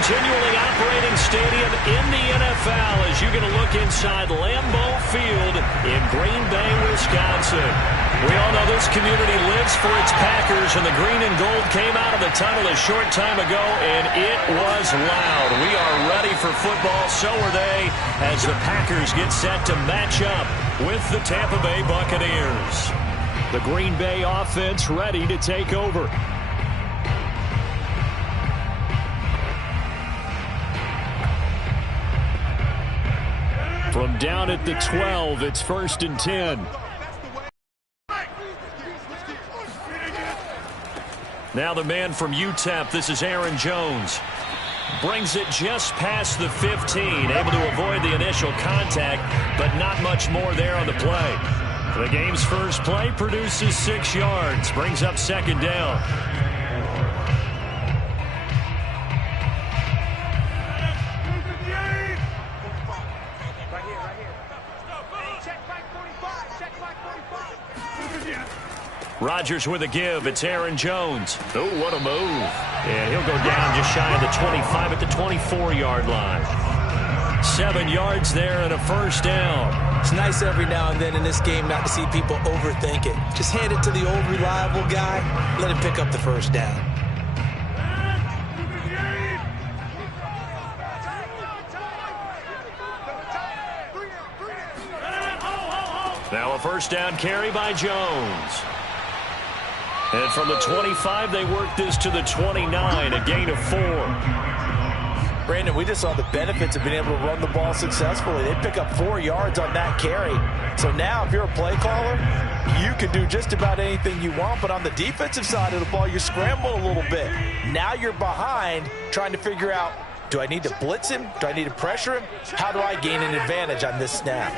continually operating stadium in the NFL as you get a look inside Lambeau Field in Green Bay, Wisconsin. We all know this community lives for its Packers, and the green and gold came out of the tunnel a short time ago, and it was loud. We are ready for football, so are they, as the Packers get set to match up with the Tampa Bay Buccaneers. The Green Bay offense ready to take over. From down at the 12, it's 1st and 10. Now the man from UTEP, this is Aaron Jones. Brings it just past the 15, able to avoid the initial contact, but not much more there on the play. The game's first play produces 6 yards, brings up 2nd down. Rodgers with a give. It's Aaron Jones. Oh, what a move. And he'll go down just shy of the 25 at the 24-yard line. 7 yards there and a 1st down. It's nice every now and then in this game not to see people overthink it. Just hand it to the old reliable guy. Let him pick up the 1st down. Now a 1st down carry by Jones. And from the 25, they work this to the 29, a gain of 4. Brandon, we just saw the benefits of being able to run the ball successfully. They pick up 4 yards on that carry. So now if you're a play caller, you can do just about anything you want. But on the defensive side of the ball, you scramble a little bit. Now you're behind trying to figure out, do I need to blitz him? Do I need to pressure him? How do I gain an advantage on this snap?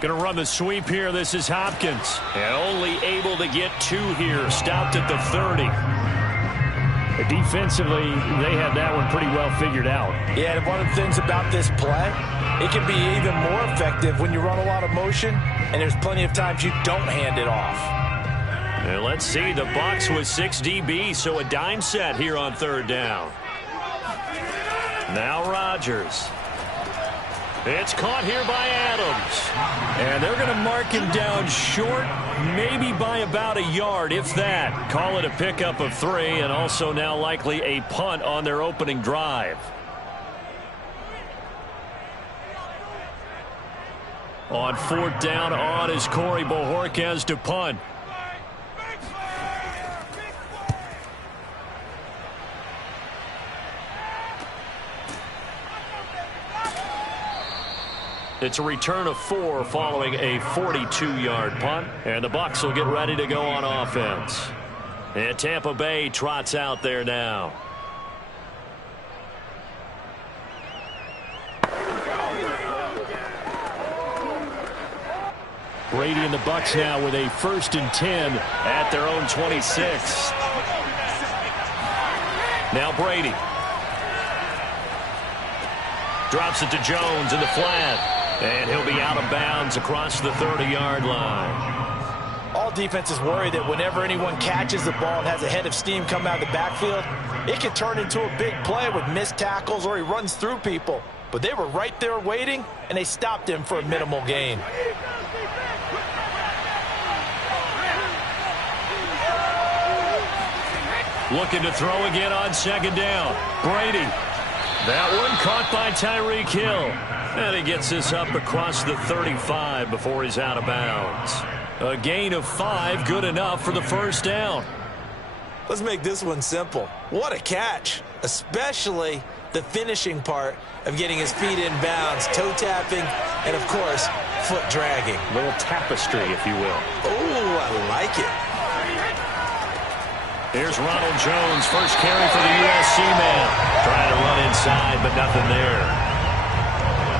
Going to run the sweep here. This is Hopkins. And only able to get 2 here. Stopped at the 30. Defensively, they have that one pretty well figured out. Yeah, and one of the things about this play, it can be even more effective when you run a lot of motion, and there's plenty of times you don't hand it off. And let's see, the Bucs with 6 DB, so a dime set here on 3rd down. Now Rodgers. It's caught here by Adams. And they're going to mark him down short, maybe by about a yard, if that. Call it a pickup of 3, and also now likely a punt on their opening drive. On 4th down, on is Corey Bojorquez to punt. It's a return of 4 following a 42-yard punt. And the Bucs will get ready to go on offense. And Tampa Bay trots out there now. Brady and the Bucs now with a 1st and 10 at their own 26. Now Brady. Drops it to Jones in the flat. And he'll be out of bounds across the 30-yard line. All defenses worry that whenever anyone catches the ball and has a head of steam come out of the backfield, it can turn into a big play with missed tackles or he runs through people. But they were right there waiting, and they stopped him for a minimal gain. Looking to throw again on 2nd down. Brady. That one caught by Tyreek Hill. And he gets this up across the 35 before he's out of bounds. A gain of 5, good enough for the 1st down. Let's make this one simple. What a catch, especially the finishing part of getting his feet in bounds, toe tapping, and of course, foot dragging. A little tapestry, if you will. Oh, I like it. Here's Ronald Jones, first carry for the USC man. Trying to run inside, but nothing there.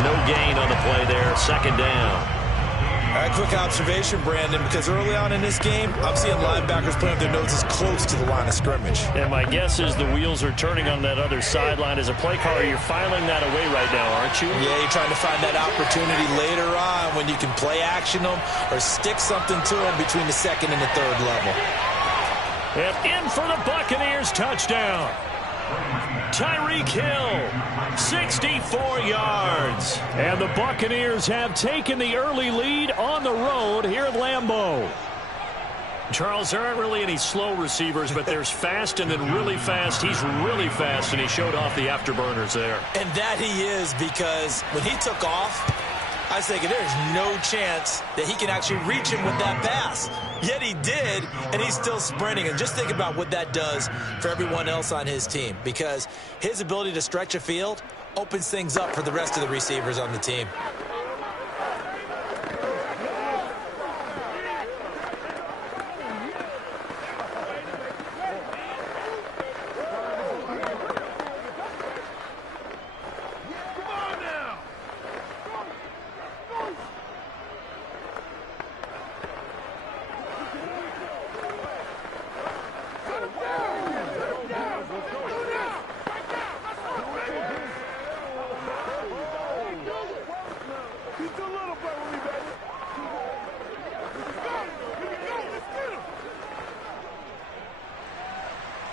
No gain on the play there, 2nd down. All right, quick observation, Brandon, because early on in this game, I'm seeing linebackers playing with their noses close to the line of scrimmage. And my guess is the wheels are turning on that other sideline. As a play caller, you're filing that away right now, aren't you? Yeah, you're trying to find that opportunity later on when you can play action them or stick something to them between the 2nd and the 3rd level. And in for the Buccaneers touchdown. Tyreek Hill, 64 yards. And the Buccaneers have taken the early lead on the road here at Lambeau. Charles, there aren't really any slow receivers, but there's fast and then really fast. He's really fast, and he showed off the afterburners there. And that he is, because when he took off, I was thinking there's no chance that he can actually reach him with that pass. Yet he did, and he's still sprinting. And just think about what that does for everyone else on his team, because his ability to stretch a field opens things up for the rest of the receivers on the team.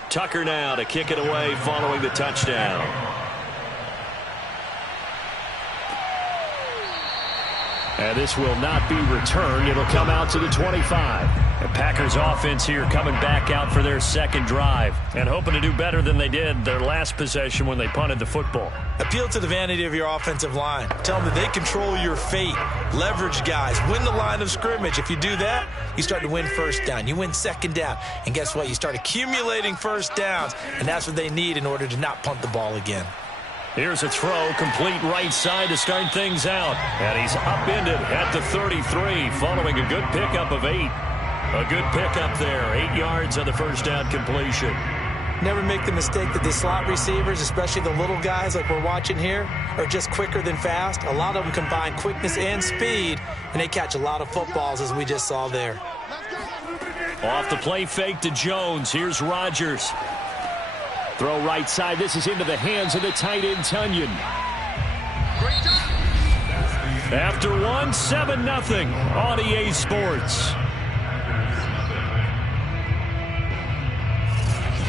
Tucker now to kick it away following the touchdown. And this will not be returned. It'll come out to the 25. The Packers offense here coming back out for their second drive and hoping to do better than they did their last possession when they punted the football. Appeal to the vanity of your offensive line. Tell them that they control your fate. Leverage guys. Win the line of scrimmage. If you do that, you start to win first down. You win second down. And guess what? You start accumulating first downs. And that's what they need in order to not punt the ball again. Here's a throw, complete right side to start things out. And he's upended at the 33 following a good pickup of 8. A good pickup there. 8 yards on the first down completion. Never make the mistake that the slot receivers, especially the little guys like we're watching here, are just quicker than fast. A lot of them combine quickness and speed, and they catch a lot of footballs, as we just saw there. Off the play fake to Jones. Here's Rodgers. Throw right side. This is into the hands of the tight end, Tunyon. After one, 7-0 on EA Sports.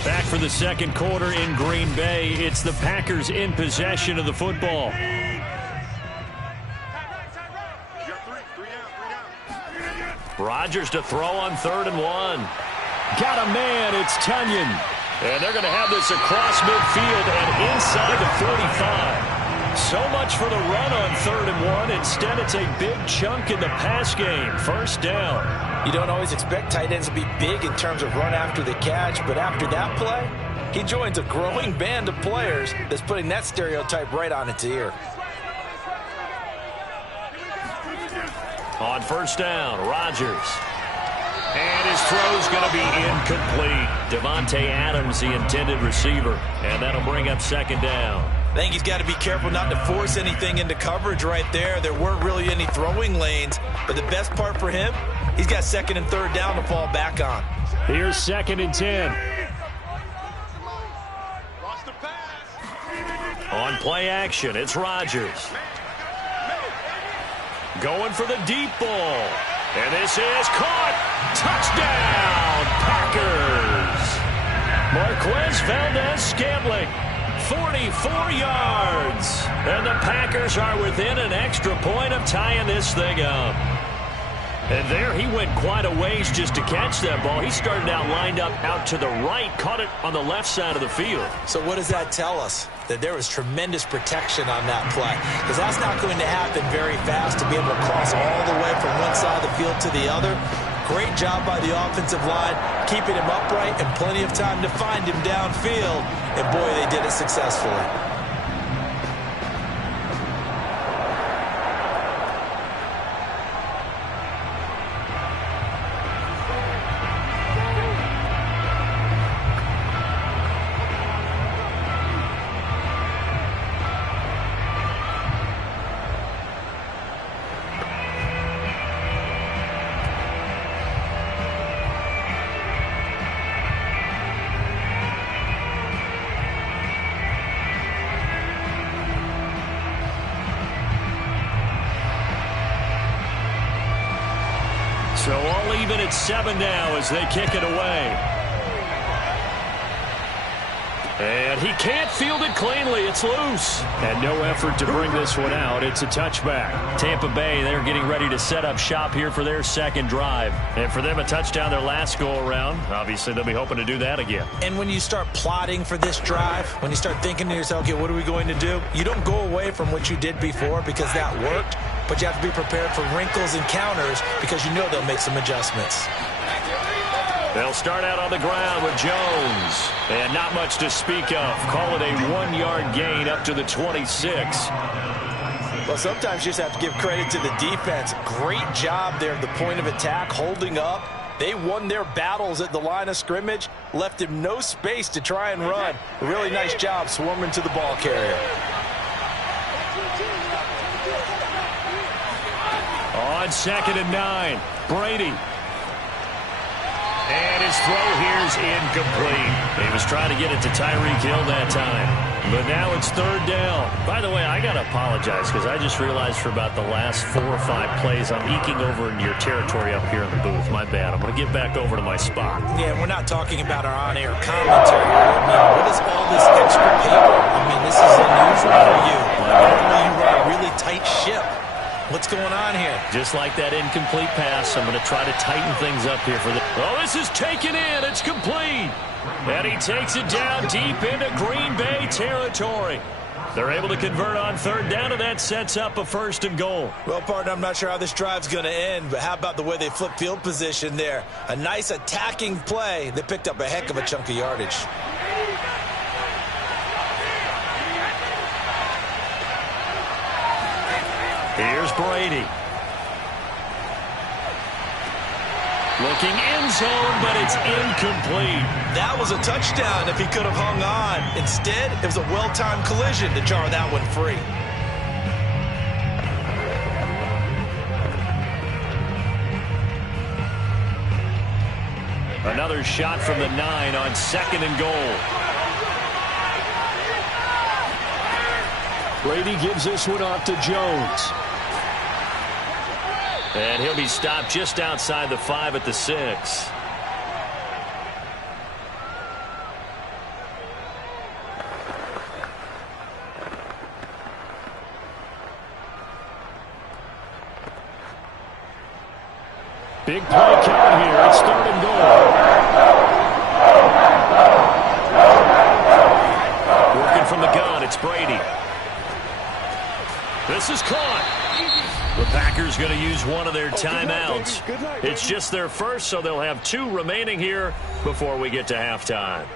Back for the second quarter in Green Bay. It's the Packers in possession of the football. Rodgers to throw on 3rd and 1. Got a man. It's Tunyon. And they're going to have this across midfield and inside the 45. So much for the run on 3rd and 1. Instead, it's a big chunk in the pass game. First down. You don't always expect tight ends to be big in terms of run after the catch, but after that play, he joins a growing band of players that's putting that stereotype right on its ear. On first down, Rodgers. And his throw's going to be incomplete. Davante Adams, the intended receiver. And that'll bring up second down. I think he's got to be careful not to force anything into coverage right there. There weren't really any throwing lanes. But the best part for him, he's got 2nd and 3rd down to fall back on. Here's 2nd and 10. On play action, it's Rodgers. Going for the deep ball. And this is caught. Touchdown, Packers. Marquez Valdez-Scantling, 44 yards. And the Packers are within an extra point of tying this thing up. And there he went quite a ways just to catch that ball. He started out lined up out to the right, caught it on the left side of the field. So what does that tell us? That there was tremendous protection on that play. Because that's not going to happen very fast to be able to cross all the way from one side of the field to the other. Great job by the offensive line, keeping him upright and plenty of time to find him downfield. And boy, they did it successfully. So all even at 7 now as they kick it away. And he can't field it cleanly. It's loose. And no effort to bring this one out. It's a touchback. Tampa Bay, they're getting ready to set up shop here for their second drive. And for them, a touchdown their last go-around. Obviously, they'll be hoping to do that again. And when you start plotting for this drive, when you start thinking to yourself, okay, what are we going to do? You don't go away from what you did before because that worked, but you have to be prepared for wrinkles and counters because you know they'll make some adjustments. They'll start out on the ground with Jones. And not much to speak of. Call it a 1-yard gain up to the 26. Well, sometimes you just have to give credit to the defense. Great job there at the point of attack, holding up. They won their battles at the line of scrimmage, left him no space to try and run. A really nice job swarming to the ball carrier. On 2nd and 9, Brady. And his throw here's incomplete. He was trying to get it to Tyreek Hill that time. But now it's 3rd down. By the way, I got to apologize because I just realized for about the last 4 or 5 plays, I'm eking over into your territory up here in the booth. My bad. I'm going to get back over to my spot. Yeah, we're not talking about our on-air commentary. I mean, what is all this extra paper? I mean, this is unusual for you. Normally you run a really tight ship. What's going on here? Just like that incomplete pass, I'm going to try to tighten things up here for the... Oh, this is taken in. It's complete. And he takes it down deep into Green Bay territory. They're able to convert on 3rd down, and that sets up a 1st and goal. Well, partner, I'm not sure how this drive's going to end, but how about the way they flip field position there? A nice attacking play. They picked up a heck of a chunk of yardage. Here's Brady. Looking end zone, but it's incomplete. That was a touchdown if he could have hung on. Instead, it was a well-timed collision to jar that one free. Another shot from the 9 on 2nd and goal. Brady gives this one off to Jones. And he'll be stopped just outside the 5 at the 6. Big play coming here. It's 3rd and goal. Working from the gun, it's Brady. This is caught. The Packers going to use one of their timeouts. It's just their first, so they'll have 2 remaining here before we get to halftime.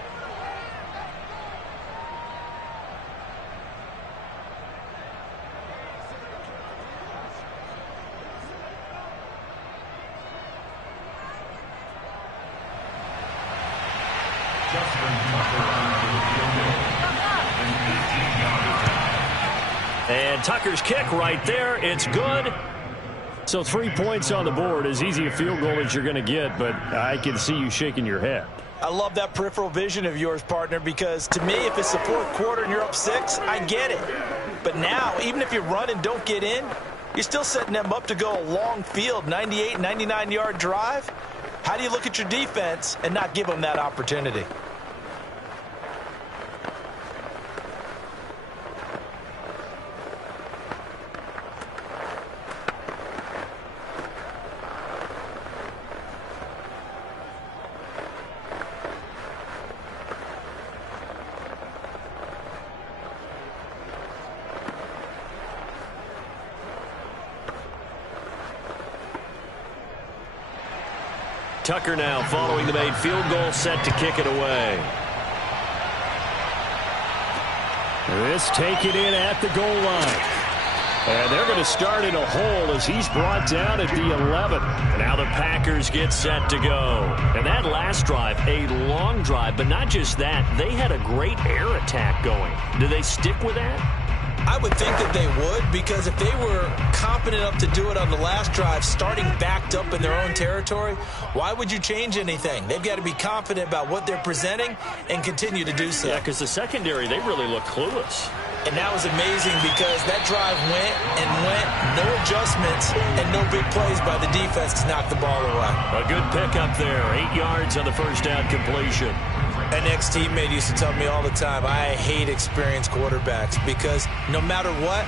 And Tucker's kick right there. It's good. So 3 points on the board, as easy a field goal as you're going to get, but I can see you shaking your head. I love that peripheral vision of yours, partner, because to me, if it's the 4th quarter and you're up 6, I get it. But now, even if you run and don't get in, you're still setting them up to go a long field, 98, 99-yard drive. How do you look at your defense and not give them that opportunity? Tucker now following the made field goal, set to kick it away. This taken in at the goal line. And they're going to start in a hole as he's brought down at the 11. Now the Packers get set to go. And that last drive, a long drive, but not just that. They had a great air attack going. Do they stick with that? I would think that they would, because if they were confident enough to do it on the last drive, starting backed up in their own territory, why would you change anything? They've got to be confident about what they're presenting and continue to do so. Yeah, because the secondary, they really look clueless. And that was amazing because that drive went and went, no adjustments, and no big plays by the defense to knock the ball away. A good pickup there, 8 yards on the first down completion. An ex-teammate used to tell me all the time, I hate experienced quarterbacks because no matter what,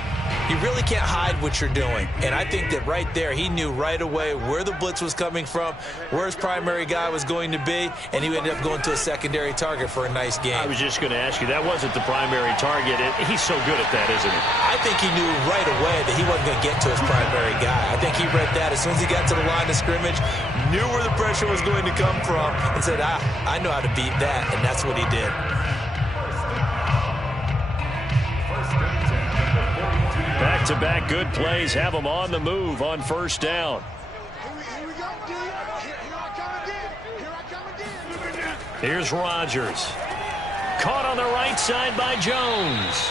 you really can't hide what you're doing. And I think that right there, he knew right away where the blitz was coming from, where his primary guy was going to be, and he ended up going to a secondary target for a nice game. I was just going to ask you, that wasn't the primary target. He's so good at that, isn't he? I think he knew right away that he wasn't going to get to his primary guy. I think he read that as soon as he got to the line of scrimmage, knew where the pressure was going to come from, and said, I know how to beat that, and that's what he did. Back-to-back good plays have him on the move on first down. Here's Rodgers. Caught on the right side by Jones.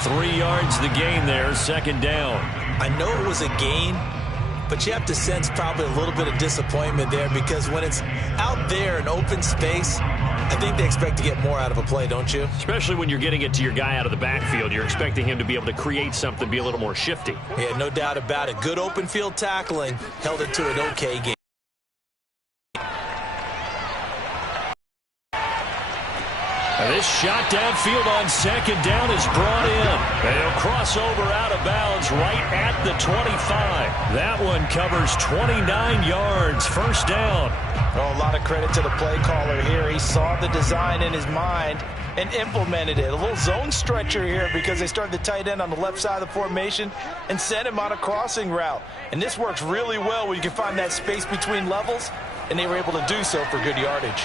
3 yards the gain there, second down. I know it was a gain, but you have to sense probably a little bit of disappointment there because when it's out there in open space, I think they expect to get more out of a play, don't you? Especially when you're getting it to your guy out of the backfield. You're expecting him to be able to create something, be a little more shifty. Yeah, no doubt about it. Good open field tackling held it to an okay game. This shot downfield on second down is brought in. And he'll cross over out of bounds right at the 25. That one covers 29 yards. First down. Oh, a lot of credit to the play caller here. He saw the design in his mind and implemented it. A little zone stretcher here because they started the tight end on the left side of the formation and sent him on a crossing route. And this works really well where you can find that space between levels, and they were able to do so for good yardage.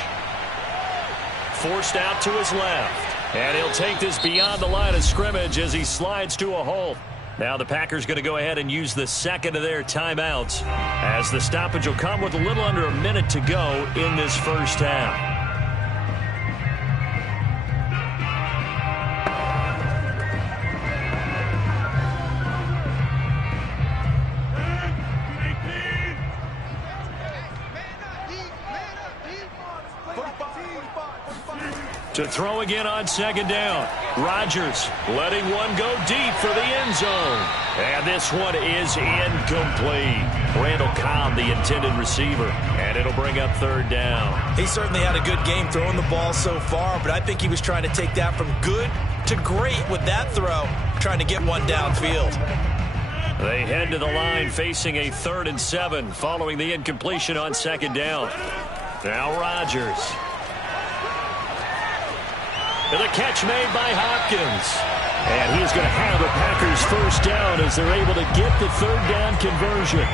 Forced out to his left. And he'll take this beyond the line of scrimmage as he slides to a halt. Now the Packers going to go ahead and use the second of their timeouts as the stoppage will come with a little under a minute to go in this first half. To throw again on second down. Rodgers letting one go deep for the end zone. And this one is incomplete. Randall Cobb, the intended receiver. And it'll bring up third down. He certainly had a good game throwing the ball so far, but I think he was trying to take that from good to great with that throw, trying to get one downfield. They head to the line facing a 3rd and 7 following the incompletion on second down. Now Rodgers. And the catch made by Hopkins. And he is going to have the Packers first down as they're able to get the third down conversion.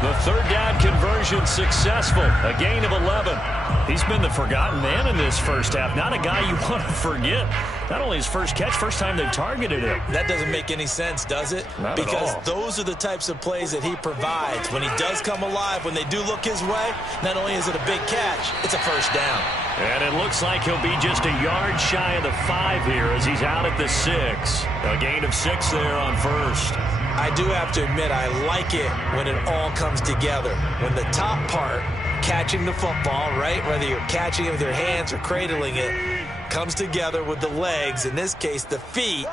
The third down conversion successful. A gain of 11. He's been the forgotten man in this first half. Not a guy you want to forget. Not only his first catch, first time they targeted him. That doesn't make any sense, does it? Not because at all. Those are the types of plays that he provides. When he does come alive, when they do look his way, not only is it a big catch, it's a first down. And it looks like he'll be just a yard shy of the 5 here as he's out at the 6. A gain of 6 there on first. I do have to admit, I like it when it all comes together. When the top part, catching the football, right, whether you're catching it with your hands or cradling it, comes together with the legs, in this case the feet,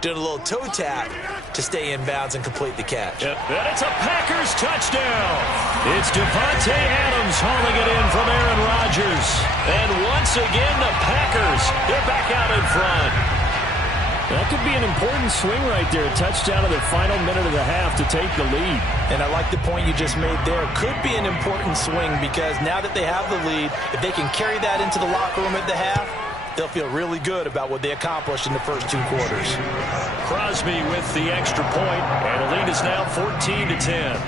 doing a little toe tap to stay in bounds and complete the catch. Yep. And it's a Packers touchdown. It's Devontae Adams hauling it in from Aaron Rodgers. And once again, the Packers, they're back out in front. That could be an important swing right there. A touchdown in the final minute of the half to take the lead. And I like the point you just made there. Could be an important swing because now that they have the lead, if they can carry that into the locker room at the half, they'll feel really good about what they accomplished in the first 2 quarters. Crosby with the extra point, and the lead is now 14-10.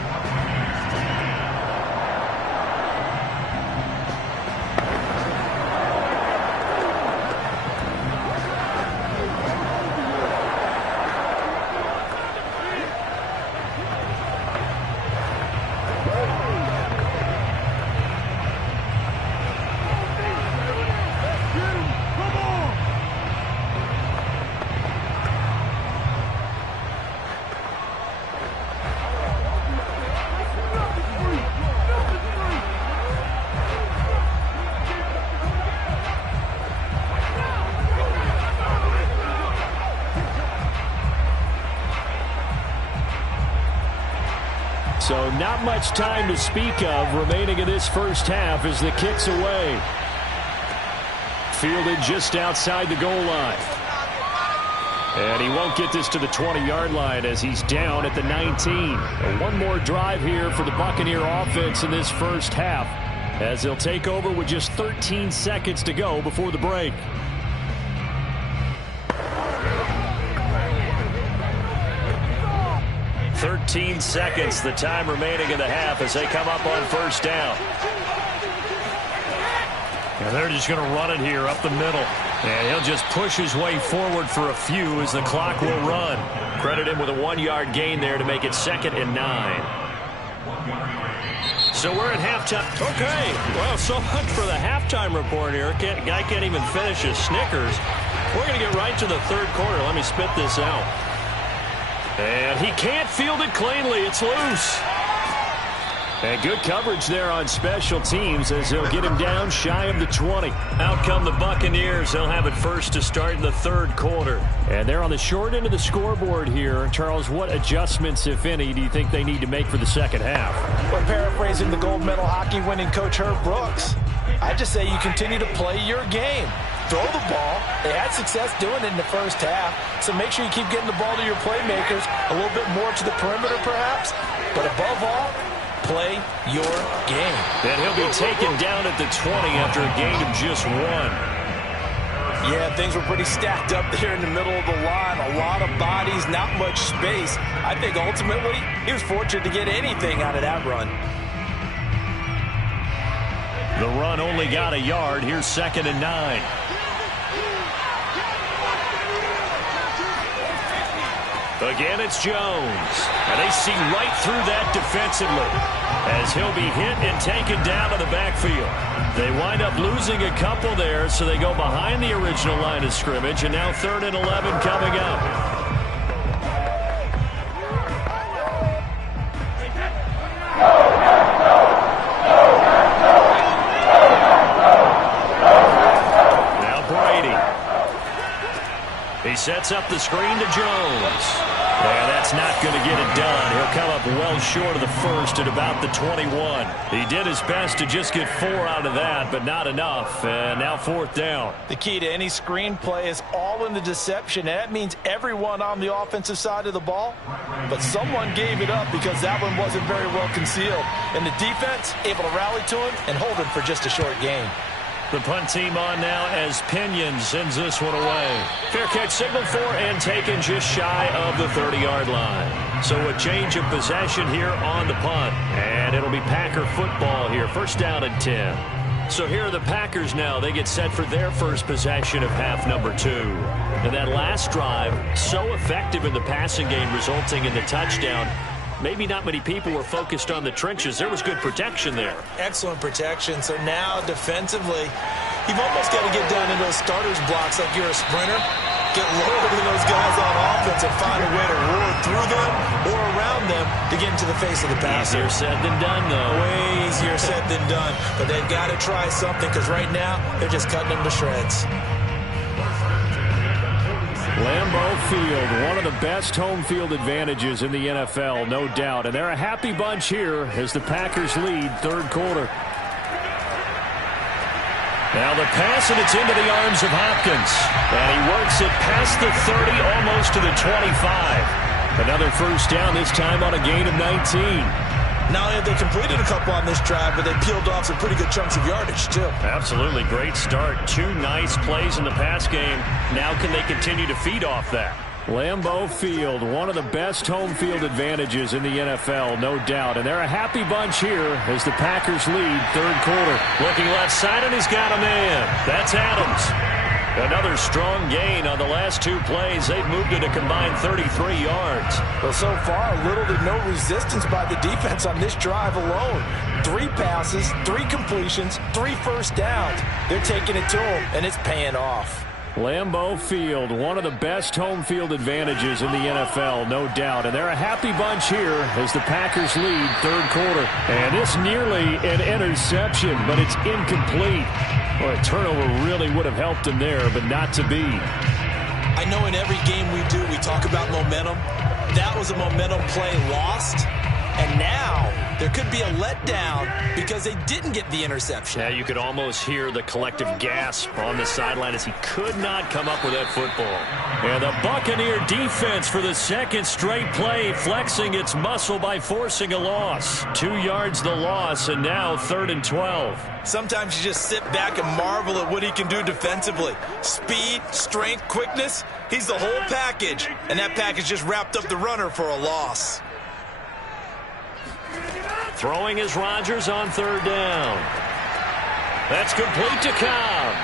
So not much time to speak of remaining in this first half as the kick's away. fielded just outside the goal line. And he won't get this to the 20-yard line as he's down at the 19. One more drive here for the Buccaneer offense in this first half, as they'll take over with just 13 seconds to go before the break. "13 seconds, the time remaining in the half as they come up on first down. And they're just going to run it here up the middle. And he'll just push his way forward for a few as the clock will run. Credit him with a 1-yard gain there to make it 2nd and 9. So we're at halftime. Okay, well, so much for the halftime report here. Guy can't even finish his Snickers. We're going to get right to the third quarter. Let me spit this out. And he can't field it cleanly. It's loose. And good coverage there on special teams as they'll get him down shy of the 20. Out come the Buccaneers. They'll have it first to start in the third quarter. And they're on the short end of the scoreboard here. Charles, what adjustments, if any, do you think they need to make for the second half? Well, paraphrasing the gold medal hockey winning coach Herb Brooks, I just say you continue to play your game. Throw the ball. They had success doing it in the first half, so make sure you keep getting the ball to your playmakers, a little bit more to the perimeter perhaps, but above all, play your game. And he'll be taken down at the 20 after a gain of just 1. Yeah, things were pretty stacked up there in the middle of the line. A lot of bodies, not much space. I think ultimately he was fortunate to get anything out of that run. The run only got a yard. Here's 2nd and 9. Again, it's Jones. And they see right through that defensively as he'll be hit and taken down to the backfield. They wind up losing a couple there, so they go behind the original line of scrimmage, and now 3rd and 11 coming up. Now Brady. He sets up the screen to Jones. And that's not going to get it done. He'll come up well short of the first at about the 21. He did his best to just get 4 out of that, but not enough. And now 4th down. The key to any screen play is all in the deception. And that means everyone on the offensive side of the ball. But someone gave it up because that one wasn't very well concealed. And the defense able to rally to him and hold him for just a short gain. The punt team on now as Pinion sends this one away. Fair catch signaled for and taken just shy of the 30-yard line. So a change of possession here on the punt. And it'll be Packer football here. 1st down and 10. So here are the Packers now. They get set for their first possession of half number 2. And that last drive, so effective in the passing game, resulting in the touchdown. Maybe not many people were focused on the trenches. There was good protection there. Excellent protection. So now defensively, you've almost got to get down into those starters blocks like you're a sprinter. Get lower than those guys on offense and find a way to roar through them or around them to get into the face of the passer. Easier said than done, though. Way easier said than done. But they've got to try something because right now they're just cutting them to shreds. Lambeau Field, one of the best home field advantages in the NFL, no doubt. And they're a happy bunch here as the Packers lead 3rd quarter. Now the pass, and it's into the arms of Hopkins. And he works it past the 30, almost to the 25. Another 1st down, this time on a gain of 19. Not only have they completed a couple on this drive, but they peeled off some pretty good chunks of yardage, too. Absolutely. Great start. 2 nice plays in the pass game. Now can they continue to feed off that? Lambeau Field, one of the best home field advantages in the NFL, no doubt. And they're a happy bunch here as the Packers lead 3rd quarter. Looking left side, and he's got a man. That's Adams. Another strong gain on the last 2 plays. They've moved it a combined 33 yards. Well, so far, little to no resistance by the defense on this drive alone. 3 passes, 3 completions, 3 first downs. They're taking it to them, and it's paying off. Lambeau Field, one of the best home field advantages in the NFL, no doubt. And they're a happy bunch here as the Packers lead 3rd quarter. And it's nearly an interception, but it's incomplete. Well, a turnover really would have helped him there, but not to be. I know in every game we do, we talk about momentum. That was a momentum play lost. And now there could be a letdown because they didn't get the interception. Yeah, you could almost hear the collective gasp on the sideline as he could not come up with that football. And the Buccaneer defense for the second straight play, flexing its muscle by forcing a loss. 2 yards the loss, and now 3rd and 12. Sometimes you just sit back and marvel at what he can do defensively. Speed, strength, quickness, he's the whole package. And that package just wrapped up the runner for a loss. Throwing is Rodgers on 3rd down. That's complete to Cobb.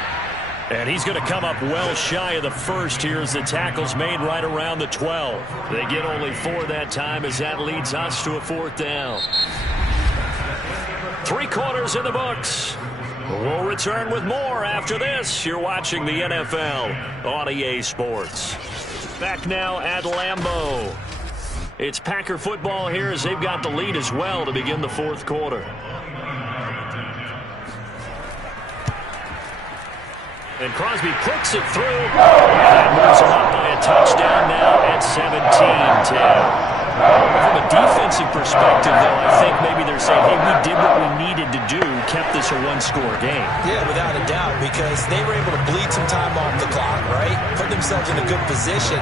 And he's going to come up well shy of the first here as the tackle's made right around the 12. They get only 4 that time as that leads us to a 4th down. 3 quarters in the books. We'll return with more after this. You're watching the NFL on EA Sports. Back now at Lambeau. It's Packer football here as they've got the lead as well to begin the 4th quarter. And Crosby puts it through. And moves him up by a touchdown now at 17-10. From a defensive perspective, though, I think maybe they're saying, hey, we did what we needed to do, kept this a 1-score game. Yeah, without a doubt, because they were able to bleed some time off the clock, right? Put themselves in a good position,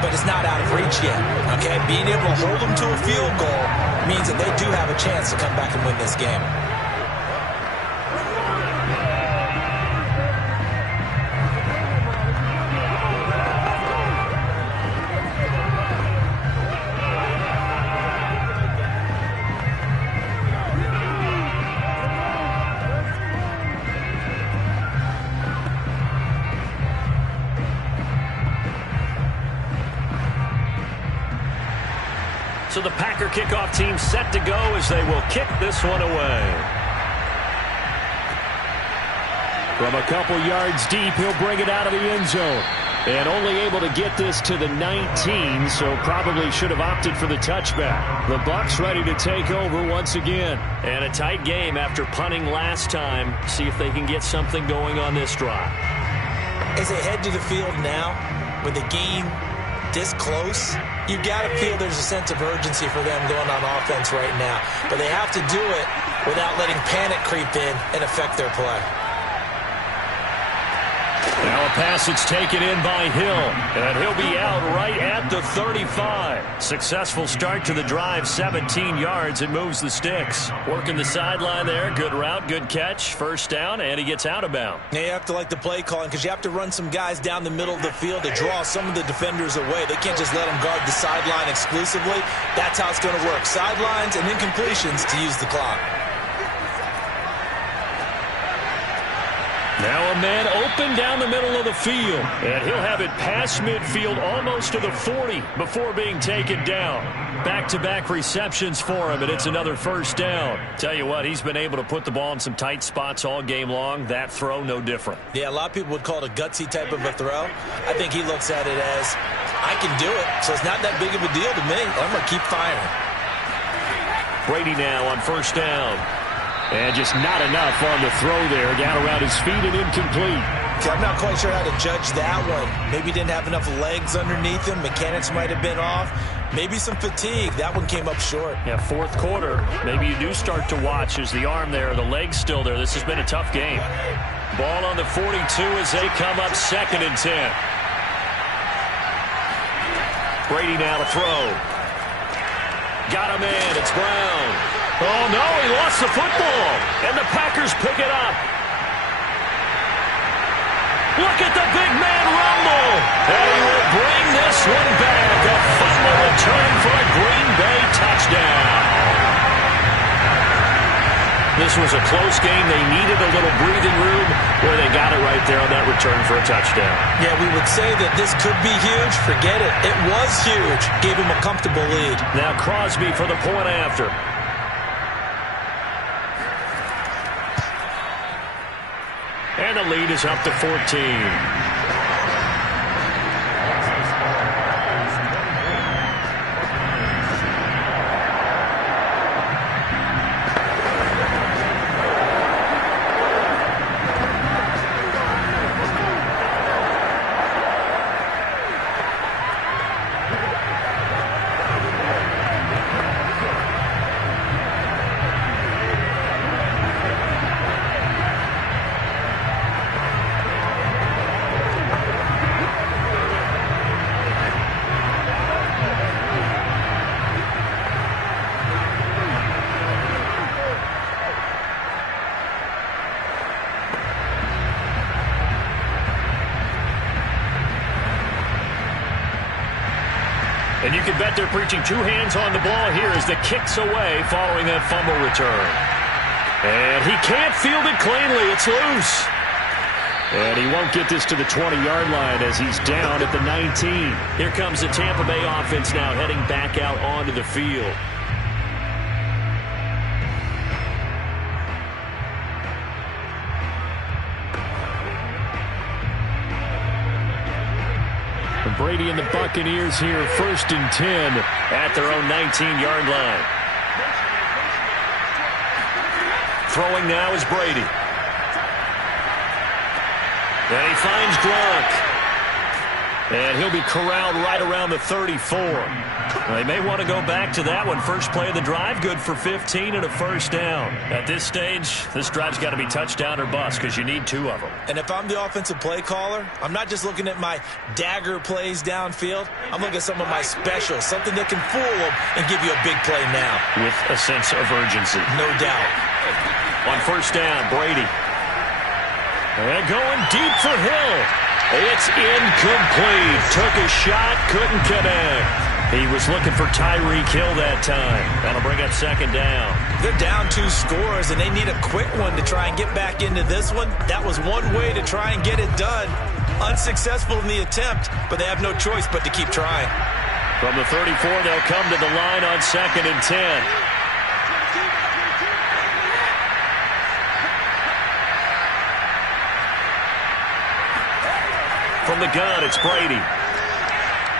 but it's not out of reach yet, okay? Being able to hold them to a field goal means that they do have a chance to come back and win this game. So the Packer kickoff team set to go as they will kick this one away. From a couple yards deep, he'll bring it out of the end zone. And only able to get this to the 19, so probably should have opted for the touchback. The Bucs ready to take over once again. And a tight game after punting last time. See if they can get something going on this drive. As they head to the field now, with the game this close, you got to feel there's a sense of urgency for them going on offense right now. But they have to do it without letting panic creep in and affect their play. Now a pass that's taken in by Hill, and he'll be out right at the 35. Successful start to the drive, 17 yards, and moves the sticks. Working the sideline there, good route, good catch, 1st down, and he gets out of bounds. Now you have to like the play calling because you have to run some guys down the middle of the field to draw some of the defenders away. They can't just let them guard the sideline exclusively. That's how it's going to work. Sidelines and incompletions to use the clock. Now a man open down the middle of the field, and he'll have it past midfield almost to the 40 before being taken down. Back-to-back receptions for him, and it's another 1st down. Tell you what, he's been able to put the ball in some tight spots all game long. That throw, no different. Yeah, a lot of people would call it a gutsy type of a throw. I think he looks at it as, I can do it, so it's not that big of a deal to me. I'm going to keep firing. Brady now on 1st down. And just not enough on the throw there. Got around his feet and incomplete. I'm not quite sure how to judge that one. Maybe didn't have enough legs underneath him. Mechanics might have been off. Maybe some fatigue. That one came up short. Yeah, 4th quarter. Maybe you do start to watch as the arm there, the leg's still there. This has been a tough game. Ball on the 42 as they come up 2nd and 10. Brady now to throw. Got a man. It's Brown. Oh, no, he lost the football, and the Packers pick it up. Look at the big man rumble, and he will bring this one back. A fumble return for a Green Bay touchdown. This was a close game. They needed a little breathing room where they got it right there on that return for a touchdown. Yeah, we would say that this could be huge. Forget it. It was huge. Gave him a comfortable lead. Now Crosby for the point after. And the lead is up to 14. And you can bet they're preaching two hands on the ball here as the kick's away following that fumble return. And he can't field it cleanly. It's loose. And he won't get this to the 20-yard line as he's down at the 19. Here comes the Tampa Bay offense now heading back out onto the field. Brady and the Buccaneers here, 1st and 10 at their own 19-yard line. Throwing now is Brady. And he finds Gronk. And he'll be corralled right around the 34. They may want to go back to that one. First play of the drive, good for 15 and a first down. At this stage, this drive's got to be touchdown or bust because you need 2 of them. And if I'm the offensive play caller, I'm not just looking at my dagger plays downfield. I'm looking at some of my specials, something that can fool them and give you a big play now. With a sense of urgency. No doubt. On first down, Brady. And going deep for Hill. It's incomplete. Took a shot, couldn't connect. He was looking for Tyreek Hill that time. That'll bring up 2nd down. They're down 2 scores, and they need a quick one to try and get back into this one. That was one way to try and get it done. Unsuccessful in the attempt, but they have no choice but to keep trying. From the 34, they'll come to the line on 2nd and 10. From the gun, it's Brady.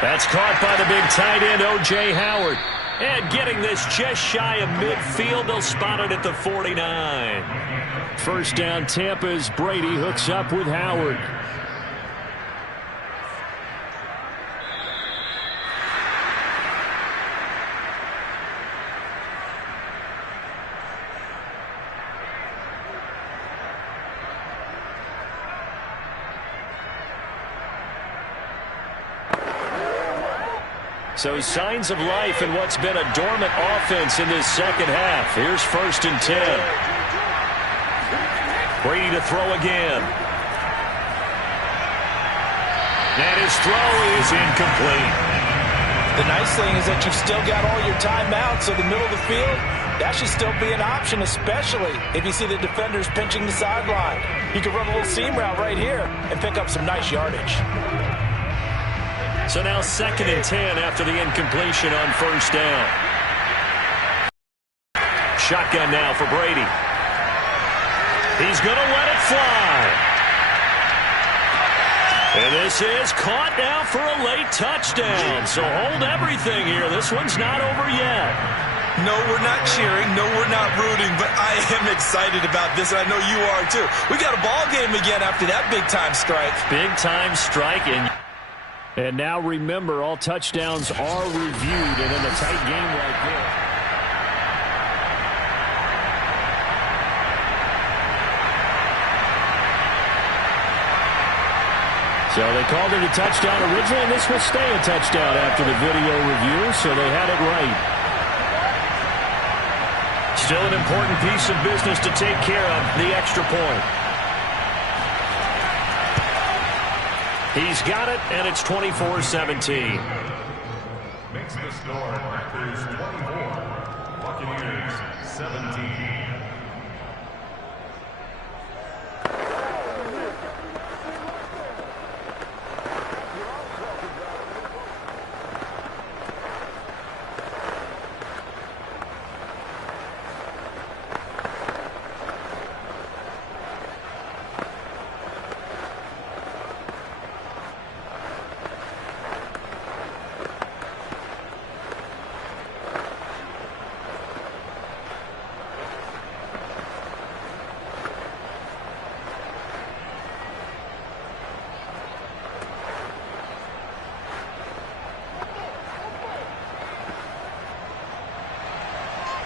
That's caught by the big tight end, O.J. Howard. And getting this just shy of midfield, they'll spot it at the 49. First down, Tampa as Brady hooks up with Howard. So signs of life in what's been a dormant offense in this second half. Here's 1st and 10. Brady to throw again. And his throw is incomplete. The nice thing is that you've still got all your timeouts, so the middle of the field, that should still be an option, especially if you see the defenders pinching the sideline. You can run a little seam route right here and pick up some nice yardage. So now 2nd and 10 after the incompletion on first down. Shotgun now for Brady. He's going to let it fly. And this is caught now for a late touchdown. So hold everything here. This one's not over yet. No, we're not cheering. No, we're not rooting. But I am excited about this, and I know you are too. We got a ball game again after that big-time strike. Big-time strike. And now remember, all touchdowns are reviewed, and in a tight game like this. So they called it a touchdown originally, and this will stay a touchdown after the video review, so they had it right. Still an important piece of business to take care of, the extra point. He's got it, and it's 24-17. Makes the score Packers 24, Buccaneers 17.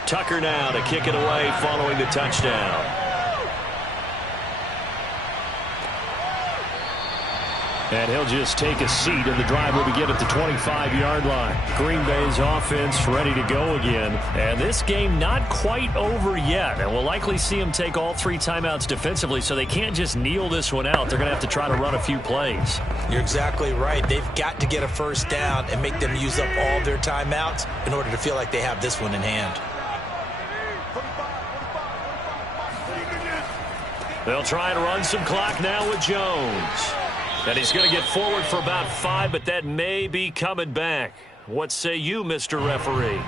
Tucker now to kick it away following the touchdown. And he'll just take a seat, and the drive will begin at the 25-yard line. Green Bay's offense ready to go again. And this game not quite over yet. And we'll likely see them take all 3 timeouts defensively, so they can't just kneel this one out. They're going to have to try to run a few plays. You're exactly right. They've got to get a first down and make them use up all their timeouts in order to feel like they have this one in hand. They'll try and run some clock now with Jones. And he's going to get forward for about 5, but that may be coming back. What say you, Mr. Referee?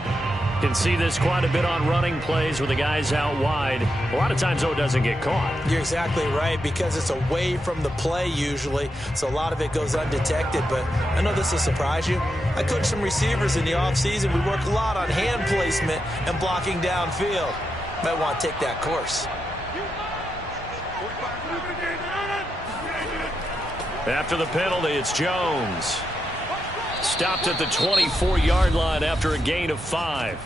Can see this quite a bit on running plays with the guys out wide. A lot of times, though, it doesn't get caught. You're exactly right, because it's away from the play usually, so a lot of it goes undetected. But I know this will surprise you. I coach some receivers in the offseason. We work a lot on hand placement and blocking downfield. Might want to take that course. After the penalty, it's Jones. Stopped at the 24-yard line after a gain of 5.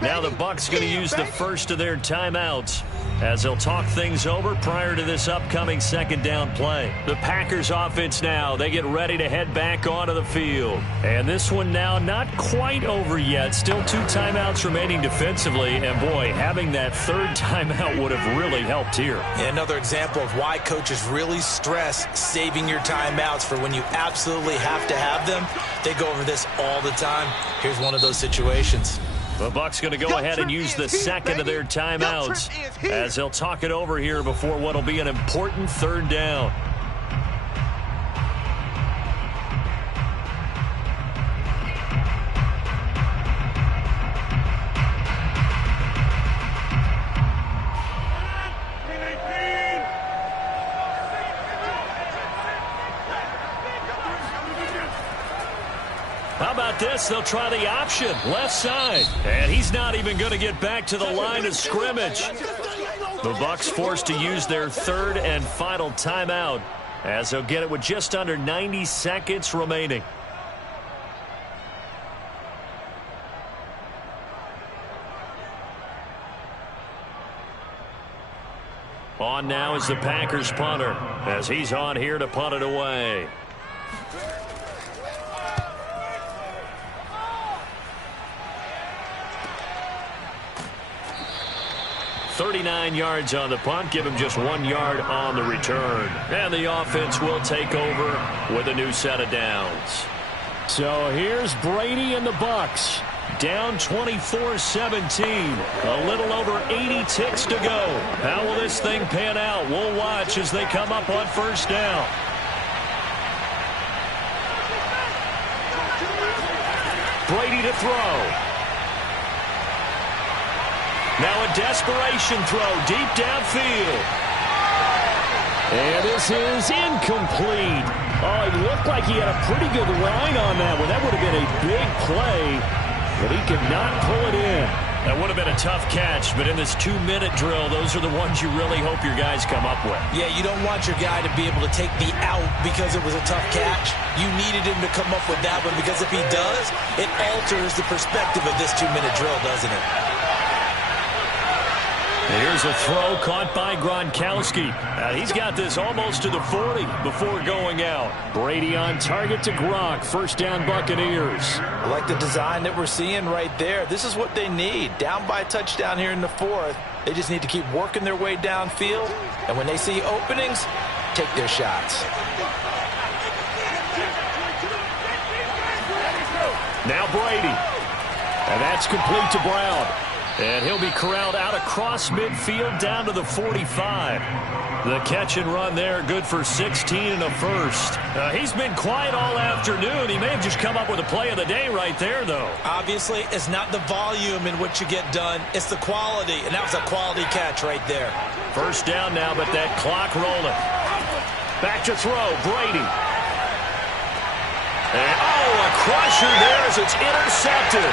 Now the Bucs going to use the first of their timeouts as they'll talk things over prior to this upcoming second down play. The Packers offense now, they get ready to head back onto the field. And this one now not quite over yet. Still 2 timeouts remaining defensively. And boy, having that third timeout would have really helped here. Yeah, another example of why coaches really stress saving your timeouts for when you absolutely have to have them. They go over this all the time. Here's one of those situations. The Bucs going to go ahead and use the second of their timeouts as they'll talk it over here before what will be an important third down. How about this? They'll try the option, left side. And he's not even going to get back to the line of scrimmage. The Bucs forced to use their third and final timeout as they'll get it with just under 90 seconds remaining. On now is the Packers punter as he's on here to punt it away. 39 yards on the punt, give him just 1 yard on the return. And the offense will take over with a new set of downs. So here's Brady and the Bucs. Down 24-17. A little over 80 ticks to go. How will this thing pan out? We'll watch as they come up on first down. Brady to throw. Now a desperation throw deep downfield. And this is incomplete. Oh, it looked like he had a pretty good line on that one. That would have been a big play, but he could not pull it in. That would have been a tough catch, but in this 2-minute drill, those are the ones you really hope your guys come up with. Yeah, you don't want your guy to be able to take the out because it was a tough catch. You needed him to come up with that one, because if he does, it alters the perspective of this 2-minute drill, doesn't it? Here's a throw caught by Gronkowski. He's got this almost to the 40 before going out. Brady on target to Gronk. First down, Buccaneers. I like the design that we're seeing right there. This is what they need. Down by a touchdown here in the 4th. They just need to keep working their way downfield. And when they see openings, take their shots. Now Brady. And that's complete to Brown. And he'll be corralled out across midfield down to the 45. The catch and run there, good for 16 and a first. He's been quiet all afternoon. He may have just come up with a play of the day right there, though. Obviously, it's not the volume in which you get done. It's the quality, and that was a quality catch right there. First down now, but that clock rolling. Back to throw, Brady. And, oh, a crusher there as it's intercepted.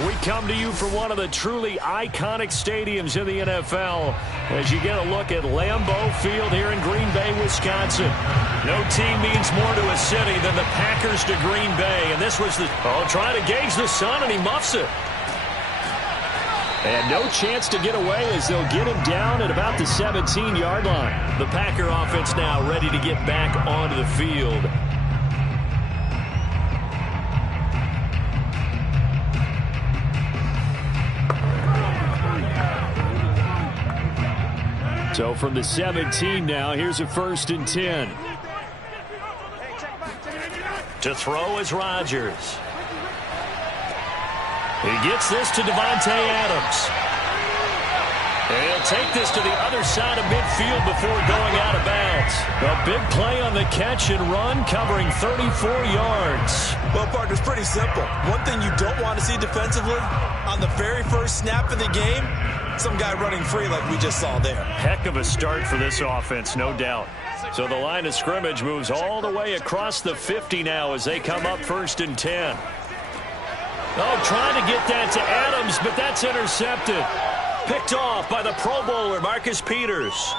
And we come to you from one of the truly iconic stadiums in the NFL as you get a look at Lambeau Field here in Green Bay, Wisconsin. No team means more to a city than the Packers to Green Bay. And this was trying to gauge the sun, and he muffs it. And no chance to get away as they'll get him down at about the 17-yard line. The Packer offense now ready to get back onto the field. So from the 17 now, here's a 1st and 10. To throw is Rodgers. He gets this to Davante Adams. And he'll take this to the other side of midfield before going out of bounds. A big play on the catch and run, covering 34 yards. Well, partner, it's pretty simple. One thing you don't want to see defensively, on the very first snap of the game, some guy running free like we just saw there. Heck of a start for this offense, no doubt. So the line of scrimmage moves all the way across the 50 now as they come up 1st and 10. Oh, trying to get that to Adams, but that's intercepted. Picked off by the Pro Bowler, Marcus Peters.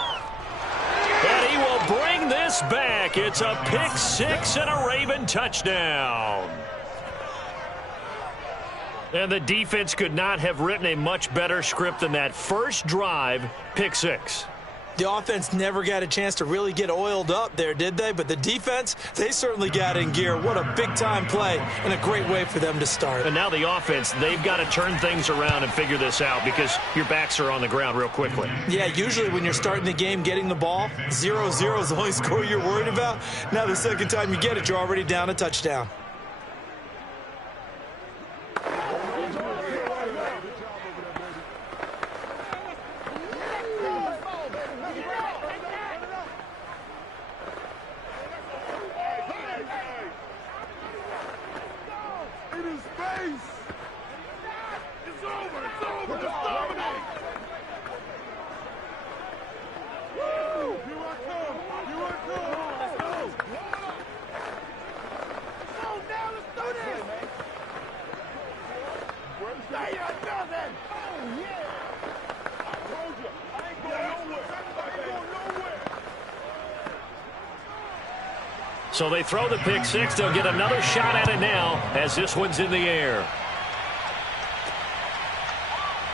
And he will bring this back. It's a pick 6 and a Raven touchdown. And the defense could not have written a much better script than that. First drive, pick 6. The offense never got a chance to really get oiled up there, did they? But the defense, they certainly got in gear. What a big-time play and a great way for them to start. And now the offense, they've got to turn things around and figure this out because your backs are on the ground real quickly. Yeah, usually when you're starting the game, getting the ball, 0-0 is the only score you're worried about. Now the second time you get it, you're already down a touchdown. So they throw the pick 6. They'll get another shot at it now as this one's in the air.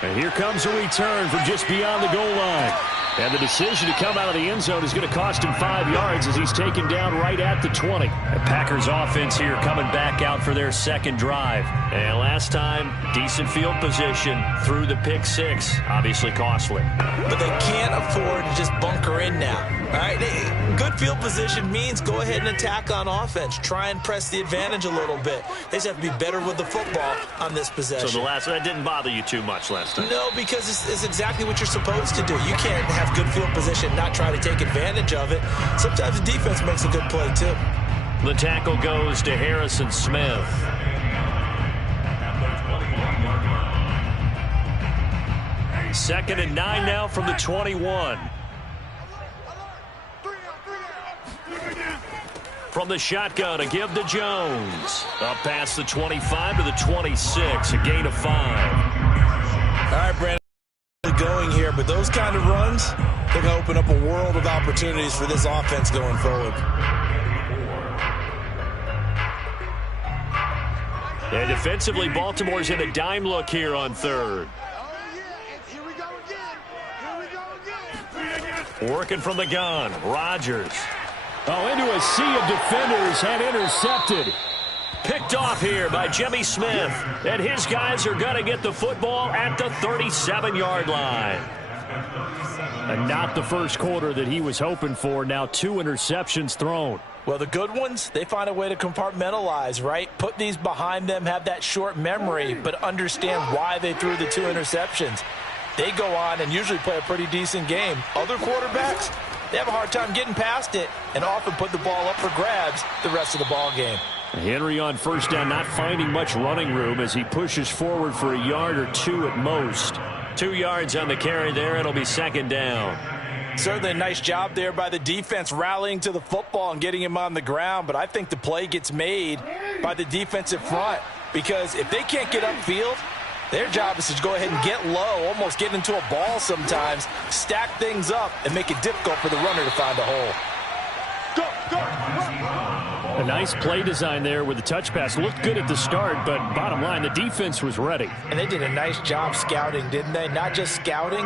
And here comes a return from just beyond the goal line. And the decision to come out of the end zone is going to cost him 5 yards as he's taken down right at the 20. The Packers offense here coming back out for their second drive. And last time, decent field position through the pick 6. Obviously costly. But they can't afford to just bunker in now. All right, good field position means go ahead and attack on offense. Try and press the advantage a little bit. They just have to be better with the football on this possession. So that didn't bother you too much last time? No, because it's exactly what you're supposed to do. You can't have good field position, not try to take advantage of it. Sometimes the defense makes a good play, too. The tackle goes to Harrison Smith. Second and 9 now from the 21. From the shotgun, a give to Jones. Up past the 25 to the 26, a gain of 5. All right, Brandon, going here, but those kind of runs, they're going to open up a world of opportunities for this offense going forward. And defensively, Baltimore's in a dime look here on third. Working from the gun, Rodgers. Oh, into a sea of defenders and intercepted. Picked off here by Jimmy Smith. And his guys are going to get the football at the 37-yard line. And not the first quarter that he was hoping for. Now 2 interceptions thrown. Well, the good ones, they find a way to compartmentalize, right? Put these behind them, have that short memory, but understand why they threw the 2 interceptions. They go on and usually play a pretty decent game. Other quarterbacks, they have a hard time getting past it and often put the ball up for grabs the rest of the ball game. Henry on first down, not finding much running room as he pushes forward for a yard or 2 at most. 2 yards on the carry there. It'll be second down. Certainly a nice job there by the defense rallying to the football and getting him on the ground, but I think the play gets made by the defensive front because if they can't get upfield, Their job is to go ahead and get low, almost get into a ball sometimes, stack things up, and make it difficult for the runner to find a hole. A nice play design there with the touch pass. Looked good at the start, but bottom line, the defense was ready. And they did a nice job scouting, didn't they? Not just scouting,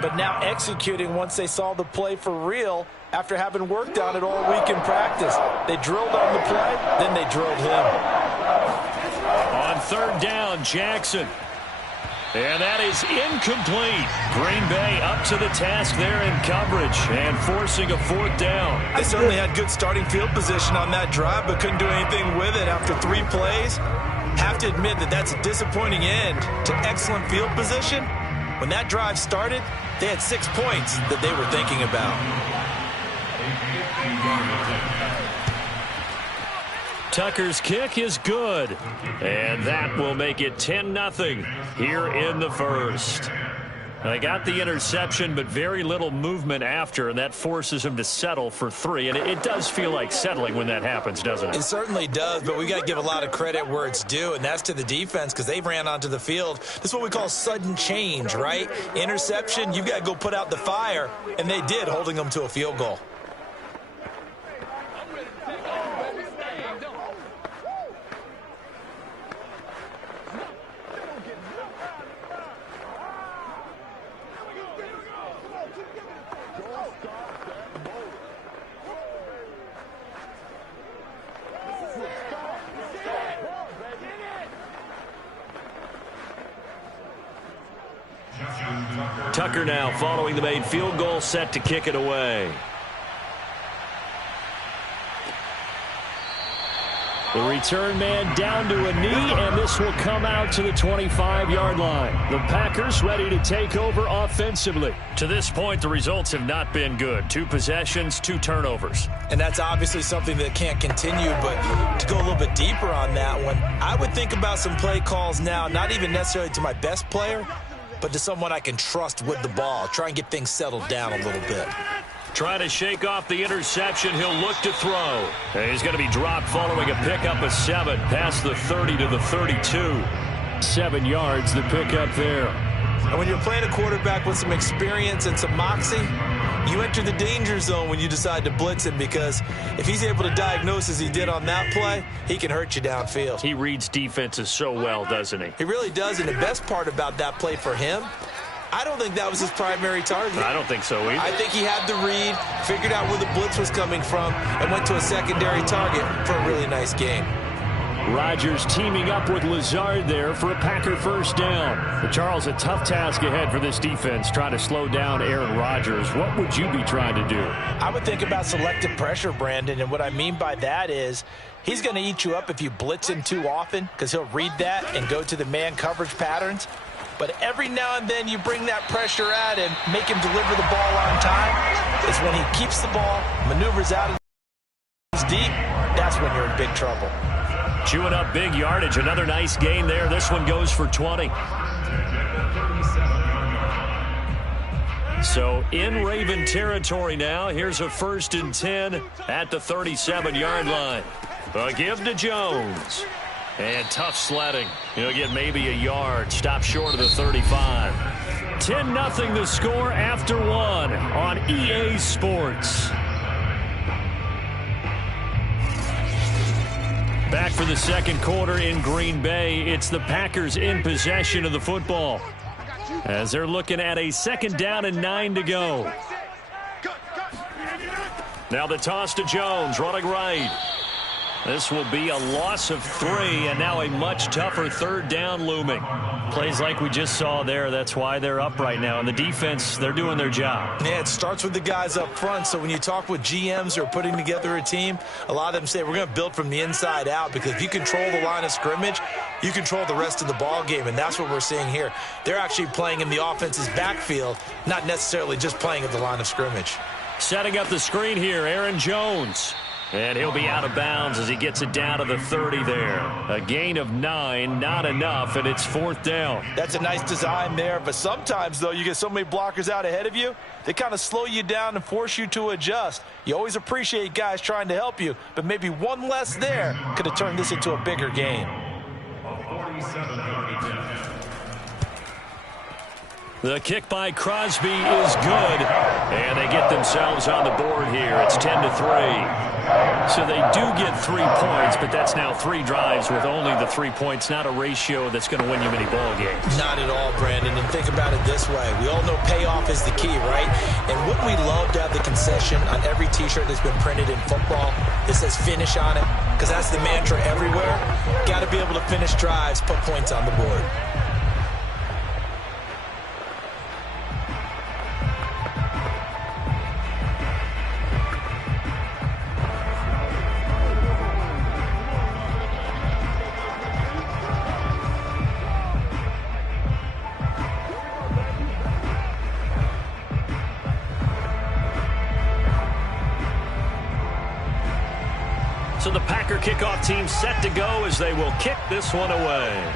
but now executing once they saw the play for real after having worked on it all week in practice. They drilled on the play, then they drilled him. On third down, Jackson. And that is incomplete. Green Bay up to the task there in coverage and forcing a fourth down. They certainly had good starting field position on that drive, but couldn't do anything with it after 3 plays. Have to admit that that's a disappointing end to excellent field position. When that drive started, they had 6 points that they were thinking about. Tucker's kick is good, and that will make it 10-0 here in the first. They got the interception, but very little movement after, and that forces him to settle for 3. And it does feel like settling when that happens, doesn't it? It certainly does, but we got to give a lot of credit where it's due, and that's to the defense because they ran onto the field. This is what we call sudden change, right? Interception, you've got to go put out the fire, and they did, holding them to a field goal. Tucker now following the made field goal, set to kick it away. The return man down to a knee, and this will come out to the 25-yard line. The Packers ready to take over offensively. To this point, the results have not been good. 2 possessions, 2 turnovers. And that's obviously something that can't continue, but to go a little bit deeper on that one, I would think about some play calls now, not even necessarily to my best player, but to someone I can trust with the ball. Try and get things settled down a little bit. Trying to shake off the interception. He'll look to throw. And he's going to be dropped following a pickup of 7 past the 30 to the 32. 7 yards, the pickup there. And when you're playing a quarterback with some experience and some moxie, you enter the danger zone when you decide to blitz him, because if he's able to diagnose as he did on that play, he can hurt you downfield. He reads defenses so well, doesn't he? He really does, and the best part about that play for him, I don't think that was his primary target. I don't think so either. I think he had the read, figured out where the blitz was coming from, and went to a secondary target for a really nice game. Rodgers teaming up with Lazard there for a Packer first down. But Charles, a tough task ahead for this defense, trying to slow down Aaron Rodgers. What would you be trying to do? I would think about selective pressure, Brandon, and what I mean by that is he's going to eat you up if you blitz him too often, because he'll read that and go to the man coverage patterns. But every now and then you bring that pressure at him, make him deliver the ball on time. It's when he keeps the ball, maneuvers out and deep, that's when you're in big trouble. Chewing up big yardage. Another nice gain there. This one goes for 20. So in Raven territory now. Here's a 1st and 10 at the 37-yard line. A give to Jones. And tough sledding. He'll get maybe a yard. Stop short of the 35. 10-0 the score after 1 on EA Sports. Back for the second quarter in Green Bay. It's the Packers in possession of the football, as they're looking at a 2nd down and 9 to go. Now the toss to Jones, running right. This will be a loss of 3, and now a much tougher 3rd down looming. Plays like we just saw there. That's why they're up right now. And the defense, they're doing their job. Yeah, it starts with the guys up front. So when you talk with GMs who are putting together a team, a lot of them say we're going to build from the inside out, because if you control the line of scrimmage, you control the rest of the ball game, and that's what we're seeing here. They're actually playing in the offense's backfield, not necessarily just playing at the line of scrimmage. Setting up the screen here, Aaron Jones. And he'll be out of bounds as he gets it down to the 30 there. A gain of 9, not enough, and it's 4th down. That's a nice design there, but sometimes, though, you get so many blockers out ahead of you, they kind of slow you down and force you to adjust. You always appreciate guys trying to help you, but maybe one less there could have turned this into a bigger game. The kick by Crosby is good, and they get themselves on the board here. It's 10-3. So they do get 3 points, but that's now 3 drives with only the 3 points, not a ratio that's going to win you many ball games. Not at all, Brandon, and think about it this way. We all know payoff is the key, right? And wouldn't we love to have the concession on every T-shirt that's been printed in football that says finish on it? Because that's the mantra everywhere. Got to be able to finish drives, put points on the board. So the Packer kickoff team set to go as they will kick this one away.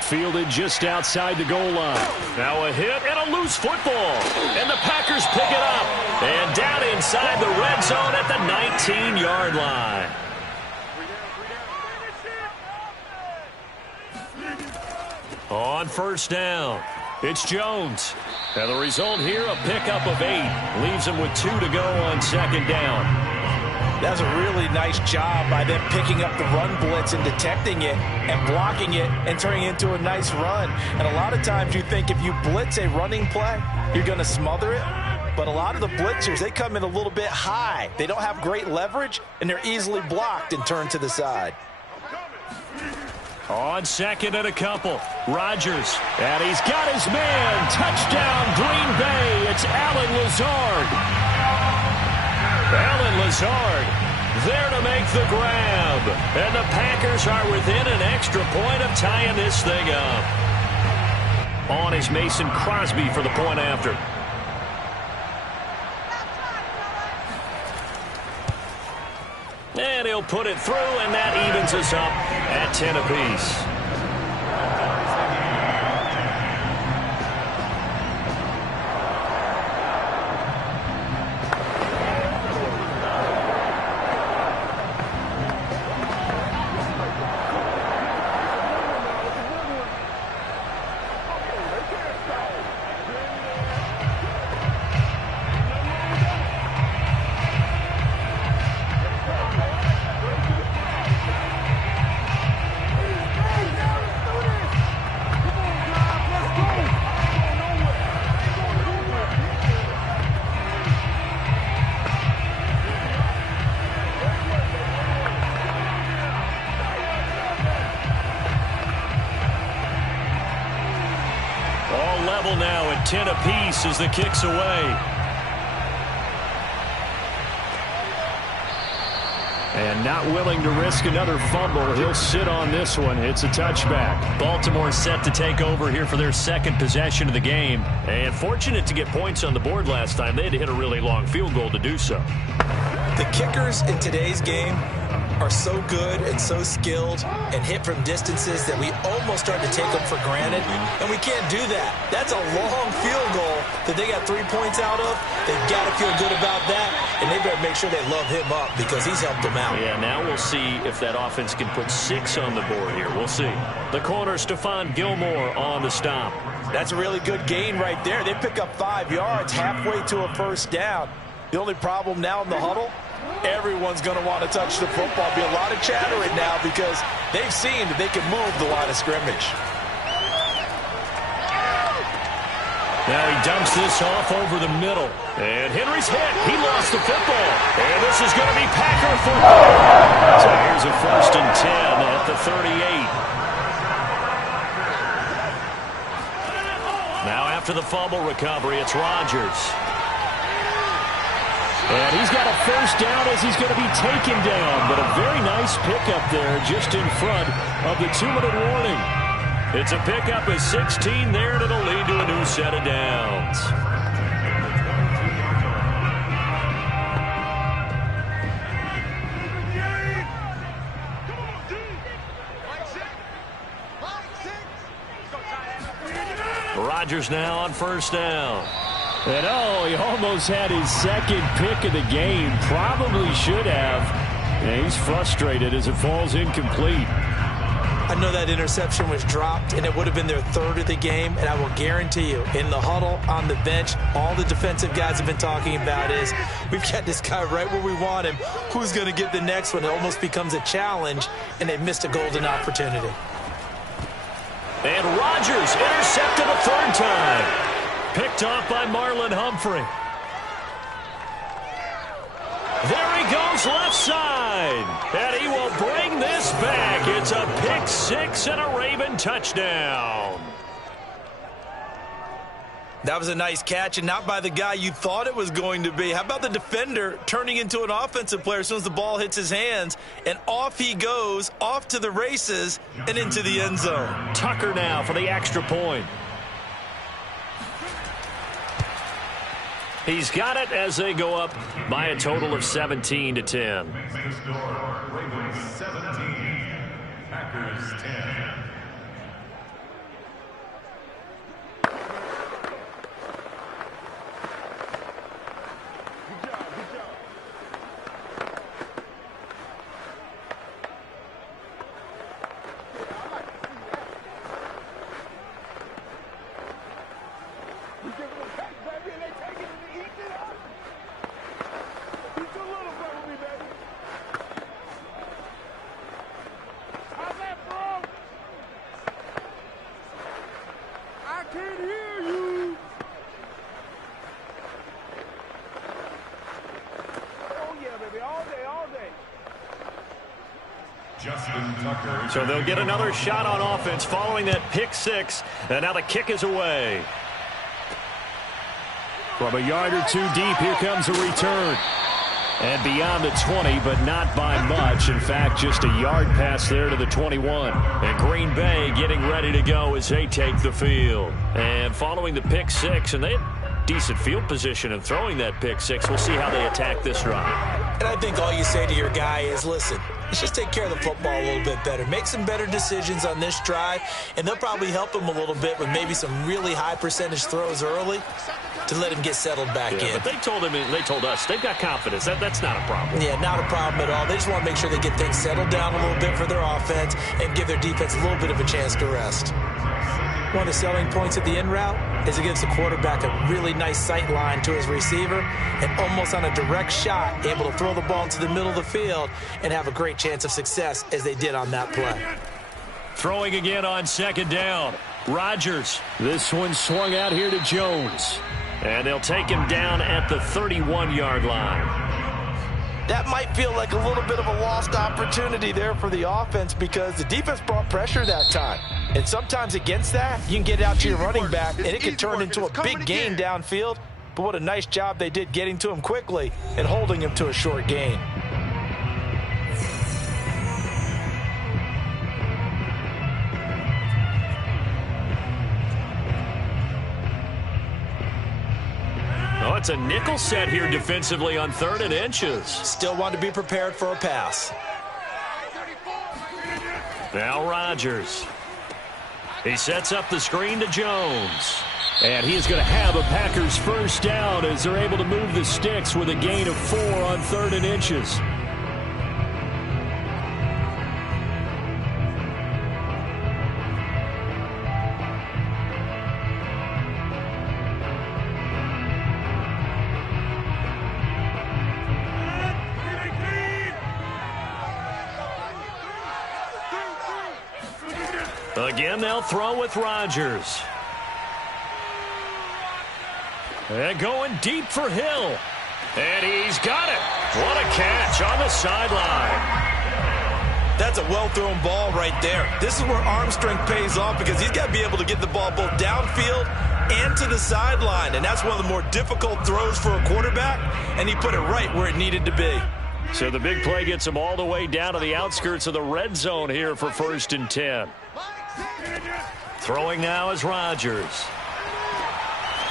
Fielded just outside the goal line. Now a hit and a loose football. And the Packers pick it up. And down inside the red zone at the 19-yard line. On first down, it's Jones. And the result here, a pickup of 8. Leaves him with 2 to go on second down. That's a really nice job by them picking up the run blitz and detecting it and blocking it and turning it into a nice run. And a lot of times you think if you blitz a running play, you're going to smother it. But a lot of the blitzers, they come in a little bit high. They don't have great leverage, and they're easily blocked and turned to the side. On second and a couple, Rodgers, and he's got his man. Touchdown, Green Bay. It's Allen Lazard. Allen Lazard there to make the grab. And the Packers are within an extra point of tying this thing up. On is Mason Crosby for the point after. And he'll put it through, and that evens us up at 10 apiece. Now at 10 apiece as the kick's away. And not willing to risk another fumble. He'll sit on this one. It's a touchback. Baltimore set to take over here for their second possession of the game. And fortunate to get points on the board last time. They had to hit a really long field goal to do so. The kickers in today's game are so good and so skilled and hit from distances that we almost start to take them for granted, and we can't do that. That's a long field goal that they got 3 points out of. They've got to feel good about that, and they better make sure they love him up because he's helped them out. Yeah, now we'll see if that offense can put 6 on the board here. We'll see. The corner, Stephon Gilmore on the stop. That's a really good gain right there. They pick up 5 yards halfway to a first down. The only problem now in the huddle, everyone's going to want to touch the football. Be a lot of chattering now because they've seen that they can move the line of scrimmage. Now he dumps this off over the middle. And Henry's hit. He lost the football. And this is going to be Packer football. So here's a 1st and 10 at the 38. Now after the fumble recovery, it's Rodgers. And he's got a first down as he's going to be taken down. But a very nice pickup there just in front of the 2-minute warning. It's a pickup of 16 there, and it'll lead to a new set of downs. Rodgers now on first down. And he almost had his second pick of the game. Probably should have. And he's frustrated as it falls incomplete. I know that interception was dropped, and it would have been their third of the game, and I will guarantee you, in the huddle, on the bench, all the defensive guys have been talking about is, we've got this guy right where we want him. Who's going to get the next one? It almost becomes a challenge, and they missed a golden opportunity. And Rodgers intercepted a third time. Picked off by Marlon Humphrey. There he goes left side. And he will bring this back. It's a pick six and a Raven touchdown. That was a nice catch, and not by the guy you thought it was going to be. How about the defender turning into an offensive player as soon as the ball hits his hands, and off he goes, off to the races, and into the end zone. Tucker now for the extra point. He's got it as they go up by a total of 17-10. Makes the score Ravens 17, Packers 10. So they'll get another shot on offense following that pick six. And now the kick is away. From a yard or two deep, here comes a return. And beyond the 20, but not by much. In fact, just a yard pass there to the 21. And Green Bay getting ready to go as they take the field. And following the pick six, and they had decent field position in throwing that pick six. We'll see how they attack this drive. And I think all you say to your guy is, listen, let's just take care of the football a little bit better. Make some better decisions on this drive, and they'll probably help him a little bit with maybe some really high percentage throws early to let him get settled back in. But they told us, they've got confidence. That's not a problem. Yeah, not a problem at all. They just want to make sure they get things settled down a little bit for their offense and give their defense a little bit of a chance to rest. One of the selling points of the in route is it gives the quarterback a really nice sight line to his receiver and almost on a direct shot able to throw the ball into the middle of the field and have a great chance of success as they did on that play. Throwing again on second down. Rodgers. This one swung out here to Jones. And they'll take him down at the 31-yard line. That might feel like a little bit of a lost opportunity there for the offense because the defense brought pressure that time. And sometimes against that, you can get out to your running back, and it can turn into a big gain downfield. But what a nice job they did getting to him quickly and holding him to a short gain. Oh, it's a nickel set here defensively on 3rd and inches. Still want to be prepared for a pass. Now Rodgers. He sets up the screen to Jones. And he's going to have a Packers first down as they're able to move the sticks with a gain of 4 on 3rd and inches. Again, they'll throw with Rodgers. And going deep for Hill. And he's got it. What a catch on the sideline. That's a well-thrown ball right there. This is where arm strength pays off because he's got to be able to get the ball both downfield and to the sideline. And that's one of the more difficult throws for a quarterback. And he put it right where it needed to be. So the big play gets him all the way down to the outskirts of the red zone here for 1st and 10. Throwing now is Rodgers.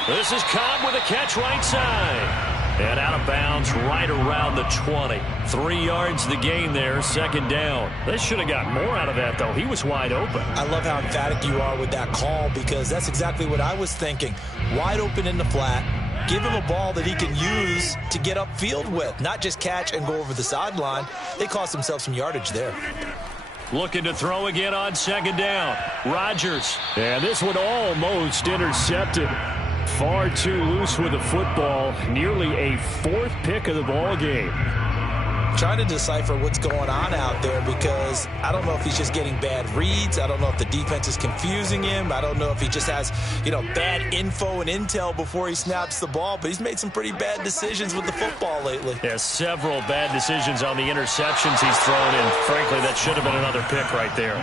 This is Cobb with a catch right side. And out of bounds right around the 20. 3 yards the gain there, 2nd down. They should have got more out of that, though. He was wide open. I love how emphatic you are with that call because that's exactly what I was thinking. Wide open in the flat. Give him a ball that he can use to get upfield with, not just catch and go over the sideline. They cost themselves some yardage there. Looking to throw again on second down. Rodgers. And this one almost intercepted. Far too loose with the football. Nearly a fourth pick of the ball game. Trying to decipher what's going on out there because I don't know if he's just getting bad reads. I don't know if the defense is confusing him. I don't know if he just has, bad info and intel before he snaps the ball. But he's made some pretty bad decisions with the football lately. Yeah, several bad decisions on the interceptions he's thrown, and frankly, that should have been another pick right there.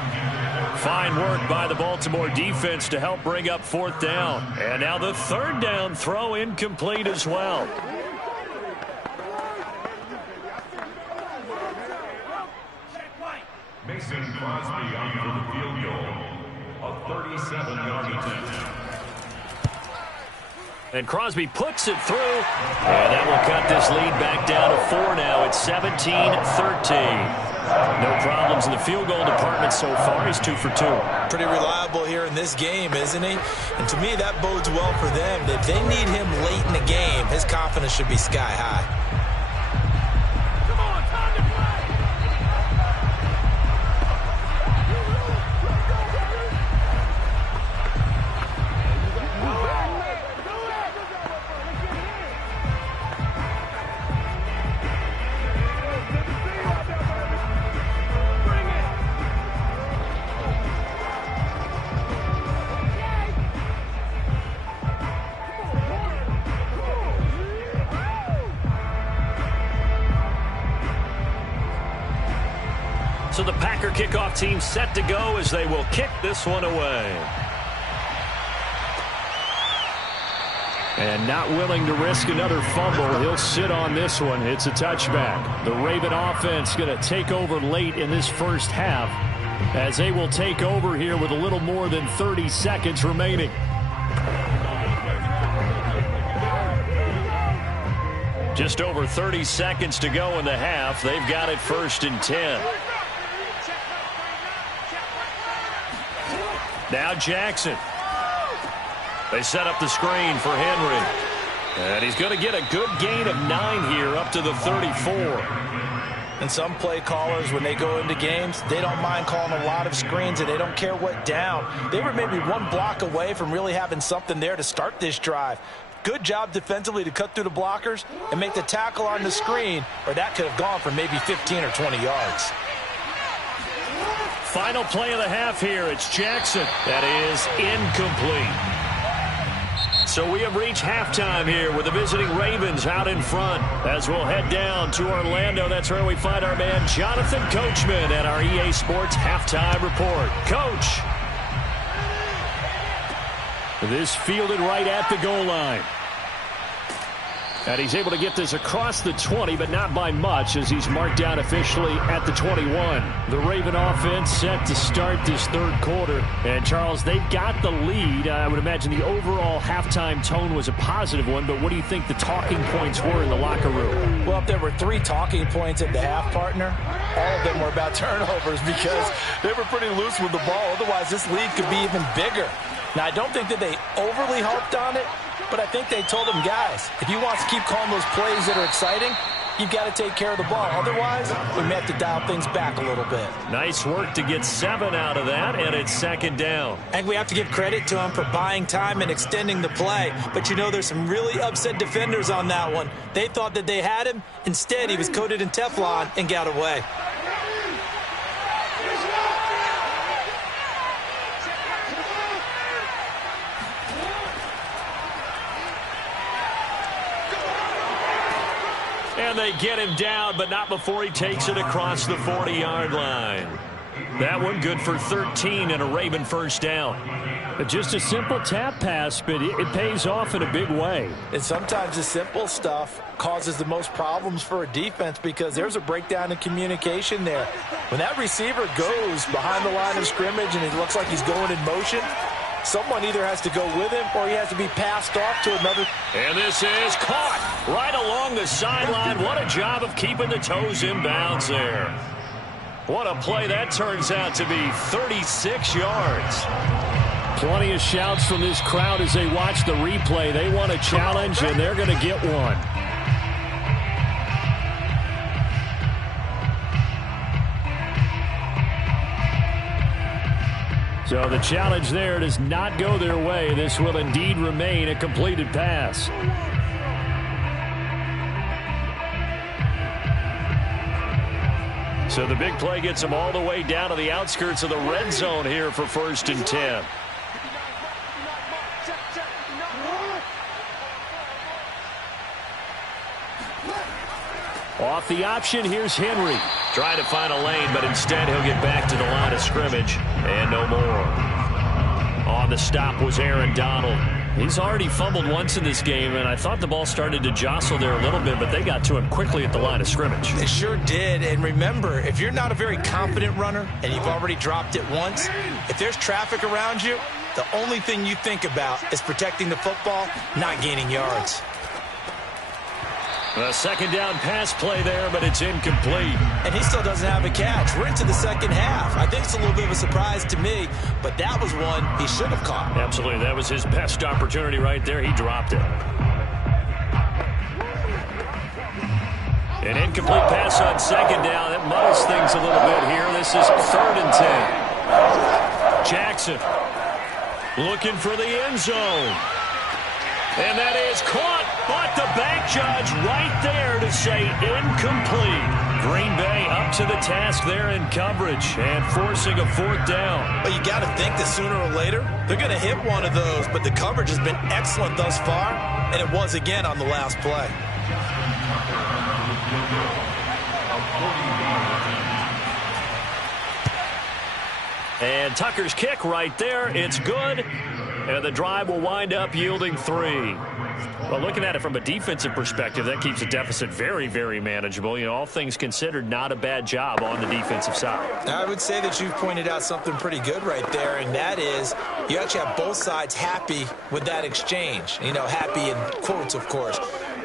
Fine work by the Baltimore defense to help bring up fourth down. And now the third down throw incomplete as well. Mason Crosby on for the field goal. A 37-yard attempt. And Crosby puts it through. And that will cut this lead back down to 4 now. It's 17-13. No problems in the field goal department so far. He's 2 for 2. Pretty reliable here in this game, isn't he? And to me, that bodes well for them. If they need him late in the game, his confidence should be sky high. So the Packer kickoff team set to go as they will kick this one away. And not willing to risk another fumble. He'll sit on this one. It's a touchback. The Raven offense going to take over late in this first half as they will take over here with a little more than 30 seconds remaining. Just over 30 seconds to go in the half. They've got it 1st and 10. Now Jackson. They set up the screen for Henry. And he's going to get a good gain of 9 here up to the 34. And some play callers, when they go into games, they don't mind calling a lot of screens, and they don't care what down. They were maybe one block away from really having something there to start this drive. Good job defensively to cut through the blockers and make the tackle on the screen, or that could have gone for maybe 15 or 20 yards. Final play of the half here. It's Jackson. That is incomplete. So we have reached halftime here with the visiting Ravens out in front. As we'll head down to Orlando, that's where we find our man Jonathan Coachman at our EA Sports Halftime Report. Coach. This fielded right at the goal line. And he's able to get this across the 20, but not by much as he's marked down officially at the 21. The Raven offense set to start this third quarter. And, Charles, they've got the lead. I would imagine the overall halftime tone was a positive one, but what do you think the talking points were in the locker room? Well, if there were 3 talking points at the half, partner, all of them were about turnovers because they were pretty loose with the ball. Otherwise, this lead could be even bigger. Now, I don't think that they overly harped on it, but I think they told them, guys, if you want to keep calling those plays that are exciting, you've got to take care of the ball. Otherwise, we may have to dial things back a little bit. Nice work to get 7 out of that, and it's 2nd down. I think we have to give credit to him for buying time and extending the play. But, there's some really upset defenders on that one. They thought that they had him. Instead, he was coated in Teflon and got away. And they get him down, but not before he takes it across the 40-yard line. That one good for 13 and a Raven first down. Just a simple tap pass, but it pays off in a big way. And sometimes the simple stuff causes the most problems for a defense because there's a breakdown in communication there. When that receiver goes behind the line of scrimmage and it looks like he's going in motion, someone either has to go with him or he has to be passed off to another. And this is caught right along the sideline. What a job of keeping the toes in bounds there. What a play that turns out to be, 36 yards. Plenty of shouts from this crowd as they watch the replay. They want a challenge, and they're going to get one. So the challenge there does not go their way. This will indeed remain a completed pass. So the big play gets them all the way down to the outskirts of the red zone here for 1st and 10. Off the option, here's Henry. Trying to find a lane, but instead he'll get back to the line of scrimmage. And no more. On the stop was Aaron Donald. He's already fumbled once in this game, and I thought the ball started to jostle there a little bit, but they got to him quickly at the line of scrimmage. They sure did. And remember, if you're not a very confident runner and you've already dropped it once, if there's traffic around you, the only thing you think about is protecting the football, not gaining yards. A second down pass play there, but it's incomplete. And he still doesn't have a catch. We're into the second half. I think it's a little bit of a surprise to me, but that was one he should have caught. Absolutely. That was his best opportunity right there. He dropped it. An incomplete pass on second down. That muddles things a little bit here. This is 3rd and 10. Jackson looking for the end zone. And that is caught, but the back judge right there to say incomplete. Green Bay up to the task there in coverage and forcing a 4th down. But you got to think that sooner or later, they're going to hit one of those, but the coverage has been excellent thus far, and it was again on the last play. And Tucker's kick right there. It's good. And the drive will wind up yielding 3. Well, looking at it from a defensive perspective, that keeps the deficit very, very manageable. You know, all things considered, not a bad job on the defensive side. I would say that you've pointed out something pretty good right there, and that is you actually have both sides happy with that exchange. You know, happy in quotes, of course.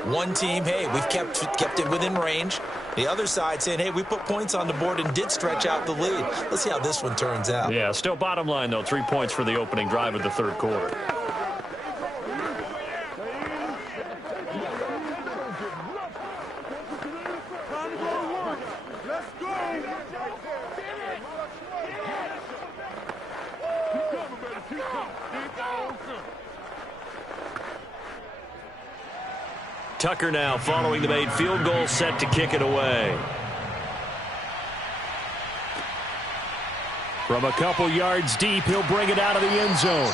One team, hey, we've kept it within range. The other side saying, hey, we put points on the board and did stretch out the lead. Let's see how this one turns out. Yeah, still bottom line, though, 3 points for the opening drive of the 3rd quarter. Tucker now following the made field goal, set to kick it away. From a couple yards deep, he'll bring it out of the end zone.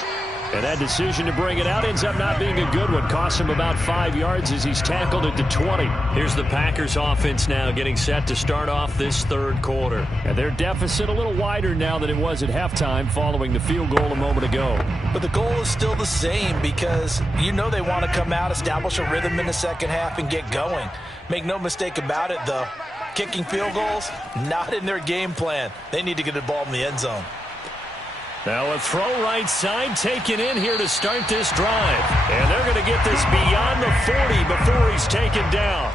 And that decision to bring it out ends up not being a good one. Costs him about 5 yards as he's tackled at the 20. Here's the Packers offense now getting set to start off this 3rd quarter. And their deficit a little wider now than it was at halftime following the field goal a moment ago. But the goal is still the same because you know they want to come out, establish a rhythm in the second half, and get going. Make no mistake about it, though. Kicking field goals, not in their game plan. They need to get the ball in the end zone. Now a throw right side taken in here to start this drive. And they're going to get this beyond the 40 before he's taken down.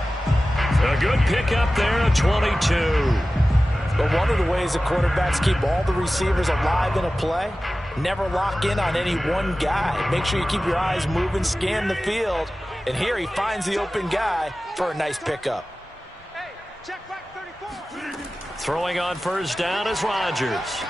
A good pickup there at 22. But one of the ways the quarterbacks keep all the receivers alive in a play, never lock in on any one guy. Make sure you keep your eyes moving, scan the field. And here he finds the open guy for a nice pickup. Hey, check back 34. Throwing on 1st down is Rodgers.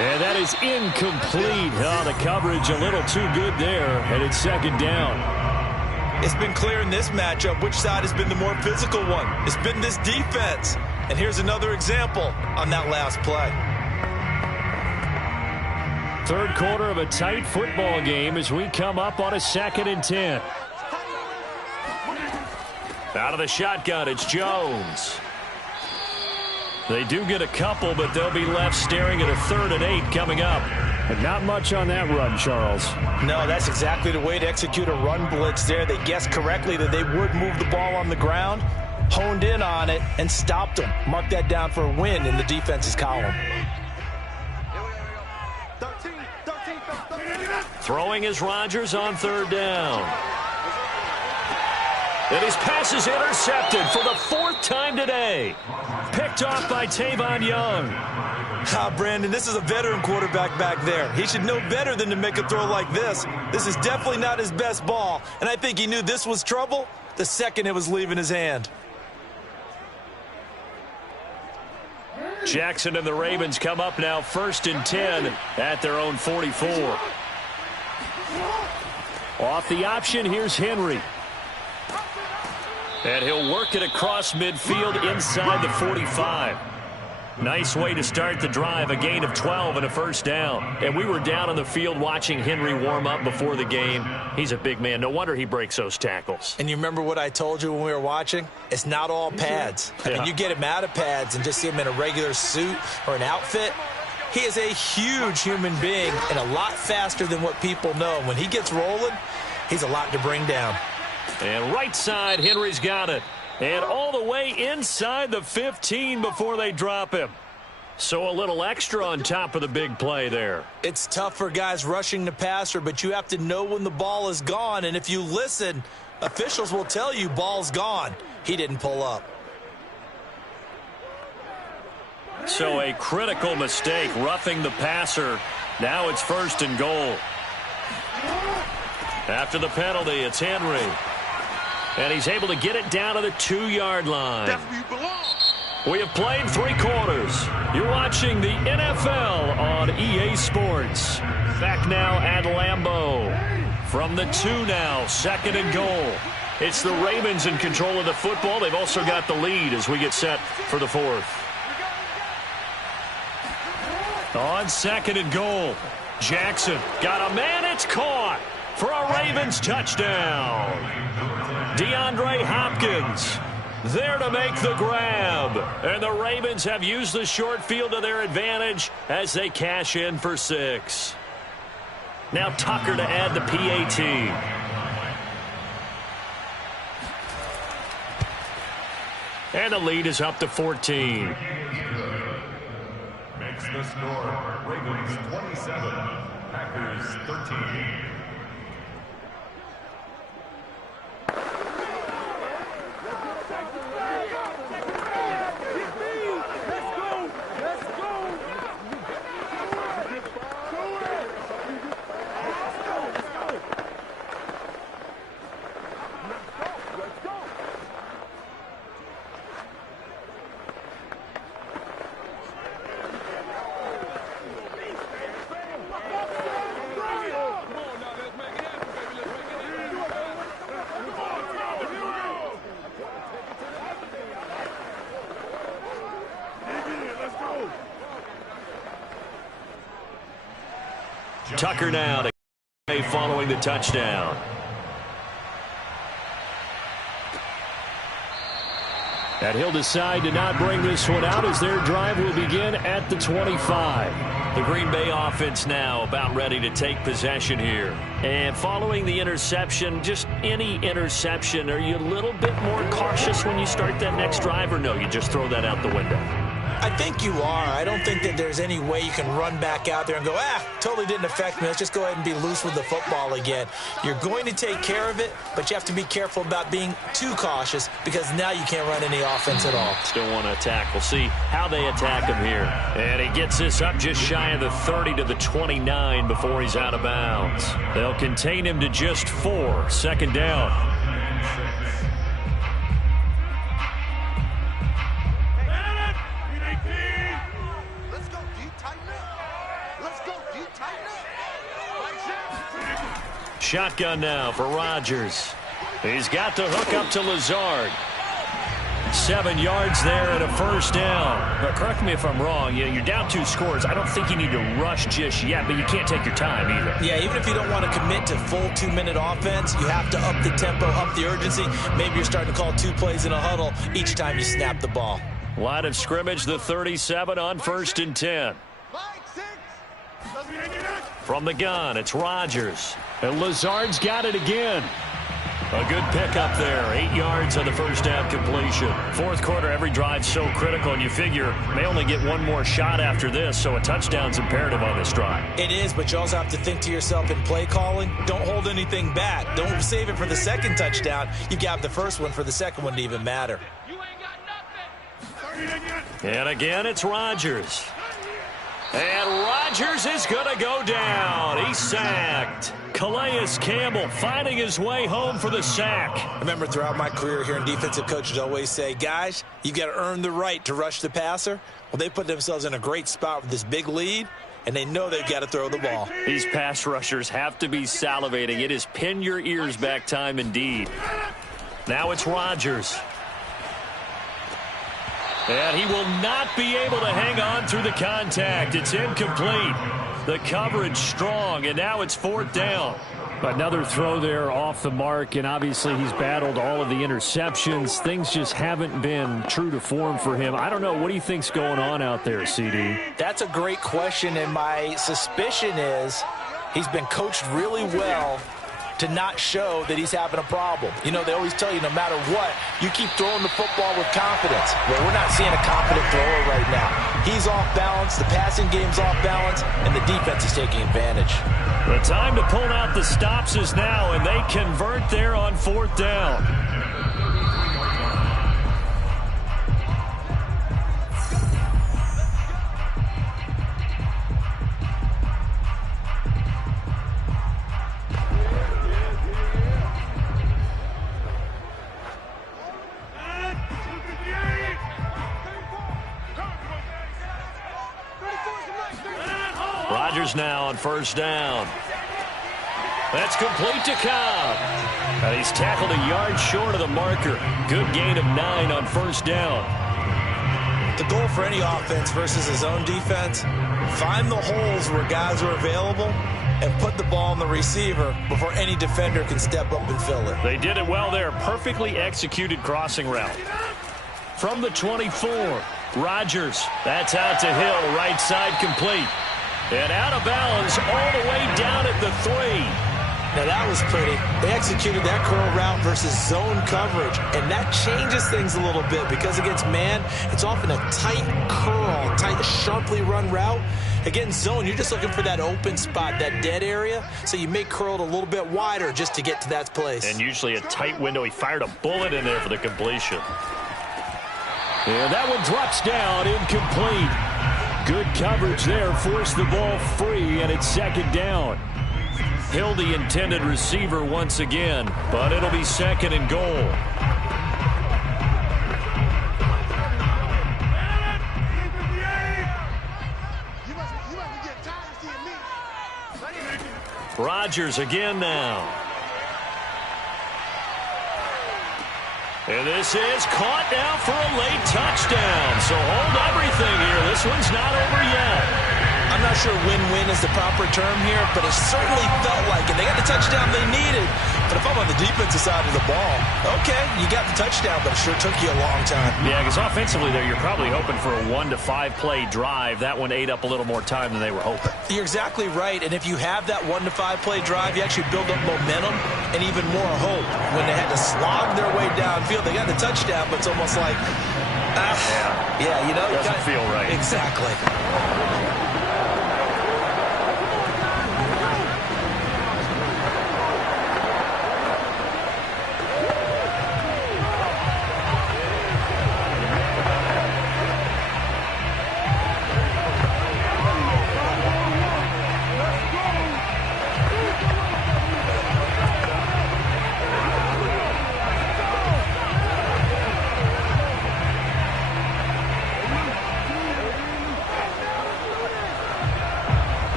And that is incomplete. Oh, the coverage a little too good there, and it's 2nd down. It's been clear in this matchup which side has been the more physical one. It's been this defense. And here's another example on that last play. 3rd quarter of a tight football game as we come up on a 2nd and 10. Out of the shotgun, it's Jones. They do get a couple, but they'll be left staring at a 3rd and 8 coming up. And not much on that run, Charles. No, that's exactly the way to execute a run blitz there. They guessed correctly that they would move the ball on the ground, honed in on it, and stopped them. Mark that down for a win in the defense's column. Throwing is Rodgers on 3rd down. And his pass is intercepted for the 4th time today. Picked off by Tavon Young. Brandon, this is a veteran quarterback back there. He should know better than to make a throw like this. This is definitely not his best ball, and I think he knew this was trouble the second it was leaving his hand. Jackson and the Ravens come up now 1st and 10 at their own 44. Off the option, here's Henry. And he'll work it across midfield inside the 45. Nice way to start the drive, a gain of 12 and a first down. And we were down on the field watching Henry warm up before the game. He's a big man. No wonder he breaks those tackles. And you remember what I told you when we were watching? It's not all pads. I mean, you get him out of pads and just see him in a regular suit or an outfit. He is a huge human being and a lot faster than what people know. When he gets rolling, he's a lot to bring down. And right side, Henry's got it. And all the way inside the 15 before they drop him. So a little extra on top of the big play there. It's tough for guys rushing the passer, but you have to know when the ball is gone. And if you listen, officials will tell you ball's gone. He didn't pull up. So a critical mistake, roughing the passer. Now it's 1st and goal. After the penalty, it's Henry. And he's able to get it down to the 2-yard line. That's where you belong. We have played 3 quarters. You're watching the NFL on EA Sports. Back now at Lambeau. From the 2 now, 2nd and goal. It's the Ravens in control of the football. They've also got the lead as we get set for the 4th. On 2nd and goal, Jackson got a man. It's caught for a Ravens touchdown. DeAndre Hopkins there to make the grab. And the Ravens have used the short field to their advantage as they cash in for 6. Now Tucker to add the PAT. And the lead is up to 14. Makes the score Ravens 27, Packers 13. Tucker now to following the touchdown. And he'll decide to not bring this one out as their drive will begin at the 25. The Green Bay offense now about ready to take possession here. And following the interception, just any interception, are you a little bit more cautious when you start that next drive, or no, you just throw that out the window? I think you are. I don't think that there's any way you can run back out there and go, totally didn't affect me. Let's just go ahead and be loose with the football again. You're going to take care of it, but you have to be careful about being too cautious because now you can't run any offense at all. Still want to attack. We'll see how they attack him here. And he gets this up just shy of the 30 to the 29 before he's out of bounds. They'll contain him to just 4. 2nd down. Shotgun now for Rodgers. He's got the hook up to Lazard. 7 yards there and a first down. But correct me if I'm wrong. You're down 2 scores. I don't think you need to rush just yet, but you can't take your time either. Yeah, even if you don't want to commit to full 2-minute offense, you have to up the tempo, up the urgency. Maybe you're starting to call 2 plays in a huddle each time you snap the ball. Line of scrimmage, the 37 on 1st and 10. From the gun, it's Rodgers. And Lazard's got it again. A good pickup there. 8 yards on the first down completion. 4th quarter, every drive so critical, and you figure may only get one more shot after this, so a touchdown's imperative on this drive. It is, but you also have to think to yourself in play calling, don't hold anything back. Don't save it for the 2nd touchdown. You got the first one for the 2nd one to even matter. And again, it's Rodgers. And Rodgers is going to go down. He's sacked. Calais Campbell finding his way home for the sack. I remember throughout my career here in defensive coaches always say, guys, you got to earn the right to rush the passer. Well, they put themselves in a great spot with this big lead, and they know they've got to throw the ball. These pass rushers have to be salivating. It is pin your ears back time indeed. Now it's Rodgers. And he will not be able to hang on through the contact. It's incomplete. The coverage strong, and now it's 4th down. Another throw there off the mark, and obviously he's battled all of the interceptions. Things just haven't been true to form for him. I don't know. What do you think's going on out there, CD? That's a great question, and my suspicion is he's been coached really well to not show that he's having a problem. You know, they always tell you no matter what, you keep throwing the football with confidence. Well, we're not seeing a confident thrower right now. He's off balance, the passing game's off balance, and the defense is taking advantage. The time to pull out the stops is now, and they convert there on 4th down. Rodgers now on 1st down. That's complete to Cobb. And he's tackled a yard short of the marker. Good gain of 9 on 1st down. The goal for any offense versus his own defense, find the holes where guys are available and put the ball on the receiver before any defender can step up and fill it. They did it well there. Perfectly executed crossing route. From the 24, Rodgers. That's out to Hill. Right side complete. And out of bounds all the way down at the 3. Now that was pretty. They executed that curl route versus zone coverage, and that changes things a little bit because against man, it's often a tight curl, tight, sharply run route. Against zone, you're just looking for that open spot, that dead area, so you may curl it a little bit wider just to get to that place. And usually a tight window. He fired a bullet in there for the completion. And that one drops down, incomplete. Good coverage there, forced the ball free, and it's 2nd down. Hill the intended receiver once again, but it'll be 2nd and goal. Rodgers again now. And this is caught now for a late touchdown. So hold everything here. This one's not over yet. I'm not sure win-win is the proper term here, but it certainly felt like it. They got the touchdown they needed. But if I'm on the defensive side of the ball, okay, you got the touchdown, but it sure took you a long time. Yeah, because offensively there, you're probably hoping for a 1 to 5 play drive. That one ate up a little more time than they were hoping. You're exactly right. And if you have that 1 to 5 play drive, you actually build up momentum and even more hope. When they had to slog their way downfield, they got the touchdown, but it's almost like, yeah, you know. Doesn't feel right. Exactly.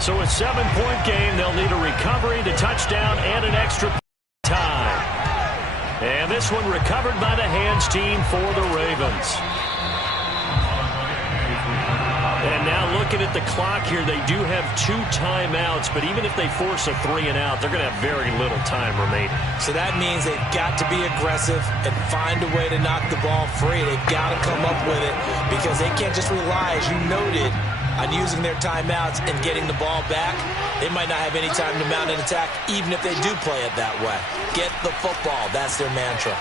So a 7-point game, they'll need a recovery, the touchdown, and an extra time. And this one recovered by the hands team for the Ravens. And now looking at the clock here, they do have 2 timeouts, but even if they force a 3 and out, they're going to have very little time remaining. So that means they've got to be aggressive and find a way to knock the ball free. They've got to come up with it because they can't just rely, as you noted, on using their timeouts and getting the ball back. They might not have any time to mount an attack, even if they do play it that way. Get the football. That's their mantra.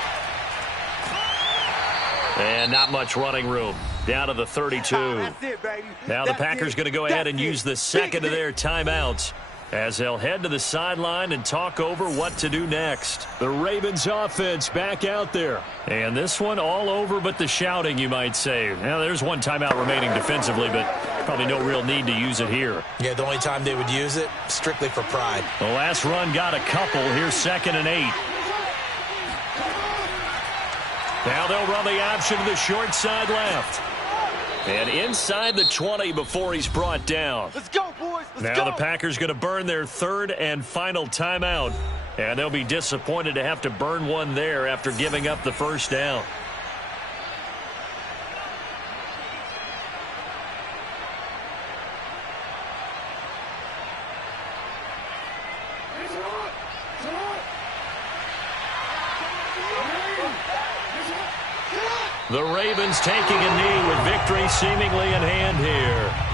And not much running room. Down to the 32. That's it, baby. Now the Packers going to go ahead and use the second of their timeouts. as they'll head to the sideline and talk over what to do next. The Ravens offense back out there. And this one all over but the shouting, you might say. Now, there's one timeout remaining defensively, but probably no real need to use it here. Yeah, the only time they would use it, strictly for pride. The last run got a couple. Here's 2nd and 8. Now they'll run the option to the short side left. And inside the 20 before he's brought down. Let's go, boys. Let's Now go. the Packers going to burn their 3rd and final timeout. And they'll be disappointed to have to burn one there after giving up the first down. The Ravens taking a knee with victory seemingly in hand here.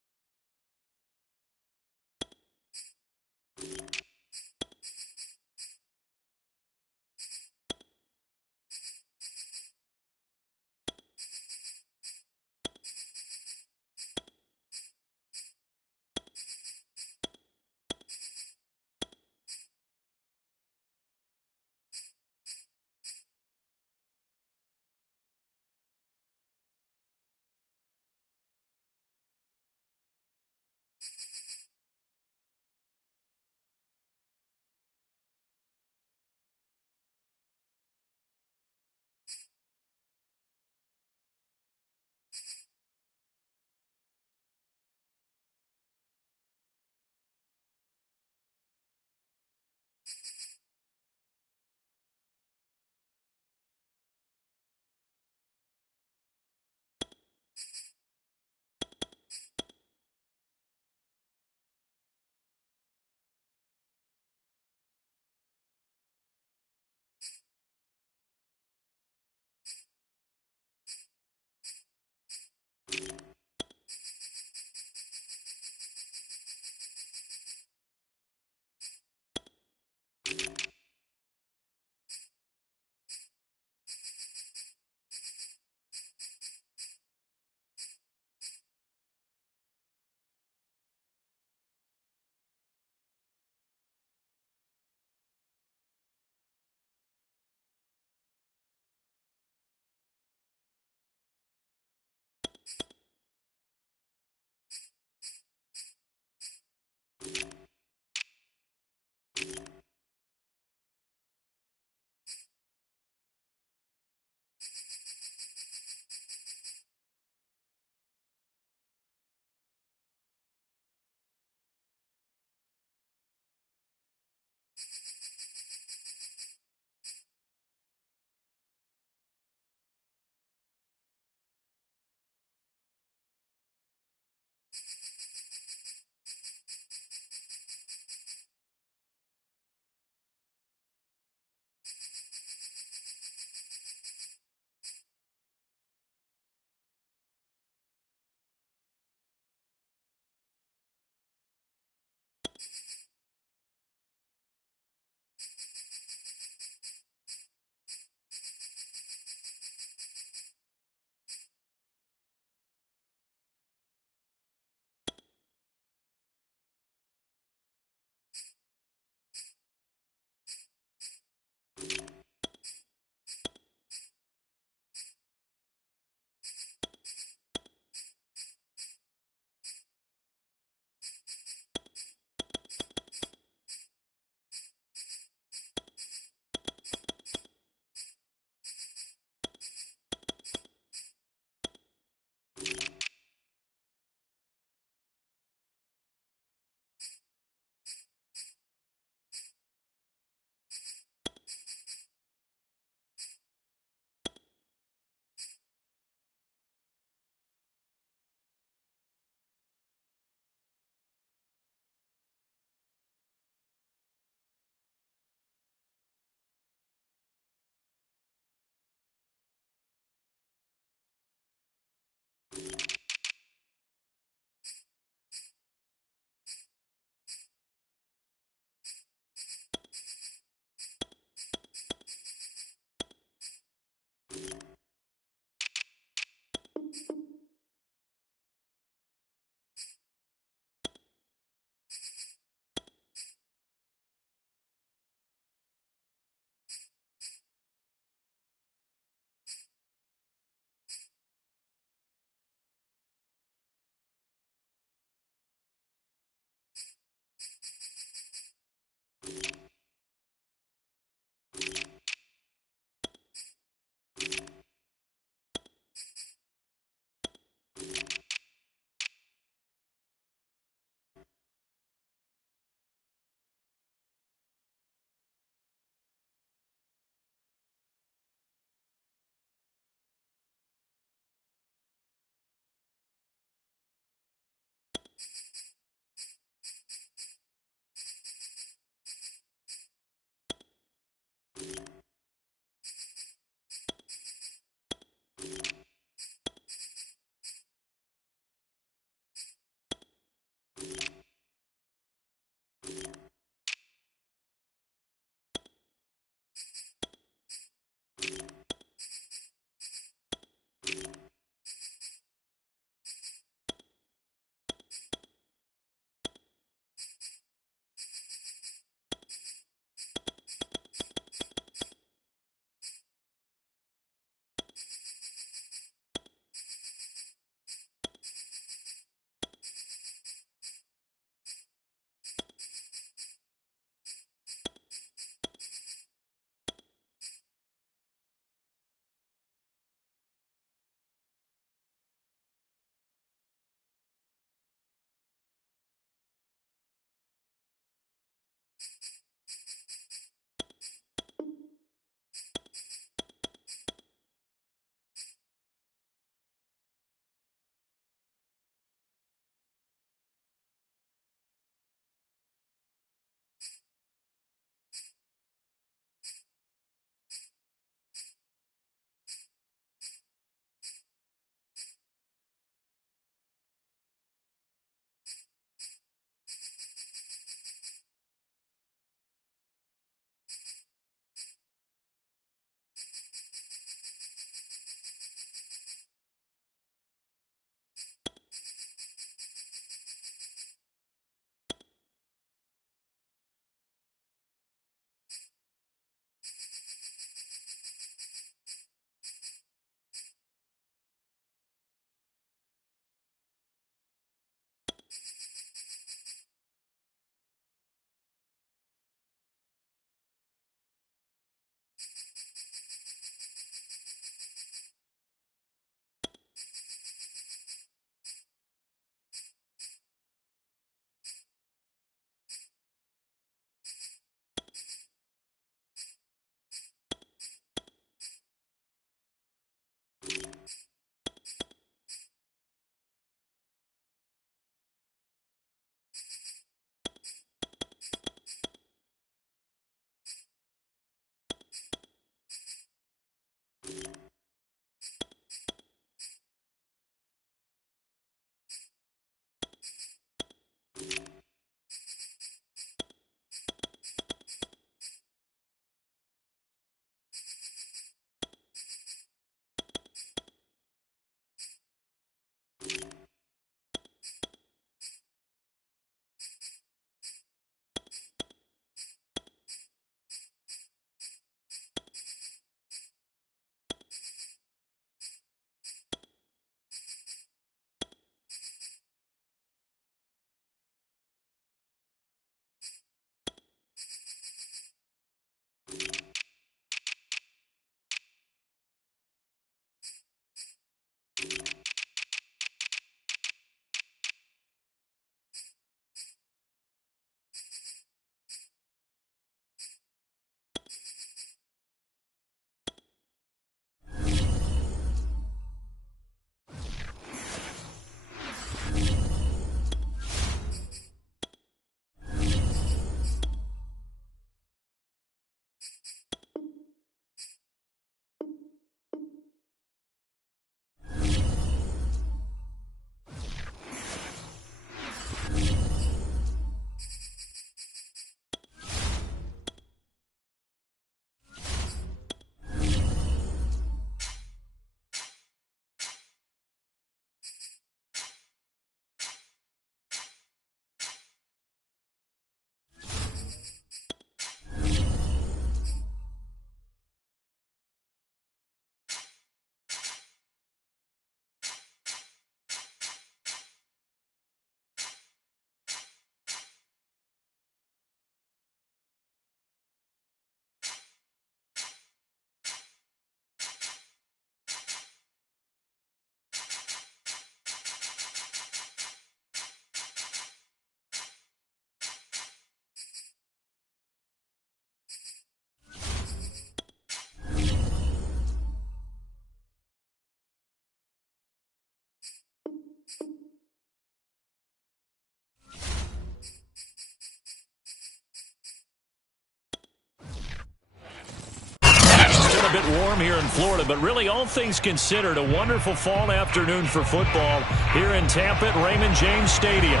warm here in Florida, but really all things considered, a wonderful fall afternoon for football here in Tampa at Raymond James Stadium.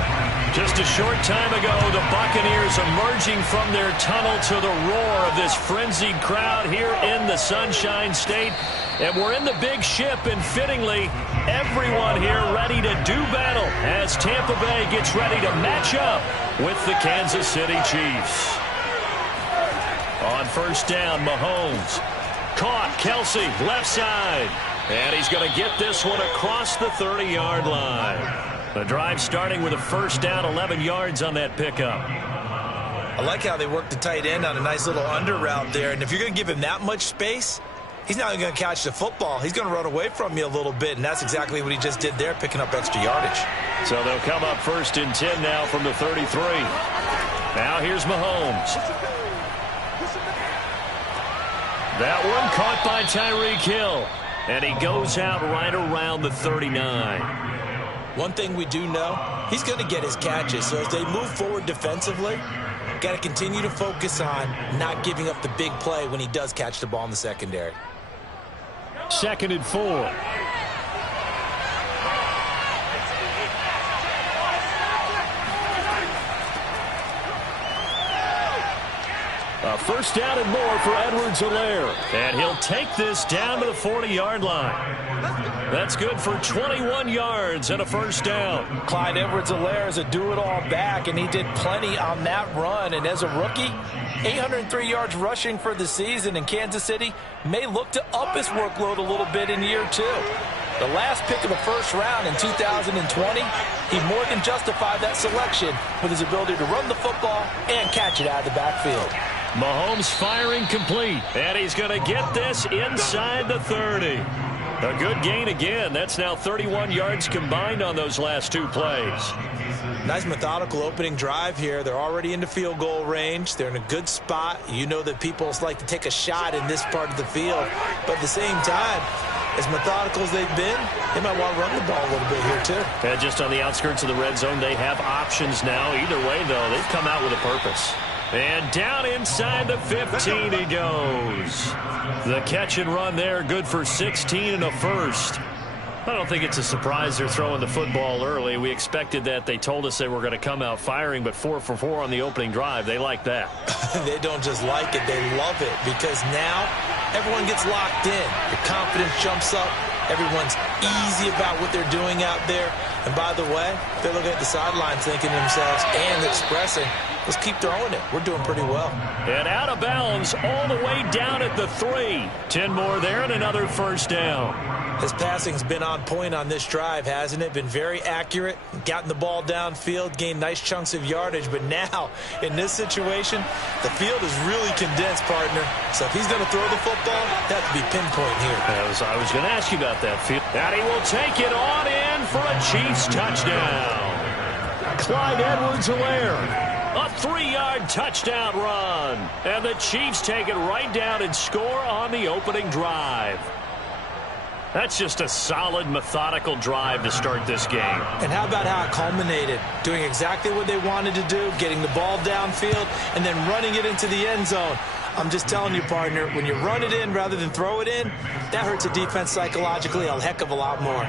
Just a short time ago, the Buccaneers emerging from their tunnel to the roar of this frenzied crowd here in the Sunshine State. And we're in the big ship, and fittingly, everyone here ready to do battle as Tampa Bay gets ready to match up with the Kansas City Chiefs. On first down, Mahomes. Caught, Kelsey, left side. And he's going to get this one across the 30-yard line. The drive starting with a first down, 11 yards on that pickup. I like how they work the tight end on a nice little under route there. And if you're going to give him that much space, he's not going to catch the football. He's going to run away from you a little bit, and that's exactly what he just did there, picking up extra yardage. So they'll come up first and 10 now from the 33. Now here's Mahomes. That one caught by Tyreek Hill, and he goes out right around the 39. One thing we do know, he's going to get his catches. So as they move forward defensively, got to continue to focus on not giving up the big play when he does catch the ball in the secondary. 2nd and 4. A first down and more for Edwards-Helaire. And he'll take this down to the 40-yard line. That's good for 21 yards and a first down. Clyde Edwards-Helaire is a do-it-all back, and he did plenty on that run. And as a rookie, 803 yards rushing for the season, and Kansas City may look to up his workload a little bit in year 2. The last pick of the first round in 2020, he more than justified that selection with his ability to run the football and catch it out of the backfield. Mahomes firing complete, and he's going to get this inside the 30. A good gain again. That's now 31 yards combined on those last 2 plays. Nice methodical opening drive here. They're already into field goal range. They're in a good spot. You know that people like to take a shot in this part of the field. But at the same time, as methodical as they've been, they might want to run the ball a little bit here too. And just on the outskirts of the red zone, they have options now. Either way, though, they've come out with a purpose. And down inside the 15 he goes. The catch and run there, good for 16 and a first. I don't think it's a surprise they're throwing the football early. We expected that. They told us they were going to come out firing, but 4 for 4 on the opening drive. They like that. They don't just like it, they love it, because now everyone gets locked in. Your confidence jumps up. Everyone's easy about what they're doing out there. And by the way, they're looking at the sidelines thinking to themselves and expressing, let's keep throwing it. We're doing pretty well. And out of bounds all the way down at the 3. 10 more there and another first down. His passing's been on point on this drive, hasn't it? Been very accurate, gotten the ball downfield, gained nice chunks of yardage. But now, in this situation, the field is really condensed, partner. So if he's going to throw the football, that has to be pinpoint here. I was going to ask you about that field. And he will take it on in for a Chiefs touchdown. Clyde Edwards-Helaire. A 3-yard touchdown run. And the Chiefs take it right down and score on the opening drive. That's just a solid, methodical drive to start this game. And how about how it culminated? Doing exactly what they wanted to do, getting the ball downfield, and then running it into the end zone. I'm just telling you, partner, when you run it in rather than throw it in, that hurts a defense psychologically a heck of a lot more.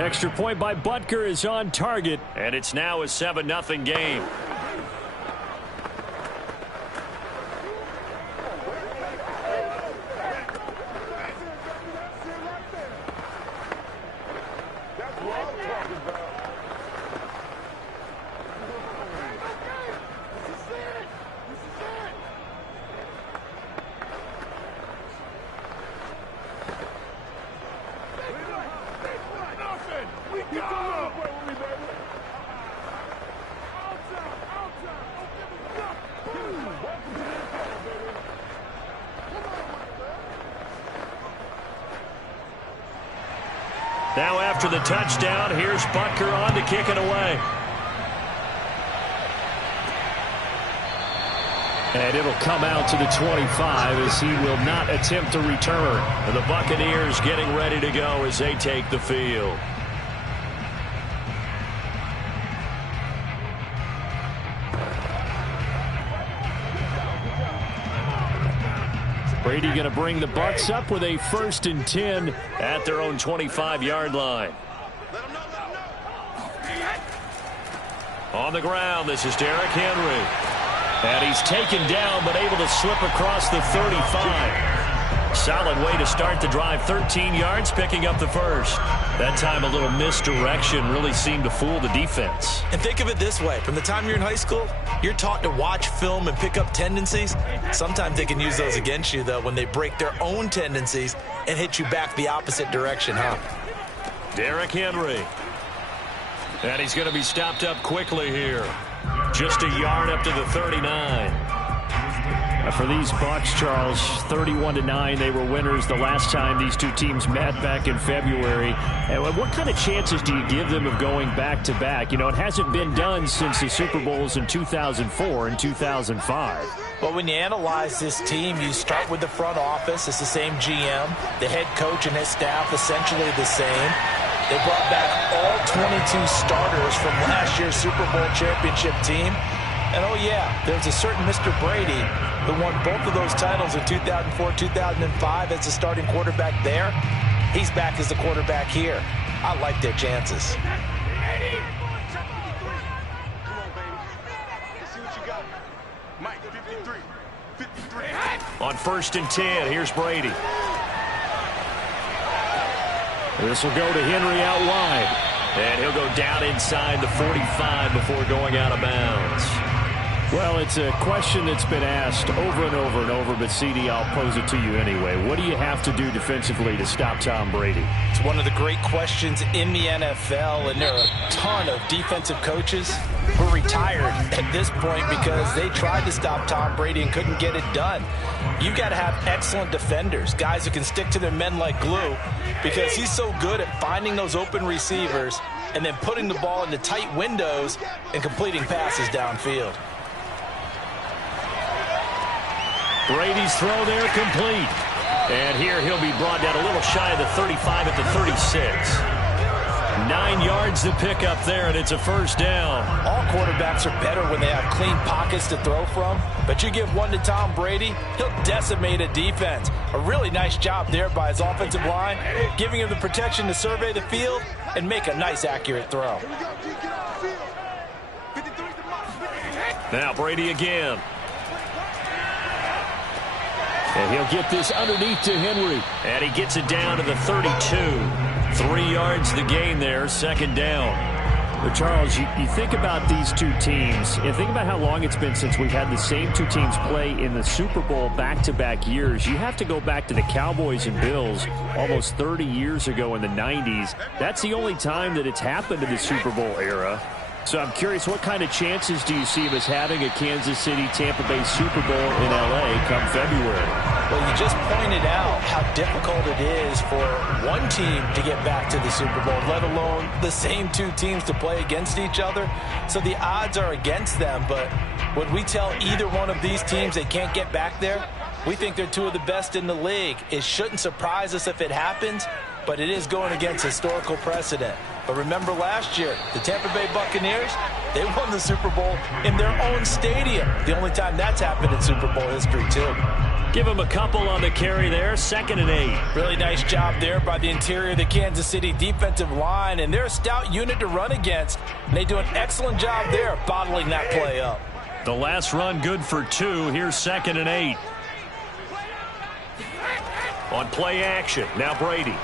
Extra point by Butker is on target, and it's now a 7-0 game. Now after the touchdown, here's Butker on to kick it away. And it'll come out to the 25 as he will not attempt to return. And the Buccaneers getting ready to go as they take the field. Brady going to bring the Bucs up with a 1st and 10 at their own 25-yard line. On the ground, this is Derrick Henry. And he's taken down, but able to slip across the 35. Solid way to start the drive. 13 yards, picking up the first. That time a little misdirection really seemed to fool the defense. And think of it this way. From the time you're in high school, you're taught to watch film and pick up tendencies. Sometimes they can use those against you, though, when they break their own tendencies and hit you back the opposite direction, huh? Derrick Henry. And he's going to be stopped up quickly here. Just a yard up to the 39. For these Bucs, Charles, 31-9, they were winners the last time these two teams met back in February. And what kind of chances do you give them of going back-to-back? You know, it hasn't been done since the Super Bowls in 2004 and 2005. Well, when you analyze this team, you start with the front office. It's the same GM. The head coach and his staff essentially the same. They brought back all 22 starters from last year's Super Bowl championship team. And, oh, yeah, there's a certain Mr. Brady who won both of those titles in 2004, 2005 as the starting quarterback there. He's back as the quarterback here. I like their chances. Come on, baby. Let's see what you got. Mike, 53. 53. On 1st and 10, here's Brady. This will go to Henry out wide. And he'll go down inside the 45 before going out of bounds. Well, it's a question that's been asked over and over and over, but, CD, I'll pose it to you anyway. What do you have to do defensively to stop Tom Brady? It's one of the great questions in the NFL, and there are a ton of defensive coaches who are retired at this point because they tried to stop Tom Brady and couldn't get it done. You've got to have excellent defenders, guys who can stick to their men like glue, because he's so good at finding those open receivers and then putting the ball into tight windows and completing passes downfield. Brady's throw there complete. And here he'll be brought down a little shy of the 35 at the 36. 9 yards to pick up there, and it's a 1st down. All quarterbacks are better when they have clean pockets to throw from, but you give one to Tom Brady, he'll decimate a defense. A really nice job there by his offensive line, giving him the protection to survey the field and make a nice, accurate throw. Here we go, D. Get off the field. 53's the mark. Now Brady again. And he'll get this underneath to Henry. And he gets it down to the 32. 3 yards the gain there, 2nd down. But Charles, you think about these two teams, and think about how long it's been since we've had the same two teams play in the Super Bowl back-to-back years. You have to go back to the Cowboys and Bills almost 30 years ago in the 90s. That's the only time that it's happened in the Super Bowl era. So I'm curious, what kind of chances do you see of us having a Kansas City-Tampa Bay Super Bowl in L.A. come February? Well, you just pointed out how difficult it is for one team to get back to the Super Bowl, let alone the same two teams to play against each other. So the odds are against them, but when we tell either one of these teams they can't get back there, we think they're two of the best in the league. It shouldn't surprise us if it happens, but it is going against historical precedent. But remember last year, the Tampa Bay Buccaneers, they won the Super Bowl in their own stadium. The only time that's happened in Super Bowl history, too. Give him a couple on the carry there, 2nd and 8. Really nice job there by the interior of the Kansas City defensive line, and they're a stout unit to run against. And they do an excellent job there bottling that play up. The last run good for 2. Here's 2nd and 8. On play action, now Brady.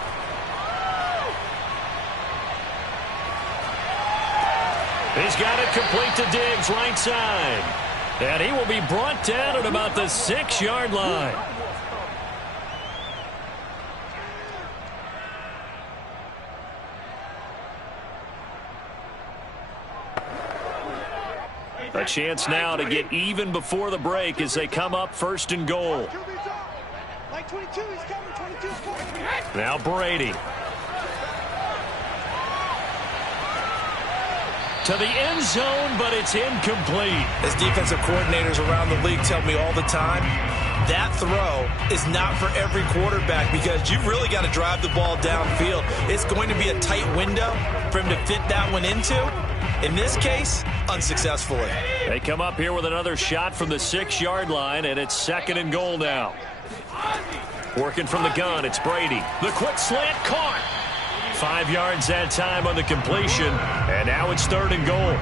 He's got it complete to Diggs, right side. And he will be brought down at about the 6-yard line. A chance now to get even before the break as they come up 1st and goal. Like 22, he's coming. 22 is coming. Now Brady. To the end zone, but it's incomplete. As defensive coordinators around the league tell me all the time, that throw is not for every quarterback because you've really got to drive the ball downfield. It's going to be a tight window for him to fit that one into. In this case, unsuccessfully. They come up here with another shot from the 6-yard line, and it's 2nd and goal now. Working from the gun, it's Brady. The quick slant caught. 5 yards that time on the completion, and now it's 3rd and goal.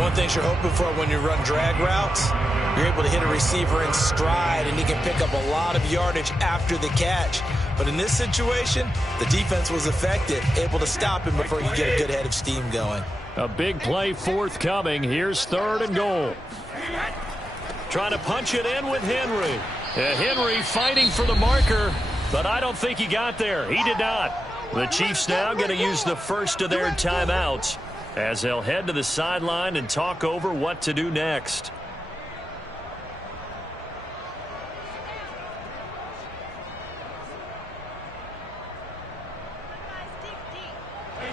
One thing you're hoping for when you run drag routes, you're able to hit a receiver in stride, and he can pick up a lot of yardage after the catch. But in this situation, the defense was effective, able to stop him before you get a good head of steam going. A big play forthcoming. Here's 3rd and goal. Trying to punch it in with Henry. Henry fighting for the marker, but I don't think he got there. He did not. The Chiefs now going to use the first of their timeouts as they'll head to the sideline and talk over what to do next.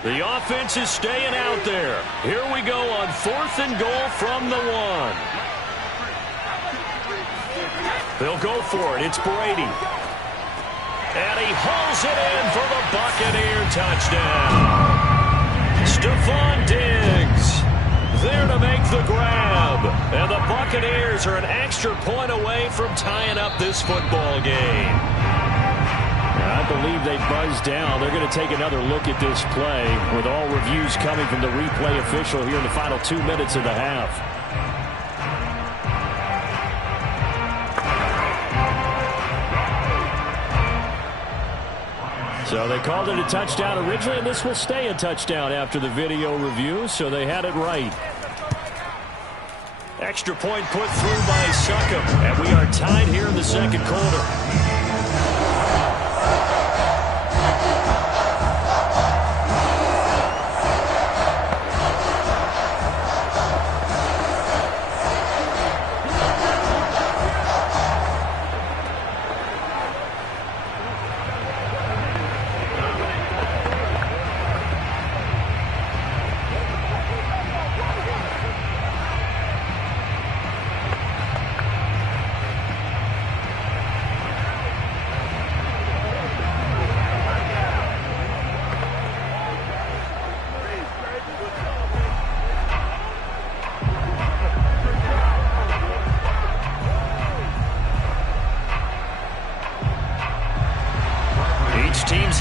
The offense is staying out there. Here we go on 4th and goal from the 1. They'll go for it. It's Brady. And he hauls it in for the Buccaneer touchdown. Stephon Diggs there to make the grab. And the Buccaneers are an extra point away from tying up this football game. I believe they buzzed down. They're going to take another look at this play with all reviews coming from the replay official here in the final 2 minutes of the half. So they called it a touchdown originally, and this will stay a touchdown after the video review, so they had it right. Extra point put through by Succop, and we are tied here in the 2nd quarter.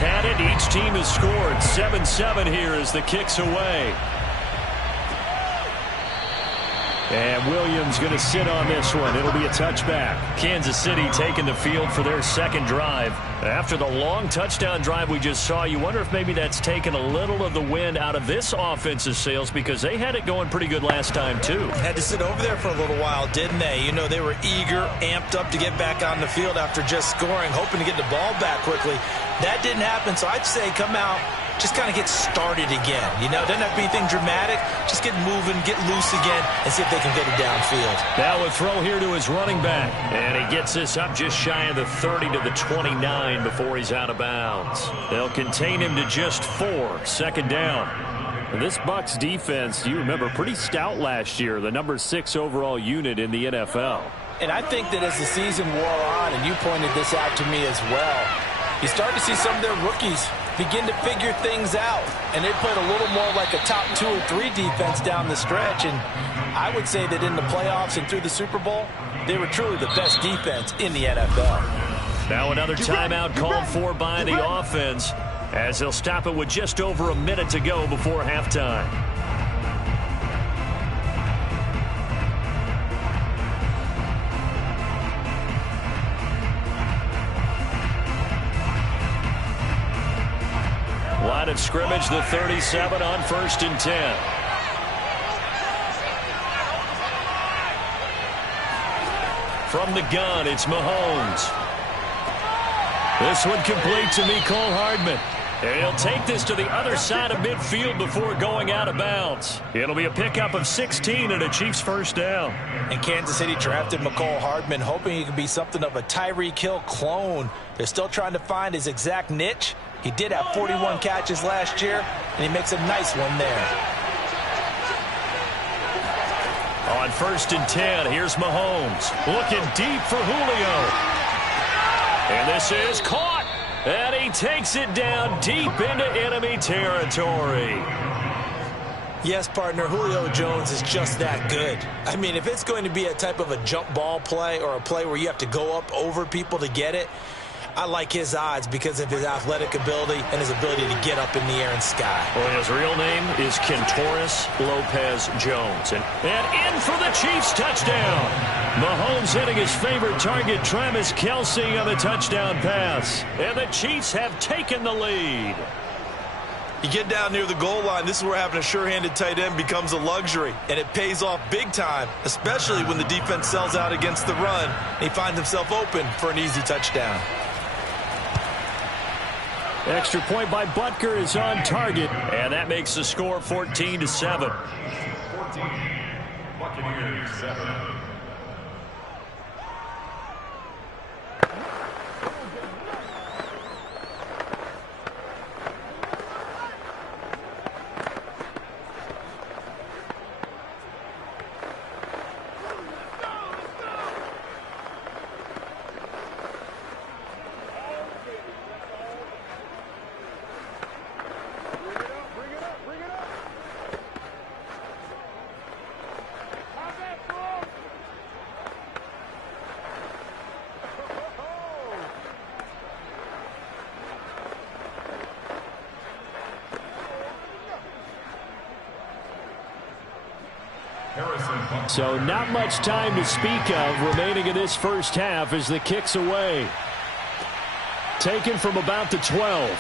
Had it. Each team has scored. 7-7 here as the kick's away. And Williams going to sit on this one. It'll be a touchback. Kansas City taking the field for their 2nd drive. After the long touchdown drive we just saw, you wonder if maybe that's taken a little of the wind out of this offense's sails because they had it going pretty good last time too. Had to sit over there for a little while, didn't they? You know, they were eager, amped up to get back on the field after just scoring, hoping to get the ball back quickly. That didn't happen, so I'd say come out, just kind of get started again. You know, doesn't have to be anything dramatic. Just get moving, get loose again, and see if they can get it downfield. Now a throw here to his running back. And he gets this up just shy of the 30 to the 29 before he's out of bounds. They'll contain him to just 4. 2nd down. This Bucs defense, you remember, pretty stout last year. The number 6 overall unit in the NFL. And I think that as the season wore on, and you pointed this out to me as well, you start to see some of their rookies begin to figure things out. And they played a little more like a top 2 or 3 defense down the stretch. And I would say that in the playoffs and through the Super Bowl, they were truly the best defense in the NFL. Now another timeout called for by the offense as they'll stop it with just over a minute to go before halftime. Line of scrimmage, the 37 on 1st and 10. From the gun, it's Mahomes. This one complete to Mecole Hardman. And he'll take this to the other side of midfield before going out of bounds. It'll be a pickup of 16 and a Chiefs 1st down. And Kansas City drafted Mecole Hardman, hoping he could be something of a Tyreek Hill clone. They're still trying to find his exact niche. He did have 41 catches last year, and he makes a nice one there. On 1st and 10, here's Mahomes. Looking deep for Julio. And this is caught. And he takes it down deep into enemy territory. Yes, partner, Julio Jones is just that good. I mean, if it's going to be a type of a jump ball play or a play where you have to go up over people to get it, I like his odds because of his athletic ability and his ability to get up in the air and sky. Well, his real name is Kentoris Lopez-Jones. And in for the Chiefs touchdown. Mahomes hitting his favorite target, Travis Kelce, on the touchdown pass. And the Chiefs have taken the lead. You get down near the goal line, this is where having a sure-handed tight end becomes a luxury, and it pays off big time, especially when the defense sells out against the run, and he finds himself open for an easy touchdown. Extra point by Butker is on target, and that makes the score 14-7. 14, Buccaneers 7. So not much time to speak of remaining in this first half as the kick's away. Taken from about the 12.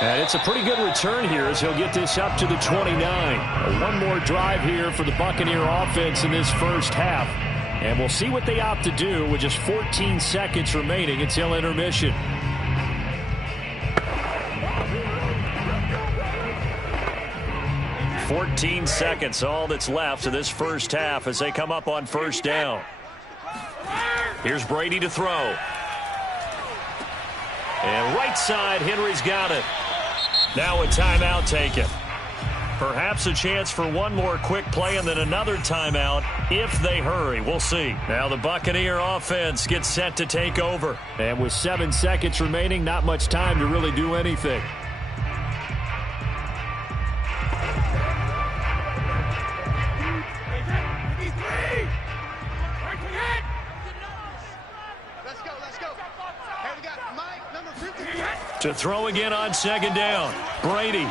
And it's a pretty good return here as he'll get this up to the 29. One more drive here for the Buccaneer offense in this first half. And we'll see what they opt to do with just 14 seconds remaining until intermission. .14 seconds, all that's left of this first half as they come up on first down. Here's Brady to throw. And right side, Henry's got it. Now a timeout taken. Perhaps a chance for one more quick play and then another timeout if they hurry. We'll see. Now the Buccaneer offense gets set to take over. And with 7 seconds remaining, not much time to really do anything. To throw again on second down. Brady.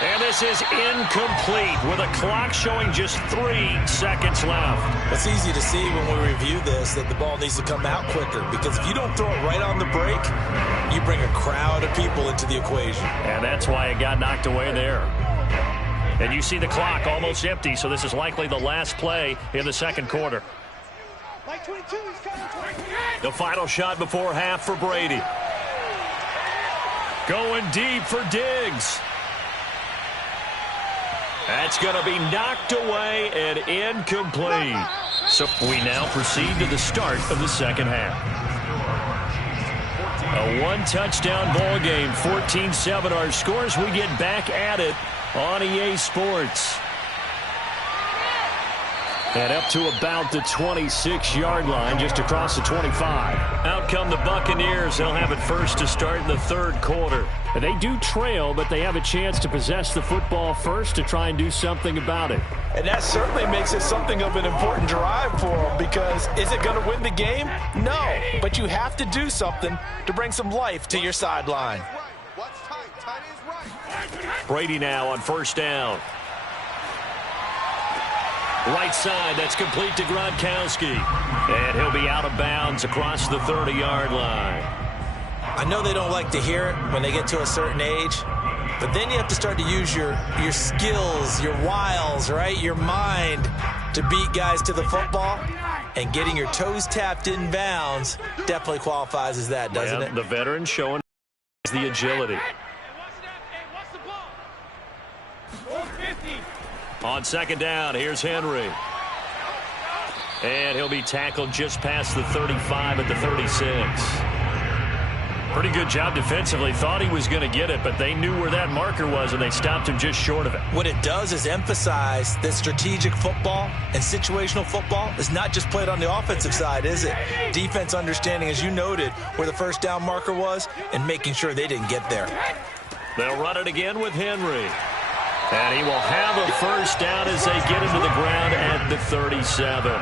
And this is incomplete with a clock showing just 3 seconds left. It's easy to see when we review this that the ball needs to come out quicker because if you don't throw it right on the break, you bring a crowd of people into the equation. And that's why it got knocked away there. And you see the clock almost empty, so this is likely the last play in the second quarter. The final shot before half for Brady. Going deep for Diggs. That's going to be knocked away and incomplete. So we now proceed to the start of the second half. A one-touchdown ball game, 14-7 our scores. We get back at it on EA Sports. And up to about the 26-yard line, just across the 25. Out come the Buccaneers. They'll have it first to start in the third quarter. They do trail, but they have a chance to possess the football first to try and do something about it. And that certainly makes it something of an important drive for them because is it going to win the game? No, but you have to do something to bring some life to your sideline. Brady now on first down. Right side, that's complete to Gronkowski. And he'll be out of bounds across the 30-yard line. I know they don't like to hear it when they get to a certain age, but then you have to start to use your skills, your wiles, right, your mind to beat guys to the football. And getting your toes tapped in bounds definitely qualifies as that, doesn't it? The veteran showing the agility. On second down, here's Henry. And he'll be tackled just past the 35 at the 36. Pretty good job defensively. Thought he was going to get it, but they knew where that marker was, and they stopped him just short of it. What it does is emphasize that strategic football and situational football is not just played on the offensive side, is it? Defense understanding, as you noted, where the first down marker was and making sure they didn't get there. They'll run it again with Henry. And he will have a first down as they get into the ground at the 37.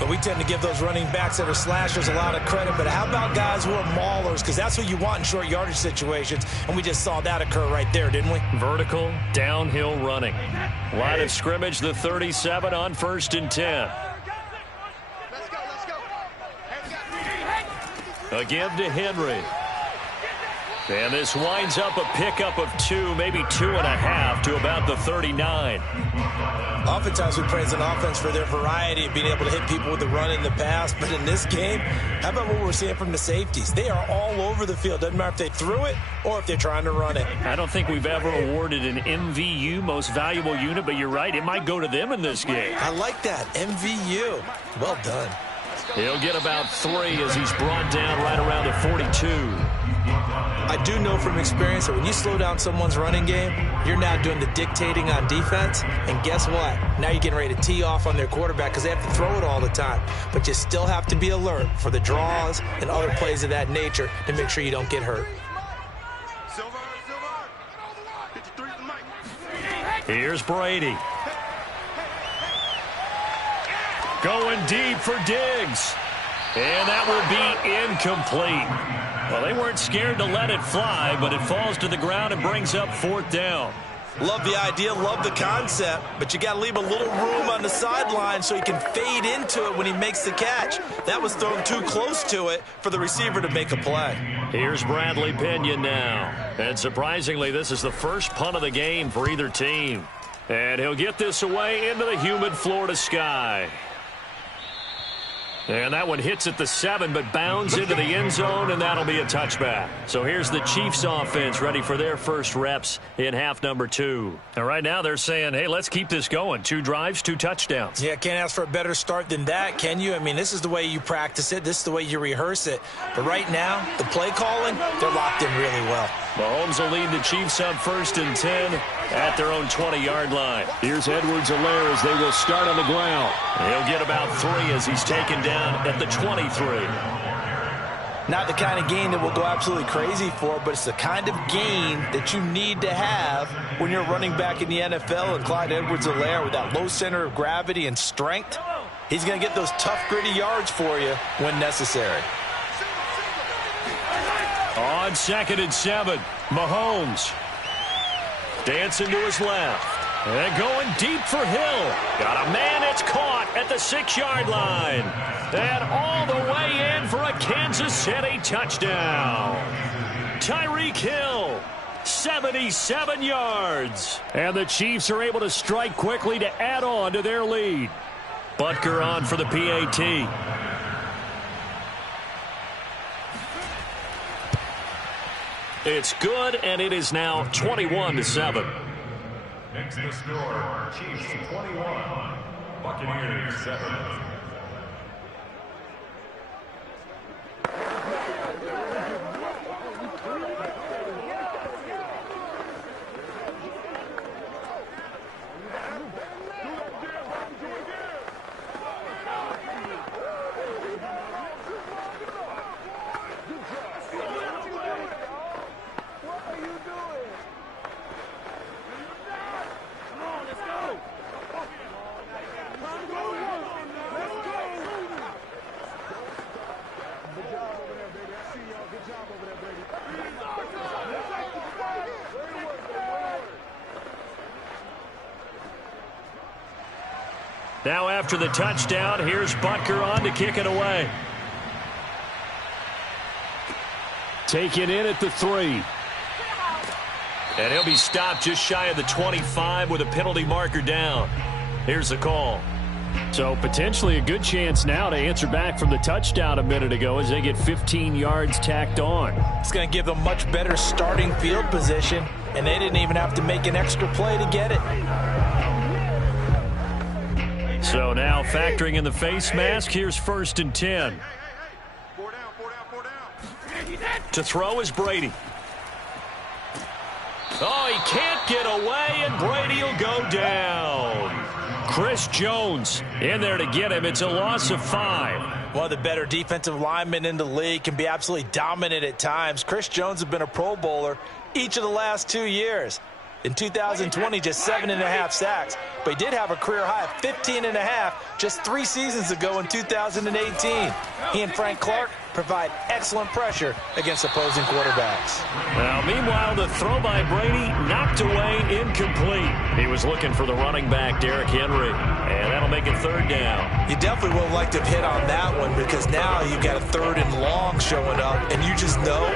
But we tend to give those running backs that are slashers a lot of credit. But how about guys who are maulers? Because that's what you want in short yardage situations. And we just saw that occur right there, didn't we? Vertical, downhill running. Line of scrimmage, the 37 on 1st and 10. A give to Henry. And this winds up a pickup of 2, maybe 2.5 to about the 39. Oftentimes we praise an offense for their variety of being able to hit people with the run in the pass. But in this game, how about what we're seeing from the safeties? They are all over the field. Doesn't matter if they threw it or if they're trying to run it. I don't think we've ever awarded an MVU, most valuable unit, but you're right. It might go to them in this game. I like that. MVU. Well done. He'll get about 3 as he's brought down right around the 42. I do know from experience that when you slow down someone's running game, you're now doing the dictating on defense. And guess what? Now you're getting ready to tee off on their quarterback because they have to throw it all the time. But you still have to be alert for the draws and other plays of that nature to make sure you don't get hurt. Here's Brady. Going deep for Diggs. And that will be incomplete. Well, they weren't scared to let it fly, but it falls to the ground and brings up 4th down. Love the idea, love the concept, but you got to leave a little room on the sideline so he can fade into it when he makes the catch. That was thrown too close to it for the receiver to make a play. Here's Bradley Pinion now. And surprisingly, this is the first punt of the game for either team. And he'll get this away into the humid Florida sky. And that one hits at the 7, but bounds into the end zone, and that'll be a touchback. So here's the Chiefs offense ready for their first reps in half number 2. And right now they're saying, hey, let's keep this going. 2 drives, 2 touchdowns. Yeah, can't ask for a better start than that, can you? I mean, this is the way you practice it. This is the way you rehearse it. But right now, the play calling, they're locked in really well. Mahomes will lead the Chiefs on 1st and 10 at their own 20-yard line. Here's Edwards-Helaire as they will start on the ground. He'll get about 3 as he's taken down at the 23. Not the kind of gain that we'll go absolutely crazy for, but it's the kind of gain that you need to have when you're running back in the NFL. And Clyde Edwards-Helaire, with that low center of gravity and strength, he's going to get those tough, gritty yards for you when necessary. On 2nd and 7, Mahomes dancing to his left. And going deep for Hill. Got a man that's caught at the 6-yard line. And all the way in for a Kansas City touchdown. Tyreek Hill, 77 yards. And the Chiefs are able to strike quickly to add on to their lead. Butker on for the PAT. It's good, and it is now 21-7. Next the score, Chiefs 21, Buccaneers 7. Now after the touchdown, here's Butker on to kick it away. Taken in at the 3. And he'll be stopped just shy of the 25 with a penalty marker down. Here's the call. So potentially a good chance now to answer back from the touchdown a minute ago as they get 15 yards tacked on. It's going to give them much better starting field position, and they didn't even have to make an extra play to get it. So now factoring in the face mask, here's 1st and 10. To throw is Brady. Oh, he can't get away, and Brady will go down. Chris Jones in there to get him. It's a loss of 5. One of the better defensive linemen in the league, can be absolutely dominant at times. Chris Jones has been a Pro Bowler each of the last 2 years. In 2020, just 7.5 sacks. But he did have a career high of 15.5 just 3 seasons ago in 2018. He and Frank Clark provide excellent pressure against opposing quarterbacks. Now, meanwhile, the throw by Brady knocked away, incomplete. He was looking for the running back, Derrick Henry, and that'll make it 3rd down. You definitely would have liked to have hit on that one because now you've got a 3rd and long showing up, and you just know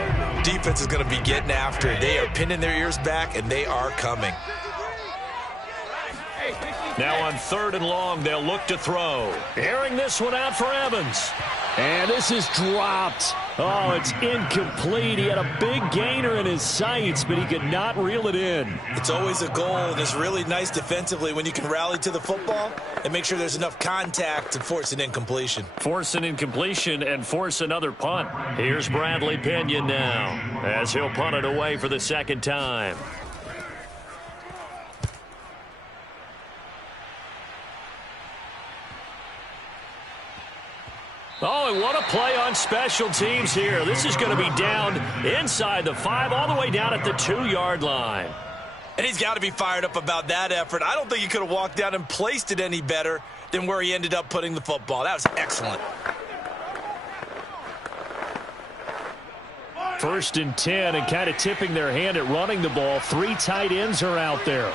defense is going to be getting after it. They are pinning their ears back, and they are coming. Now on 3rd and long, they'll look to throw. Airing this one out for Evans. And this is dropped. Oh, it's incomplete. He had a big gainer in his sights, but he could not reel it in. It's always a goal, and it's really nice defensively when you can rally to the football and make sure there's enough contact to force an incompletion. Force an incompletion and force another punt. Here's Bradley Pinion now as he'll punt it away for the 2nd time. Oh, and what a play on special teams here. This is going to be down inside the 5, all the way down at the 2-yard line. And he's got to be fired up about that effort. I don't think he could have walked down and placed it any better than where he ended up putting the football. That was excellent. 1st and 10, and kind of tipping their hand at running the ball. 3 tight ends are out there.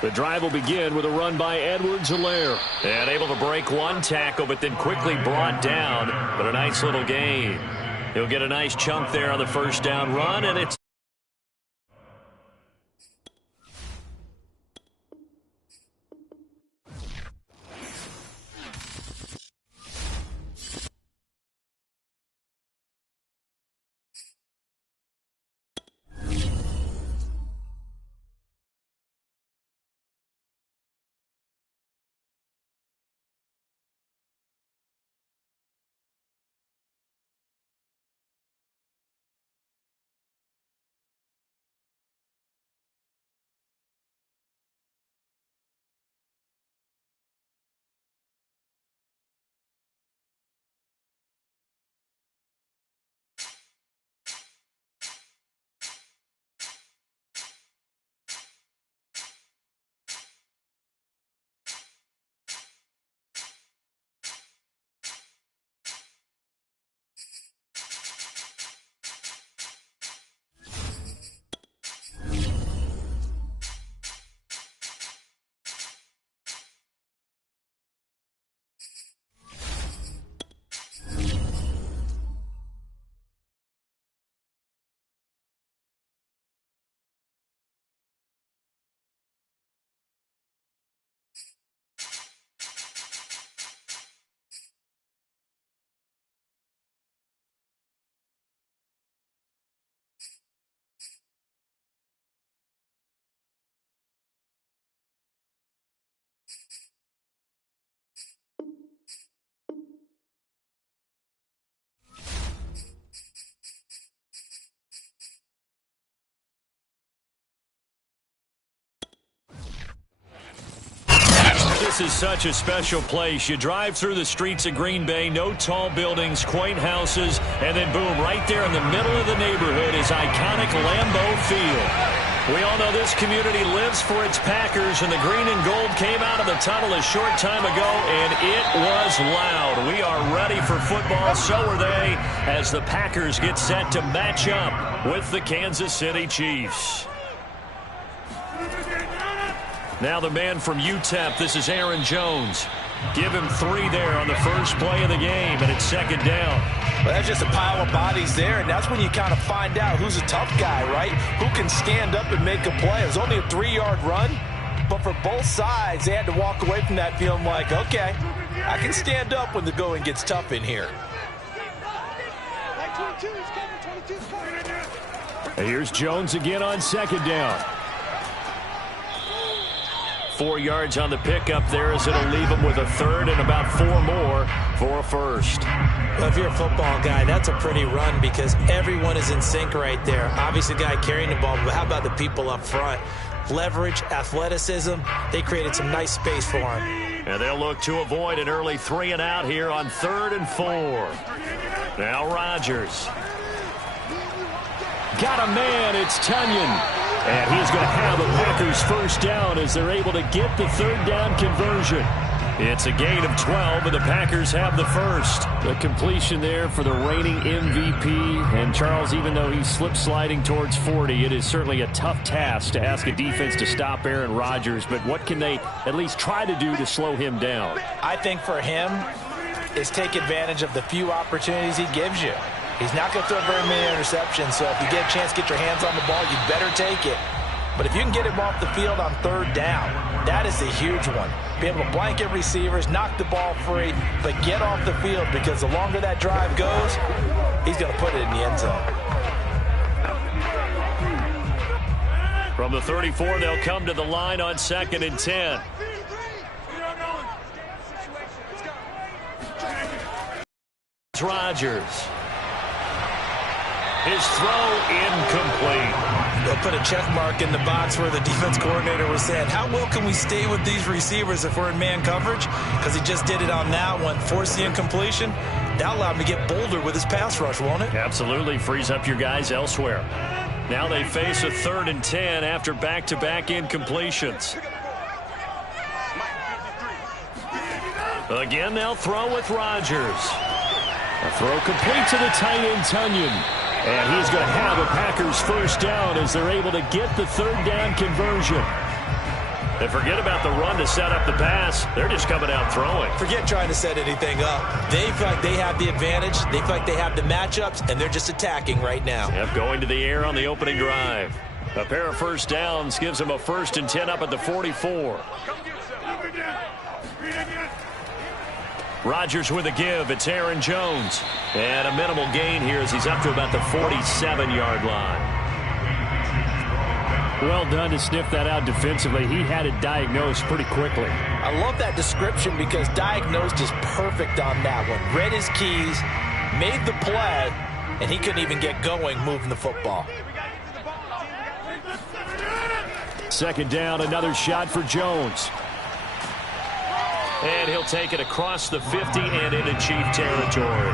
The drive will begin with a run by Edwards-Helaire. And able to break one tackle, but then quickly brought down. But a nice little gain. He'll get a nice chunk there on the 1st down run, and it's This is such a special place. You drive through the streets of Green Bay, no tall buildings, quaint houses, and then boom, right there in the middle of the neighborhood is iconic Lambeau Field. We all know this community lives for its Packers, and the green and gold came out of the tunnel a short time ago, and it was loud. We are ready for football, so are they, as the Packers get set to match up with the Kansas City Chiefs. Now the man from UTEP, this is Aaron Jones. Give him 3 there on the first play of the game, and it's 2nd down. Well, that's just a pile of bodies there, and that's when you kind of find out who's a tough guy, right? Who can stand up and make a play. It was only a 3-yard run, but for both sides, they had to walk away from that feeling like, okay, I can stand up when the going gets tough in here. And here's Jones again on 2nd down. 4 yards on the pickup there as it'll leave him with a 3rd and about 4 more for a 1st. Well, if you're a football guy, that's a pretty run because everyone is in sync right there. Obviously, the guy carrying the ball, but how about the people up front? Leverage, athleticism, they created some nice space for him. And they'll look to avoid an early 3 and out here on 3rd and 4. Now Rodgers. Got a man. It's Tonyan. And he's going to have a Packers first down as they're able to get the third down conversion. It's a gain of 12, and the Packers have the first. The completion there for the reigning MVP. And Charles, even though he's slip-sliding towards 40, it is certainly a tough task to ask a defense to stop Aaron Rodgers. But what can they at least try to do to slow him down? I think for him is take advantage of the few opportunities he gives you. He's not going to throw very many interceptions, so if you get a chance to get your hands on the ball, you better take it. But if you can get him off the field on third down, that is a huge one. Be able to blanket receivers, knock the ball free, but get off the field, because the longer that drive goes, he's going to put it in the end zone. From the 34, they'll come to the line on 2nd and 10. Rodgers. His throw incomplete. They'll put a check mark in the box where the defense coordinator was saying, how well can we stay with these receivers if we're in man coverage? Because he just did it on that one, forced the incompletion. That allowed him to get bolder with his pass rush, won't it? Absolutely. Frees up your guys elsewhere. Now they face a 3rd and 10 after back-to-back incompletions. Again, they'll throw with Rodgers. A throw complete to the tight end, Tonyan. And he's going to have a Packers first down as they're able to get the third down conversion. They forget about the run to set up the pass. They're just coming out throwing. Forget trying to set anything up. They feel like they have the advantage. They feel like they have the matchups, and they're just attacking right now. Yep, going to the air on the opening drive. A pair of first downs gives them a 1st and 10 up at the 44. Rodgers with a give. It's Aaron Jones. And a minimal gain here as he's up to about the 47-yard line. Well done to sniff that out defensively. He had it diagnosed pretty quickly. I love that description because diagnosed is perfect on that one. Read his keys, made the play, and he couldn't even get going moving the football. 2nd down, another shot for Jones. And he'll take it across the 50 and into Chief territory.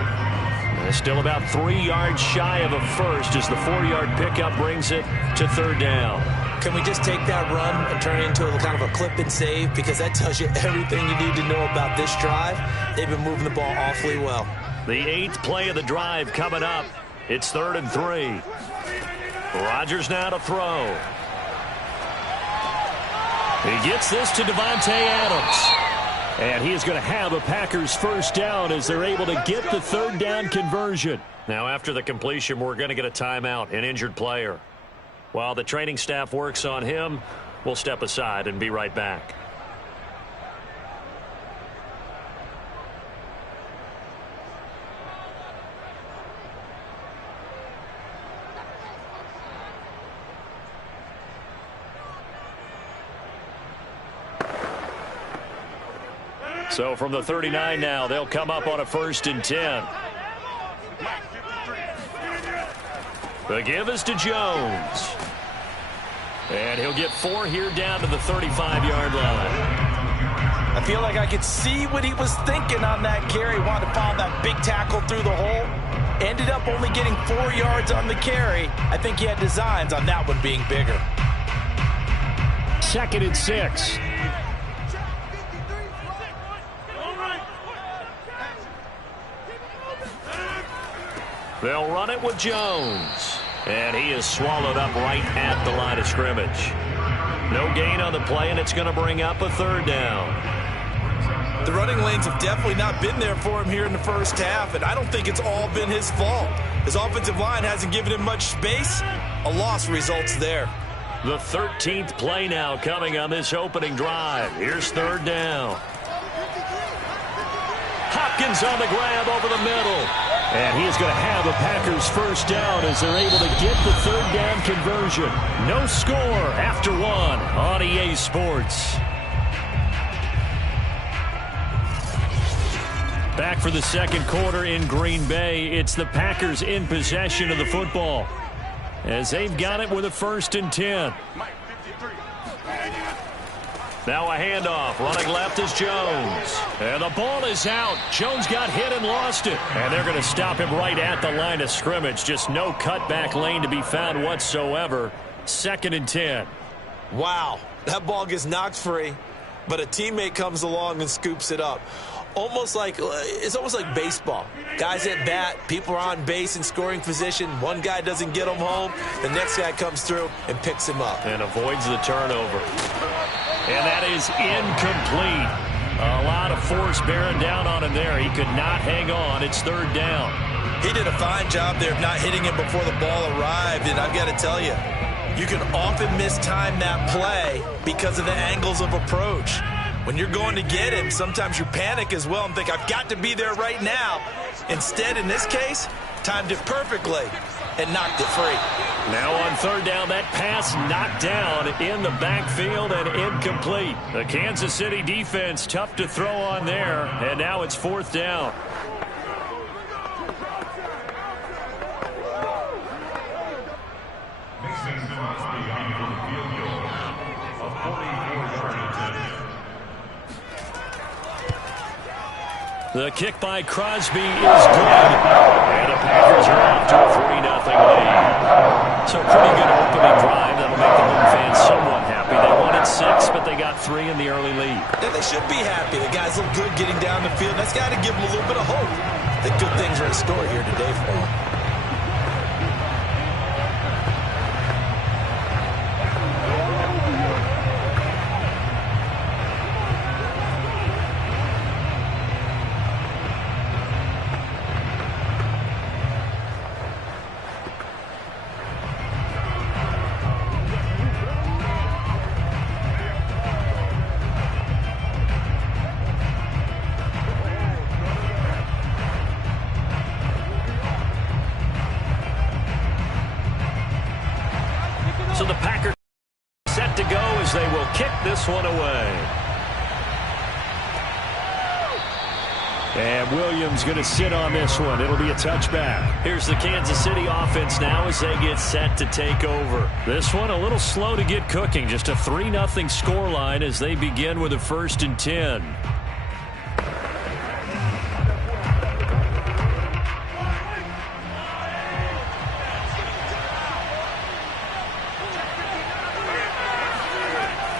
And still about 3 yards shy of a first as the 4-yard pickup brings it to 3rd down. Can we just take that run and turn it into a kind of a clip and save? Because that tells you everything you need to know about this drive. They've been moving the ball awfully well. The 8th play of the drive coming up. It's 3rd and 3. Rodgers now to throw. He gets this to Davante Adams. And he is going to have a Packers first down as they're able to get the third down conversion. Now, after the completion, we're going to get a timeout, an injured player. While the training staff works on him, we'll step aside and be right back. So from the 39 now, they'll come up on a 1st and 10. The give is to Jones. And he'll get 4 here down to the 35-yard line. I feel like I could see what he was thinking on that carry. Wanted to follow that big tackle through the hole. Ended up only getting 4 yards on the carry. I think he had designs on that one being bigger. 2nd and 6. They'll run it with Jones. And he is swallowed up right at the line of scrimmage. No gain on the play, and it's going to bring up a 3rd down. The running lanes have definitely not been there for him here in the first half, and I don't think it's all been his fault. His offensive line hasn't given him much space. A loss results there. The 13th play now coming on this opening drive. Here's 3rd down. Hopkins on the grab over the middle. And he is going to have a Packers first down as they're able to get the third down conversion. No score after 1 on EA Sports. Back for the 2nd quarter in Green Bay. It's the Packers in possession of the football as they've got it with a 1st and 10. Now a handoff. Running left is Jones. And the ball is out. Jones got hit and lost it. And they're going to stop him right at the line of scrimmage. Just no cutback lane to be found whatsoever. 2nd and 10. Wow, that ball gets knocked free, but a teammate comes along and scoops it up. It's almost like baseball. Guys at bat, people are on base in scoring position. One guy doesn't get him home. The next guy comes through and picks him up. And avoids the turnover. And that is incomplete. A lot of force bearing down on him there. He could not hang on. It's 3rd down. He did a fine job there of not hitting him before the ball arrived, and I've got to tell you, you can often mistime that play because of the angles of approach. When you're going to get him, sometimes you panic as well and think, I've got to be there right now. Instead, in this case, timed it perfectly and knocked it free. Now on 3rd down, that pass knocked down in the backfield and incomplete. The Kansas City defense tough to throw on there, and now it's 4th down. The kick by Crosby is good. And the Packers are off to a 3-0 lead. So pretty good opening drive. That'll make the home fans somewhat happy. They wanted 6, but they got 3 in the early lead. Yeah, they should be happy. The guys look good getting down the field. That's got to give them a little bit of hope that good things are in store here today for them. So the Packers set to go as they will kick this one away. And Williams going to sit on this one. It'll be a touchback. Here's the Kansas City offense now as they get set to take over. This one a little slow to get cooking. Just a 3-0 scoreline as they begin with a 1st and 10.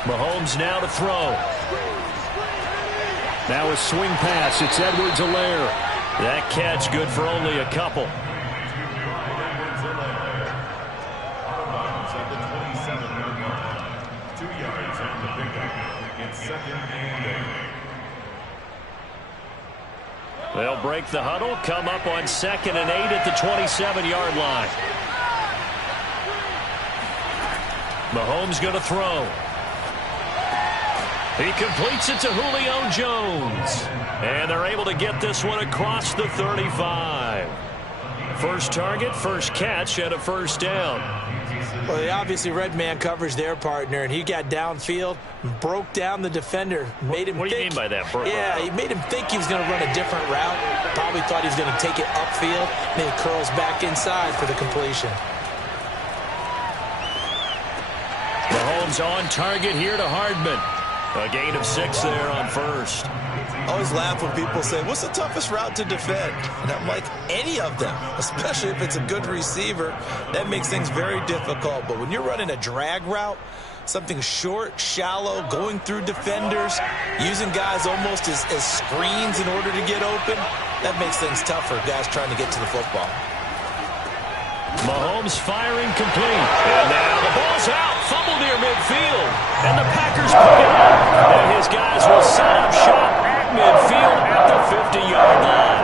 Mahomes now to throw. Now a swing pass. It's Edwards-Helaire. That catch good for only a couple. They'll break the huddle, come up on 2nd and 8 at the 27-yard line. Mahomes going to throw. He completes it to Julio Jones. And they're able to get this one across the 35. First target, first catch, and a 1st down. Well, they obviously read man coverage their partner, and he got downfield, broke down the defender, made him What do you think, mean by that? Yeah, he made him think he was going to run a different route. Probably thought he was going to take it upfield, and then he curls back inside for the completion. Mahomes on target here to Hardman. A gain of 6 there on 1st. I always laugh when people say, what's the toughest route to defend? And I'm like, any of them, especially if it's a good receiver. That makes things very difficult. But when you're running a drag route, something short, shallow, going through defenders, using guys almost as screens in order to get open, that makes things tougher, guys trying to get to the football. Mahomes firing complete. And now the ball's out. Fumble near midfield. And the Packers pick it up. And his guys will set up shop at midfield at the 50-yard line.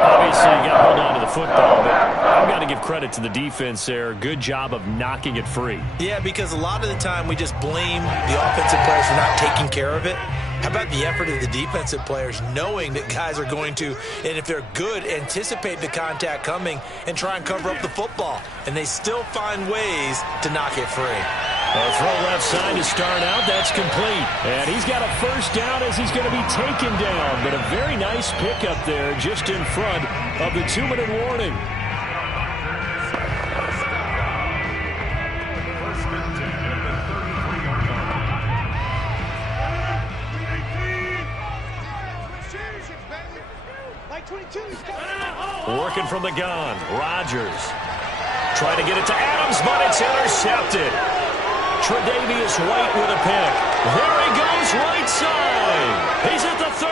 Obviously, you got to hold on to the football, but I've got to give credit to the defense there. Good job of knocking it free. Yeah, because a lot of the time we just blame the offensive players for not taking care of it. How about the effort of the defensive players knowing that guys are going to, and if they're good, anticipate the contact coming and try and cover up the football. And they still find ways to knock it free. A throw left side to start out. That's complete. And he's got a 1st down as he's going to be taken down. But a very nice pickup there just in front of the 2-minute warning. Working from the gun. Rodgers. Trying to get it to Adams, but it's intercepted. Tre'Davious White with a pick. There he goes, right side. He's at the 30,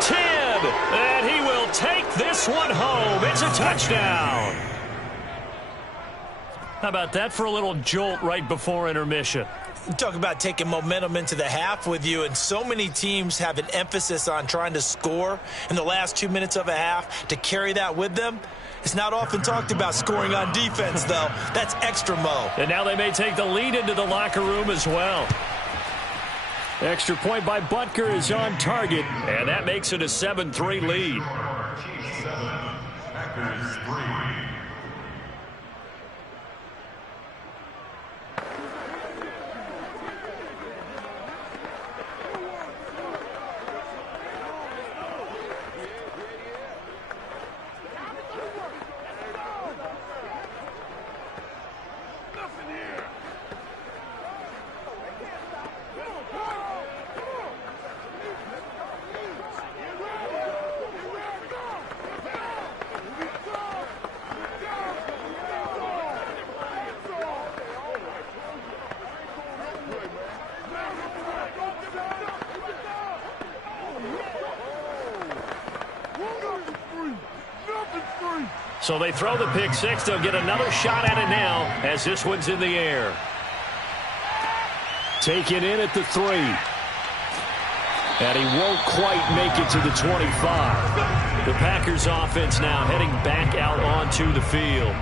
10, and he will take this one home. It's a touchdown. How about that for a little jolt right before intermission? You talk about taking momentum into the half with you, and so many teams have an emphasis on trying to score in the last 2 minutes of a half to carry that with them. It's not often talked about scoring on defense, though. That's extra mo. And now they may take the lead into the locker room as well. Extra point by Butker is on target, and that makes it a 7-3 lead. Packers 3. So they throw the pick six. They'll get another shot at it now as this one's in the air. Taken in at the 3. And he won't quite make it to the 25. The Packers offense now heading back out onto the field.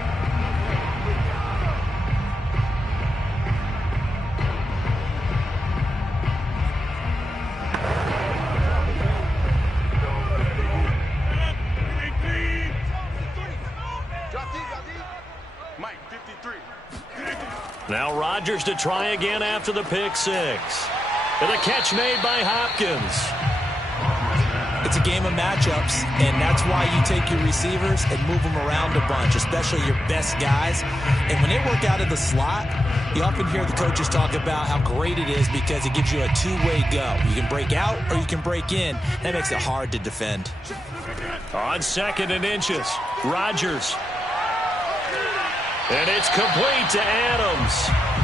Now Rodgers to try again after the pick six. And the catch made by Hopkins. It's a game of matchups, and that's why you take your receivers and move them around a bunch, especially your best guys. And when they work out of the slot, you often hear the coaches talk about how great it is because it gives you a two-way go. You can break out or you can break in. That makes it hard to defend. On 2nd and inches, Rodgers. And it's complete to Adams.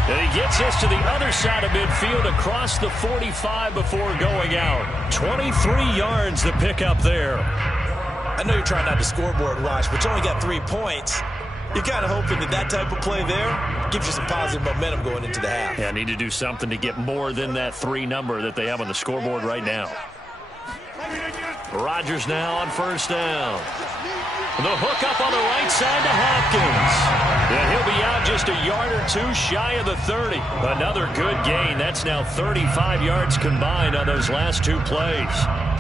And he gets this to the other side of midfield across the 45 before going out. 23 yards to pick up there. I know you're trying not to scoreboard watch, but you only got 3 points. You're kind of hoping that that type of play there gives you some positive momentum going into the half. Yeah, need to do something to get more than that 3 number that they have on the scoreboard right now. Rodgers now on 1st down. The hook up on the right side to Hopkins. And he'll be out just a yard or 2 shy of the 30. Another good gain. That's now 35 yards combined on those last 2 plays.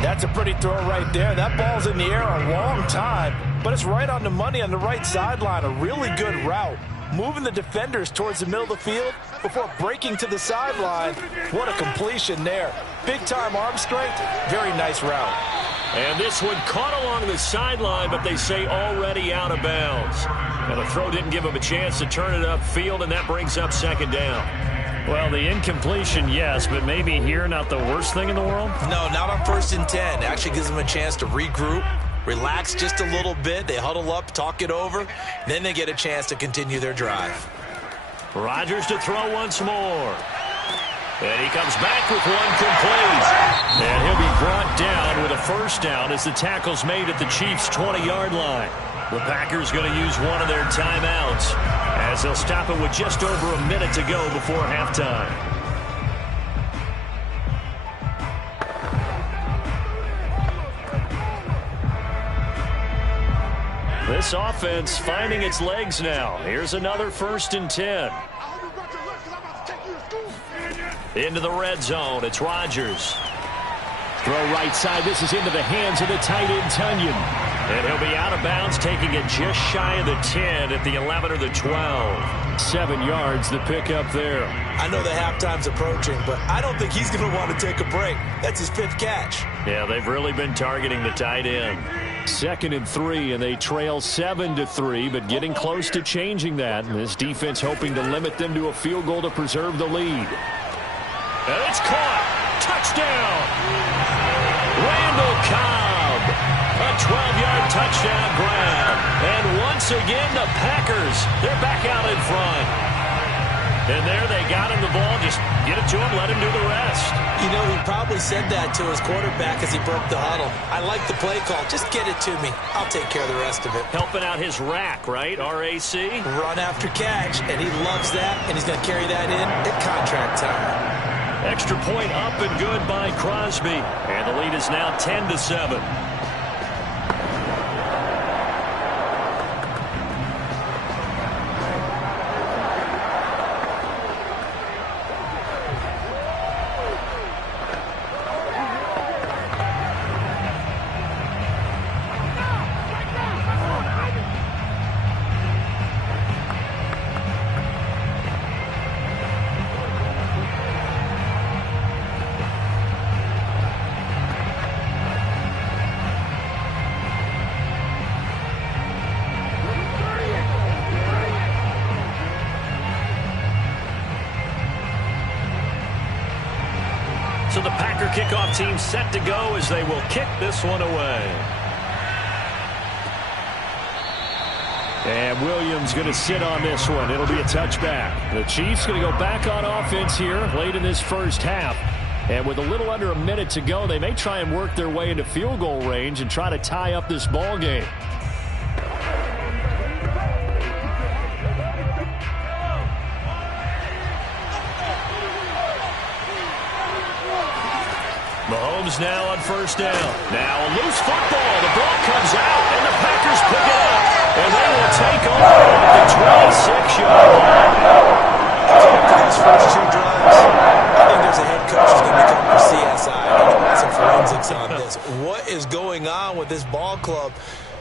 That's a pretty throw right there. That ball's in the air a long time, but it's right on the money on the right sideline. A really good route. Moving the defenders towards the middle of the field before breaking to the sideline. What a completion there. Big-time arm strength. Very nice route. And this one caught along the sideline, but they say already out of bounds. And the throw didn't give him a chance to turn it upfield, and that brings up 2nd down. Well, the incompletion, yes, but maybe here not the worst thing in the world? No, not on 1st and 10. It actually gives them a chance to regroup, relax just a little bit. They huddle up, talk it over. Then they get a chance to continue their drive. Rodgers to throw once more. And he comes back with one complete. And he'll be brought down with a 1st down as the tackle's made at the Chiefs' 20-yard line. The Packers going to use one of their timeouts as they'll stop it with just over a minute to go before halftime. This offense finding its legs now. Here's another 1st and 10. Into the red zone. It's Rodgers. Throw right side. This is into the hands of the tight end, Tunyon. And he'll be out of bounds, taking it just shy of the 10 at the 11 or the 12. 7 yards to pick up there. I know the halftime's approaching, but I don't think he's going to want to take a break. That's his 5th catch. Yeah, they've really been targeting the tight end. 2nd and 3, and they trail 7-3, but getting close to changing that. And this defense hoping to limit them to a field goal to preserve the lead. And it's caught. Touchdown. Randall Cobb. A 12-yard touchdown grab. And once again, the Packers, they're back out in front. And there they got him the ball. Just get it to him, let him do the rest. You know, he probably said that to his quarterback as he broke the huddle. I like the play call. Just get it to me. I'll take care of the rest of it. Helping out his rack, right? RAC? Run after catch, and he loves that, and he's going to carry that in at contract time. Extra point up and good by Crosby. And the lead is now 10-7. So the Packer kickoff team set to go as they will kick this one away. And Williams going to sit on this one. It'll be a touchback. The Chiefs going to go back on offense here late in this first half. And with a little under a minute to go, they may try and work their way into field goal range and try to tie up this ball game. Mahomes now on first down. Now a loose football. The ball comes out, and the Packers pick it up. And they will take off the 26-yard line. After these first two drives, I think there's a head coach who's going to come for CSI. Some forensics on this. What is going on with this ball club?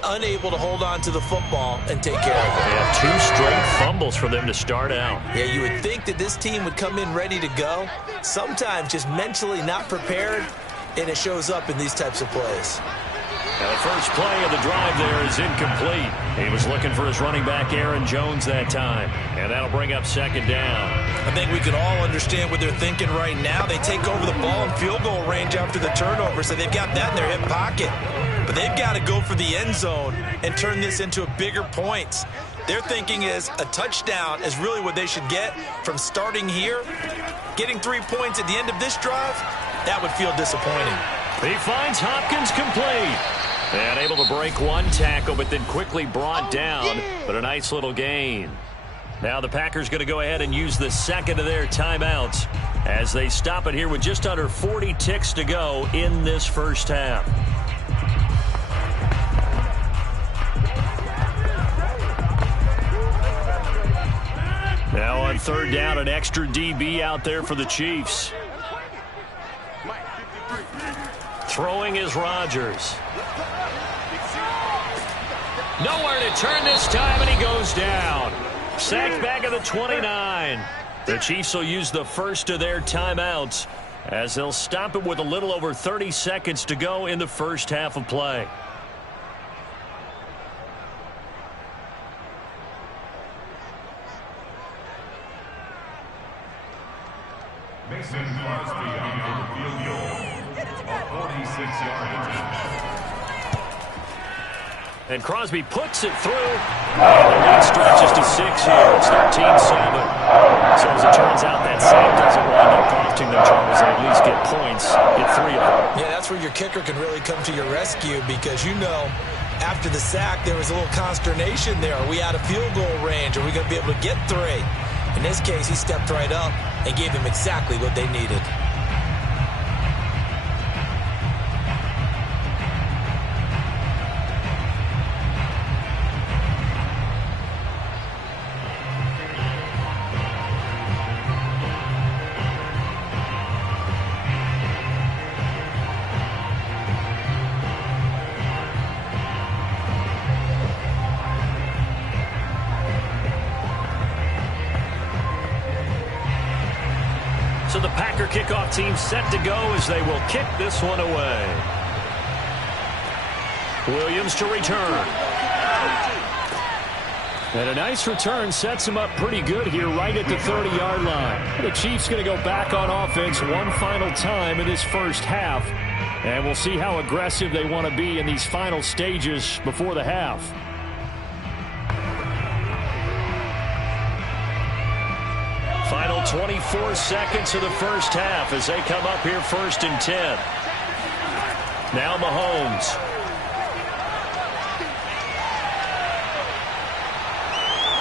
Unable to hold on to the football and take care of it. Yeah, 2 straight fumbles for them to start out. Yeah, you would think that this team would come in ready to go. Sometimes just mentally not prepared, and it shows up in these types of plays. Now the first play of the drive there is incomplete. He was looking for his running back, Aaron Jones, that time. And that'll bring up second down. I think we can all understand what they're thinking right now. They take over the ball in field goal range after the turnover, so they've got that in their hip pocket. But they've got to go for the end zone and turn this into a bigger points. Their thinking is a touchdown is really what they should get from starting here. Getting 3 points at the end of this drive, that would feel disappointing. He finds Hopkins complete. And able to break one tackle, but then quickly brought down. But a nice little gain. Now the Packers going to go ahead and use the second of their timeouts as they stop it here with just under 40 ticks to go in this first half. Now on third down, an extra DB out there for the Chiefs. Throwing is Rodgers. Nowhere to turn this time, and he goes down. Sacked back at the 29. The Chiefs will use the first of their timeouts as they'll stop it with a little over 30 seconds to go in the first half of play. Mason Crosby on the field goal. A 46-yard attempt. And Crosby puts it through. And the lead stretches to 6 here. It's 13-7. So as it turns out, that sack doesn't wind up costing them, Charles. They at least get points, get 3 of them. Yeah, that's where your kicker can really come to your rescue because, you know, after the sack, there was a little consternation there. Are we out of field goal range? Are we going to be able to get 3? In this case, he stepped right up and gave them exactly what they needed. So the Packer kickoff team set to go as they will kick this one away. Williams to return. And a nice return sets him up pretty good here right at the 30-yard line. The Chiefs going to go back on offense one final time in this first half. And we'll see how aggressive they want to be in these final stages before the half. Final 24 seconds of the first half as they come up here 1st and 10. Now Mahomes.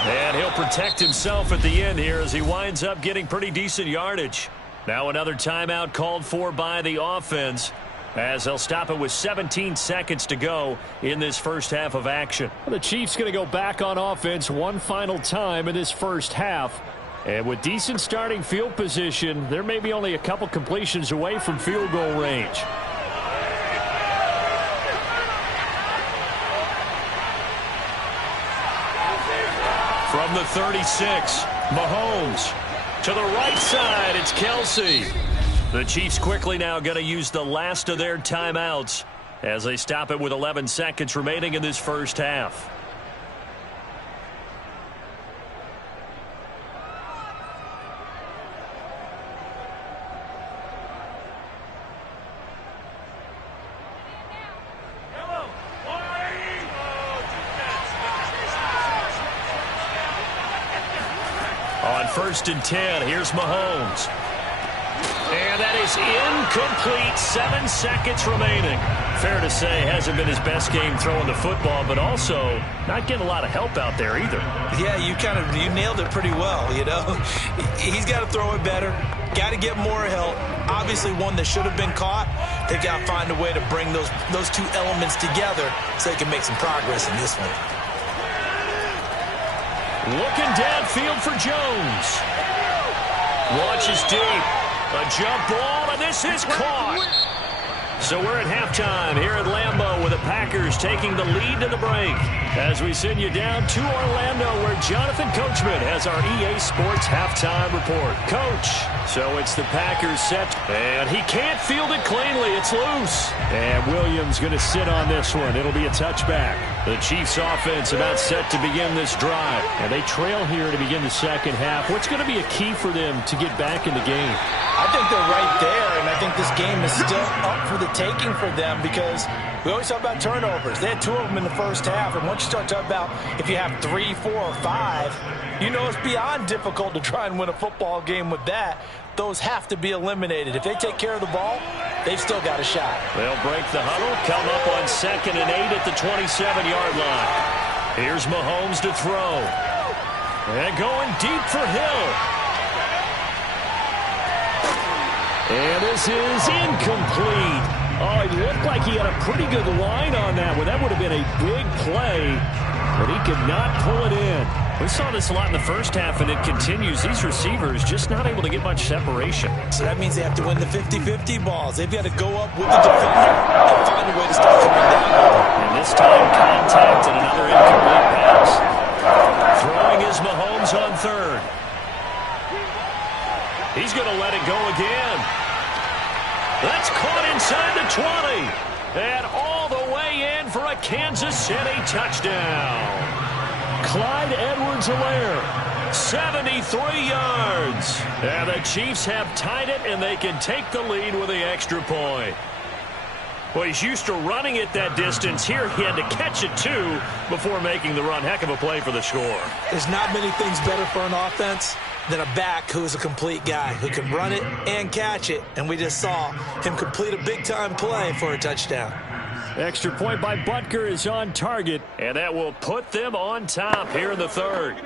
And he'll protect himself at the end here as he winds up getting pretty decent yardage. Now another timeout called for by the offense as they'll stop it with 17 seconds to go in this first half of action. The Chiefs going to go back on offense one final time in this first half. And with decent starting field position, they're maybe only a couple completions away from field goal range. From the 36, Mahomes. To the right side, it's Kelsey. The Chiefs quickly now going to use the last of their timeouts as they stop it with 11 seconds remaining in this first half. On 1st and 10, here's Mahomes. And that is incomplete. 7 seconds remaining. Fair to say, hasn't been his best game throwing the football, but also not getting a lot of help out there either. Yeah, you nailed it pretty well, you know. He's got to throw it better. Got to get more help. Obviously one that should have been caught. They've got to find a way to bring those two elements together so they can make some progress in this one. Looking downfield for Jones. Launches deep. A jump ball, and this is caught. So we're at halftime here at Lambeau with the Packers taking the lead to the break. As we send you down to Orlando where Jonathan Coachman has our EA Sports halftime report. Coach, so it's the Packers set, and he can't field it cleanly. It's loose. And Williams going to sit on this one. It'll be a touchback. The Chiefs offense about set to begin this drive. And they trail here to begin the second half. What's going to be a key for them to get back in the game? I think they're right there, and I think this game is still up for the taking for them because we always talk about turnovers. They had 2 of them in the first half, and once you start talking about if you have 3, 4, or 5, you know it's beyond difficult to try and win a football game with that. Those have to be eliminated. If they take care of the ball, they've still got a shot. They'll break the huddle, come up on 2nd and 8 at the 27-yard line. Here's Mahomes to throw. And going deep for Hill. And this is incomplete. Oh, it looked like he had a pretty good line on that one. That would have been a big play, but he could not pull it in. We saw this a lot in the first half, and it continues. These receivers just not able to get much separation. So that means they have to win the 50-50 balls. They've got to go up with the defender and find a way to start coming down. And this time, contact and another incomplete pass. Throwing is Mahomes on 3rd. He's going to let it go again. That's caught inside the 20. And all the way in for a Kansas City touchdown. Clyde Edwards-Helaire, 73 yards. And the Chiefs have tied it, and they can take the lead with the extra point. Well, he's used to running it that distance. Here he had to catch it, too, before making the run. Heck of a play for the score. There's not many things better for an offense than a back who is a complete guy who can run it and catch it. And we just saw him complete a big-time play for a touchdown. Extra point by Butker is on target, and that will put them on top here in the 3rd.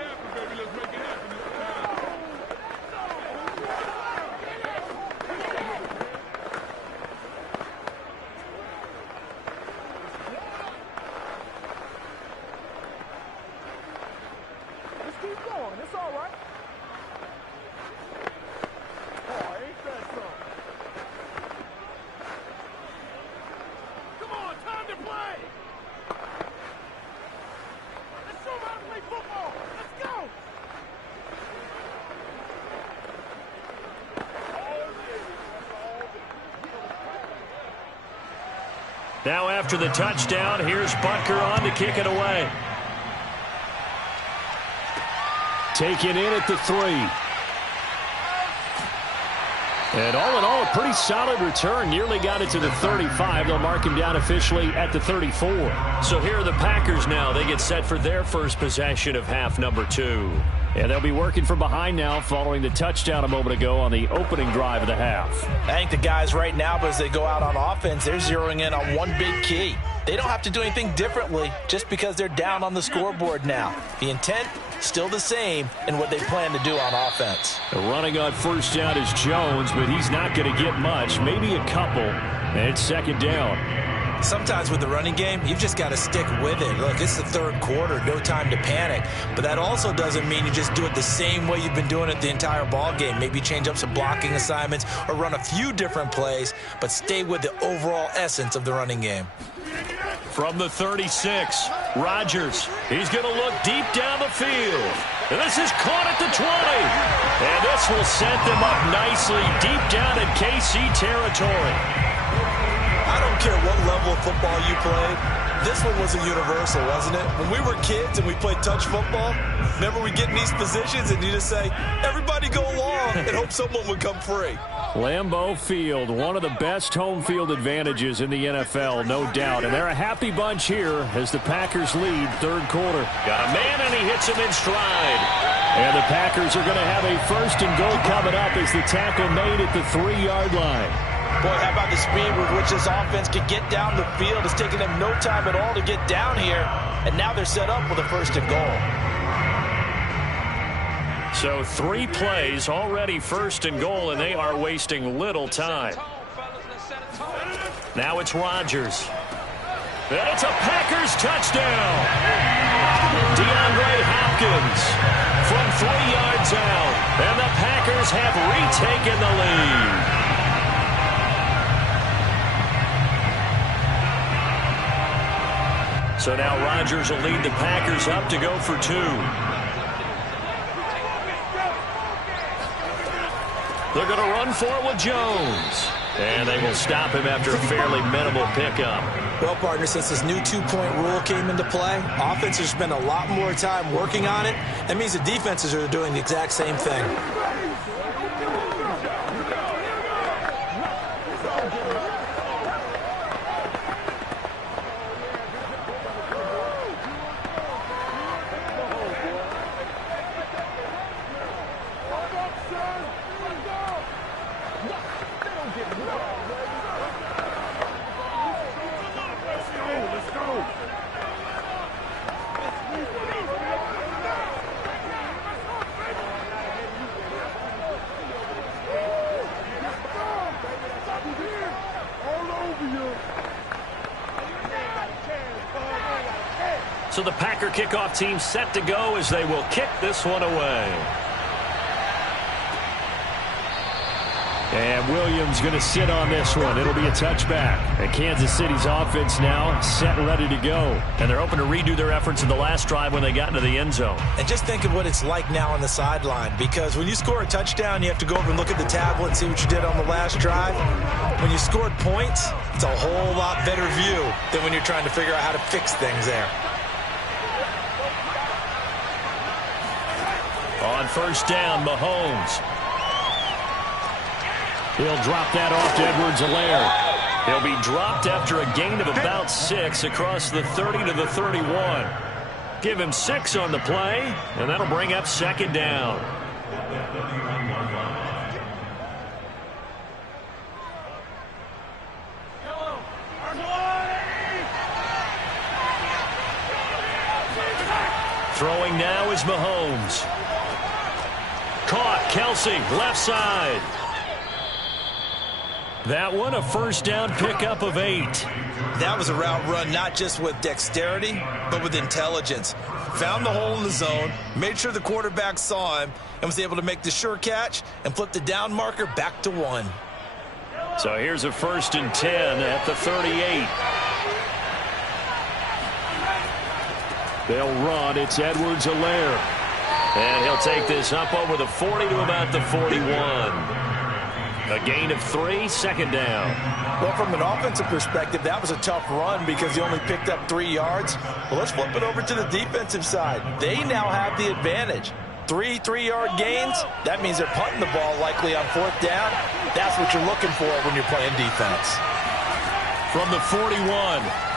Now after the touchdown, here's Butker on to kick it away. Taken in at the 3. And all in all, a pretty solid return. Nearly got it to the 35. They'll mark him down officially at the 34. So here are the Packers now. They get set for their first possession of half number 2. And they'll be working from behind now following the touchdown a moment ago on the opening drive of the half. I think the guys right now, as they go out on offense, they're zeroing in on one big key. They don't have to do anything differently just because they're down on the scoreboard now. The intent, still the same in what they plan to do on offense. Running on first down is Jones, but he's not going to get much, maybe a couple, and it's second down. Sometimes with the running game, you've just got to stick with it. Look, it's the third quarter, no time to panic. But that also doesn't mean you just do it the same way you've been doing it the entire ball game. Maybe change up some blocking assignments or run a few different plays, but stay with the overall essence of the running game. From the 36, Rodgers. He's going to look deep down the field. And this is caught at the 20. And this will set them up nicely deep down in KC territory. I don't care what level of football you played. This one was a universal, wasn't it? When we were kids and we played touch football, remember we get in these positions and you just say, everybody go along and hope someone would come free. Lambeau Field, one of the best home field advantages in the NFL, no doubt. And they're a happy bunch here as the Packers lead third quarter. Got a man and he hits him in stride. And the Packers are going to have a first and goal coming up as the tackle made at the 3-yard line. Boy, how about the speed with which this offense could get down the field? It's taken them no time at all to get down here. And now they're set up with a first and goal. So 3 plays already first and goal, and they are wasting little time. Now it's Rodgers. And it's a Packers touchdown. DeAndre Hopkins from 3 yards out. And the Packers have retaken the lead. So now Rodgers will lead the Packers up to go for 2. They're going to run for it with Jones. And they will stop him after a fairly minimal pickup. Well, partner, since this new 2-point rule came into play, offenses spend a lot more time working on it. That means the defenses are doing the exact same thing. So the Packer kickoff team set to go as they will kick this one away. And Williams going to sit on this one. It'll be a touchback. And Kansas City's offense now set and ready to go. And they're hoping to redo their efforts in the last drive when they got into the end zone. And just think of what it's like now on the sideline, because when you score a touchdown, you have to go over and look at the tablet and see what you did on the last drive. When you scored points, it's a whole lot better view than when you're trying to figure out how to fix things there. On first down, Mahomes. He'll drop that off to Edwards-Helaire. He'll be dropped after a gain of about 6 across the 30 to the 31. Give him 6 on the play, and that'll bring up second down. Throwing now is Mahomes. Caught, Kelsey, left side. That one, a first down pickup of 8. That was a route run not just with dexterity, but with intelligence. Found the hole in the zone, made sure the quarterback saw him, and was able to make the sure catch and flip the down marker back to 1. So here's a first and 10 at the 38. They'll run. It's Edwards-Helaire. And he'll take this up over the 40 to about the 41. A gain of 3, second down. Well, from an offensive perspective, that was a tough run because he only picked up 3 yards. Well, let's flip it over to the defensive side. They now have the advantage. 3 3-yard gains, that means they're punting the ball likely on 4th down. That's what you're looking for when you're playing defense. From the 41,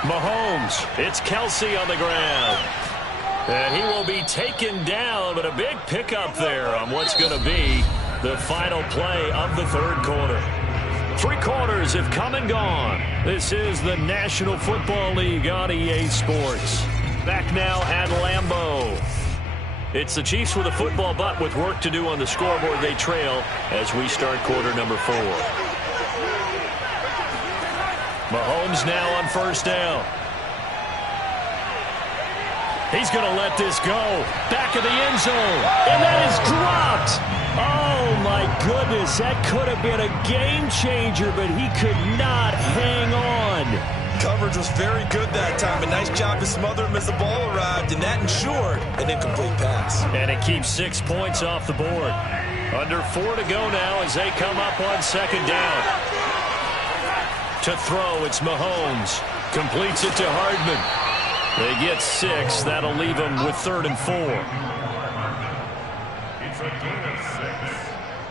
Mahomes. It's Kelsey on the ground. And he will be taken down, but a big pickup there on what's going to be the final play of the third quarter. 3 quarters have come and gone. This is the National Football League on EA Sports. Back now at Lambeau. It's the Chiefs with a football, but with work to do on the scoreboard. They trail as we start quarter number 4. Mahomes now on 1st down. He's going to let this go. Back of the end zone. And that is dropped. Oh, my goodness. That could have been a game changer, but he could not hang on. Coverage was very good that time. A nice job to smother him as the ball arrived, and that ensured an incomplete pass. And it keeps 6 points off the board. Under 4 to go now as they come up on 2nd down. To throw, it's Mahomes. Completes it to Hardman. They get 6. That'll leave them with 3rd and 4. It's a gain of 6,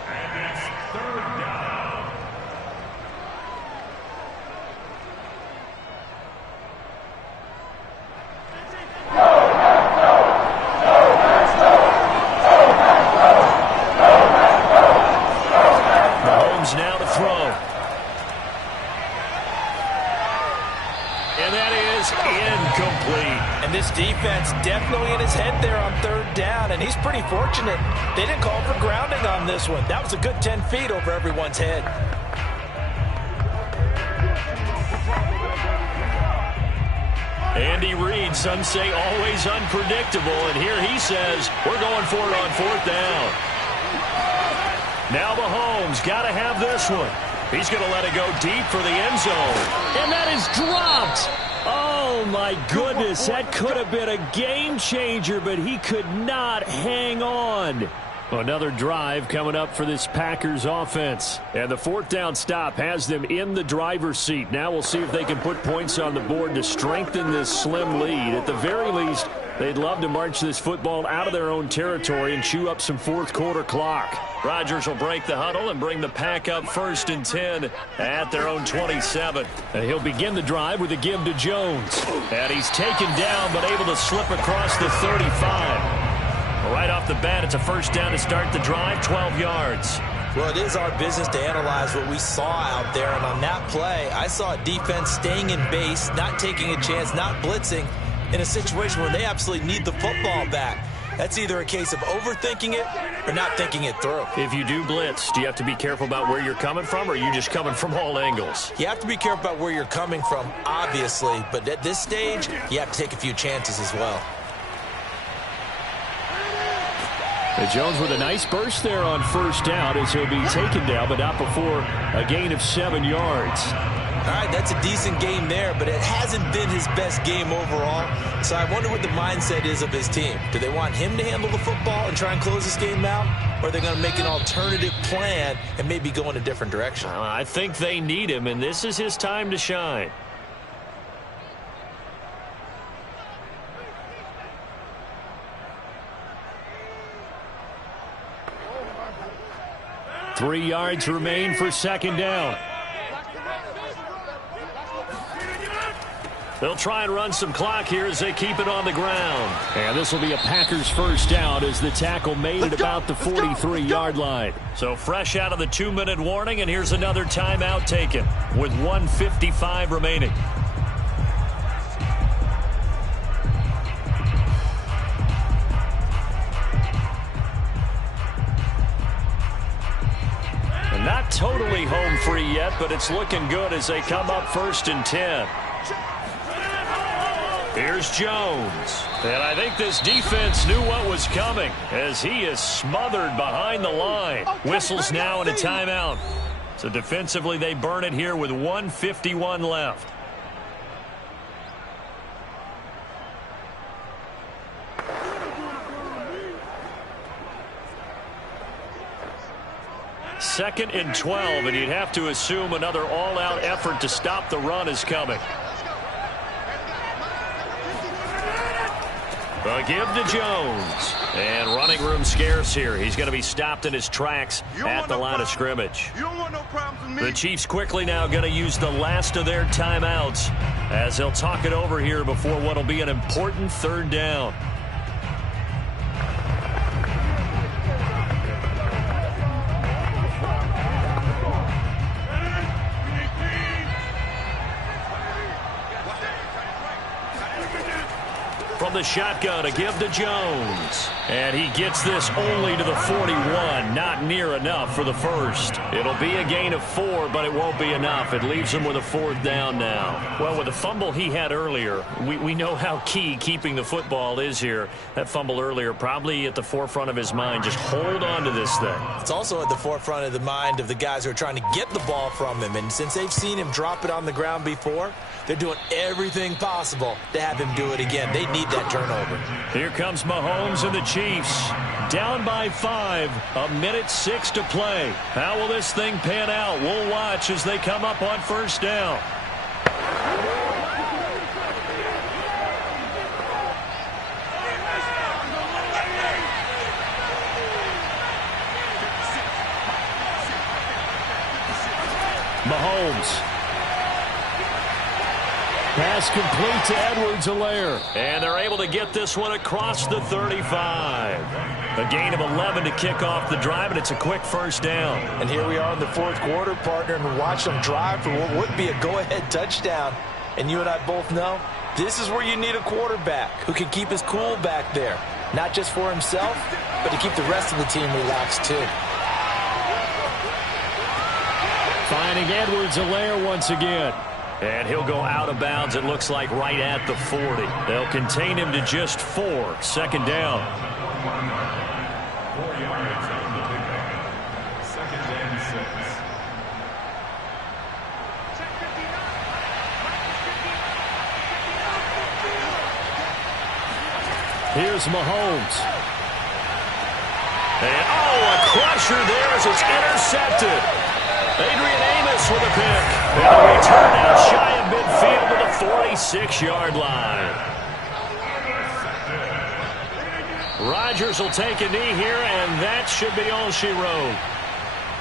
and it's 3rd down. Mahomes now to throw. And that is incomplete. And this defense definitely in his head there on 3rd down, and he's pretty fortunate. They didn't call for grounding on this one. That was a good 10 feet over everyone's head. Andy Reid, some say always unpredictable, and here he says we're going for it on 4th down. Now Mahomes got to have this one. He's going to let it go deep for the end zone. And that is dropped. Oh, my goodness. That could have been a game changer, but he could not hang on. Another drive coming up for this Packers offense. And the 4th down stop has them in the driver's seat. Now we'll see if they can put points on the board to strengthen this slim lead. At the very least, they'd love to march this football out of their own territory and chew up some 4th quarter clock. Rodgers will break the huddle and bring the Pack up 1st and 10 at their own 27. And he'll begin the drive with a give to Jones. And he's taken down but able to slip across the 35. Right off the bat, it's a 1st down to start the drive, 12 yards. Well, it is our business to analyze what we saw out there. And on that play, I saw a defense staying in base, not taking a chance, not blitzing in a situation where they absolutely need the football back. That's either a case of overthinking it or not thinking it through. If you do blitz, do you have to be careful about where you're coming from, or are you just coming from all angles? You have to be careful about where you're coming from, obviously. But at this stage, you have to take a few chances as well. And Jones with a nice burst there on 1st down as he'll be taken down, but not before a gain of 7 yards. All right, that's a decent game there, but it hasn't been his best game overall. So I wonder what the mindset is of his team. Do they want him to handle the football and try and close this game out? Or are they going to make an alternative plan and maybe go in a different direction? I think they need him, and this is his time to shine. Three yards remain for 2nd down. They'll try and run some clock here as they keep it on the ground. And this will be a Packers 1st down as the tackle made at about the 43-yard line. So fresh out of the 2-minute warning, and here's another timeout taken with 1:55 remaining. And not totally home free yet, but it's looking good as they come up 1st and 10. Here's Jones. And I think this defense knew what was coming as he is smothered behind the line. Whistles now and a timeout. So defensively, they burn it here with 1:51 left. Second and 12, and you'd have to assume another all-out effort to stop the run is coming. The give to Jones. And running room scarce here. He's going to be stopped in his tracks at the line of scrimmage. You don't want no problems with me. The Chiefs quickly now going to use the last of their timeouts as they'll talk it over here before what will be an important third down. From the shotgun, a give to Jones. And he gets this only to the 41. Not near enough for the first. It'll be a gain of 4, but it won't be enough. It leaves him with a 4th down now. Well, with the fumble he had earlier, we know how key keeping the football is here. That fumble earlier probably at the forefront of his mind. Just hold on to this thing. It's also at the forefront of the mind of the guys who are trying to get the ball from him. And since they've seen him drop it on the ground before, they're doing everything possible to have him do it again. They need that turnover. Here comes Mahomes and the Chiefs. Down by 5. 1:06 to play. How will this thing pan out? We'll watch as they come up on first down. Mahomes. Pass complete to Edwards-Helaire. And they're able to get this one across the 35. A gain of 11 to kick off the drive, and it's a quick first down. And here we are in the fourth quarter, partner, and watch them drive for what would be a go-ahead touchdown. And you and I both know this is where you need a quarterback who can keep his cool back there. Not just for himself, but to keep the rest of the team relaxed too. Finding Edwards-Helaire once again. And he'll go out of bounds, it looks like, right at the 40. They'll contain him to just 4. Second down. 4 yards on the pickup. Second and 6. Here's Mahomes. And, a crusher there as it's intercepted. Adrian Amos with a pick. And a return out shy of midfield to the 46-yard line. Rodgers will take a knee here, and that should be all she wrote.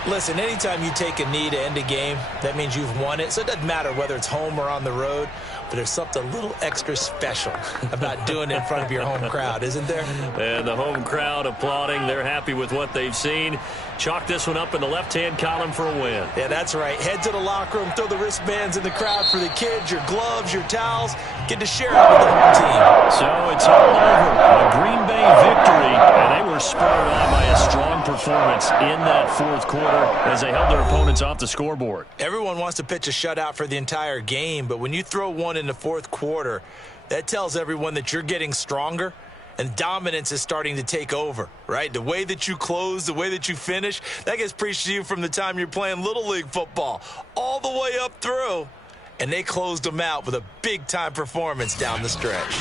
Listen, anytime you take a knee to end a game, that means you've won it. So it doesn't matter whether it's home or on the road, but there's something a little extra special about doing it in front of your home crowd, isn't there? And the home crowd applauding. They're happy with what they've seen. Chalk this one up in the left-hand column for a win. Yeah, that's right. Head to the locker room, throw the wristbands in the crowd for the kids, your gloves, your towels. Get to share it with the home team. So it's all over. A Green Bay victory, and they were spurred on by a strong performance in that fourth quarter as they held their opponents off the scoreboard. Everyone wants to pitch a shutout for the entire game, but when you throw one in the fourth quarter, that tells everyone that you're getting stronger and dominance is starting to take over, right? The way that you close, the way that you finish, that gets preached to you from the time you're playing Little League football all the way up through. And they closed them out with a big-time performance down the stretch.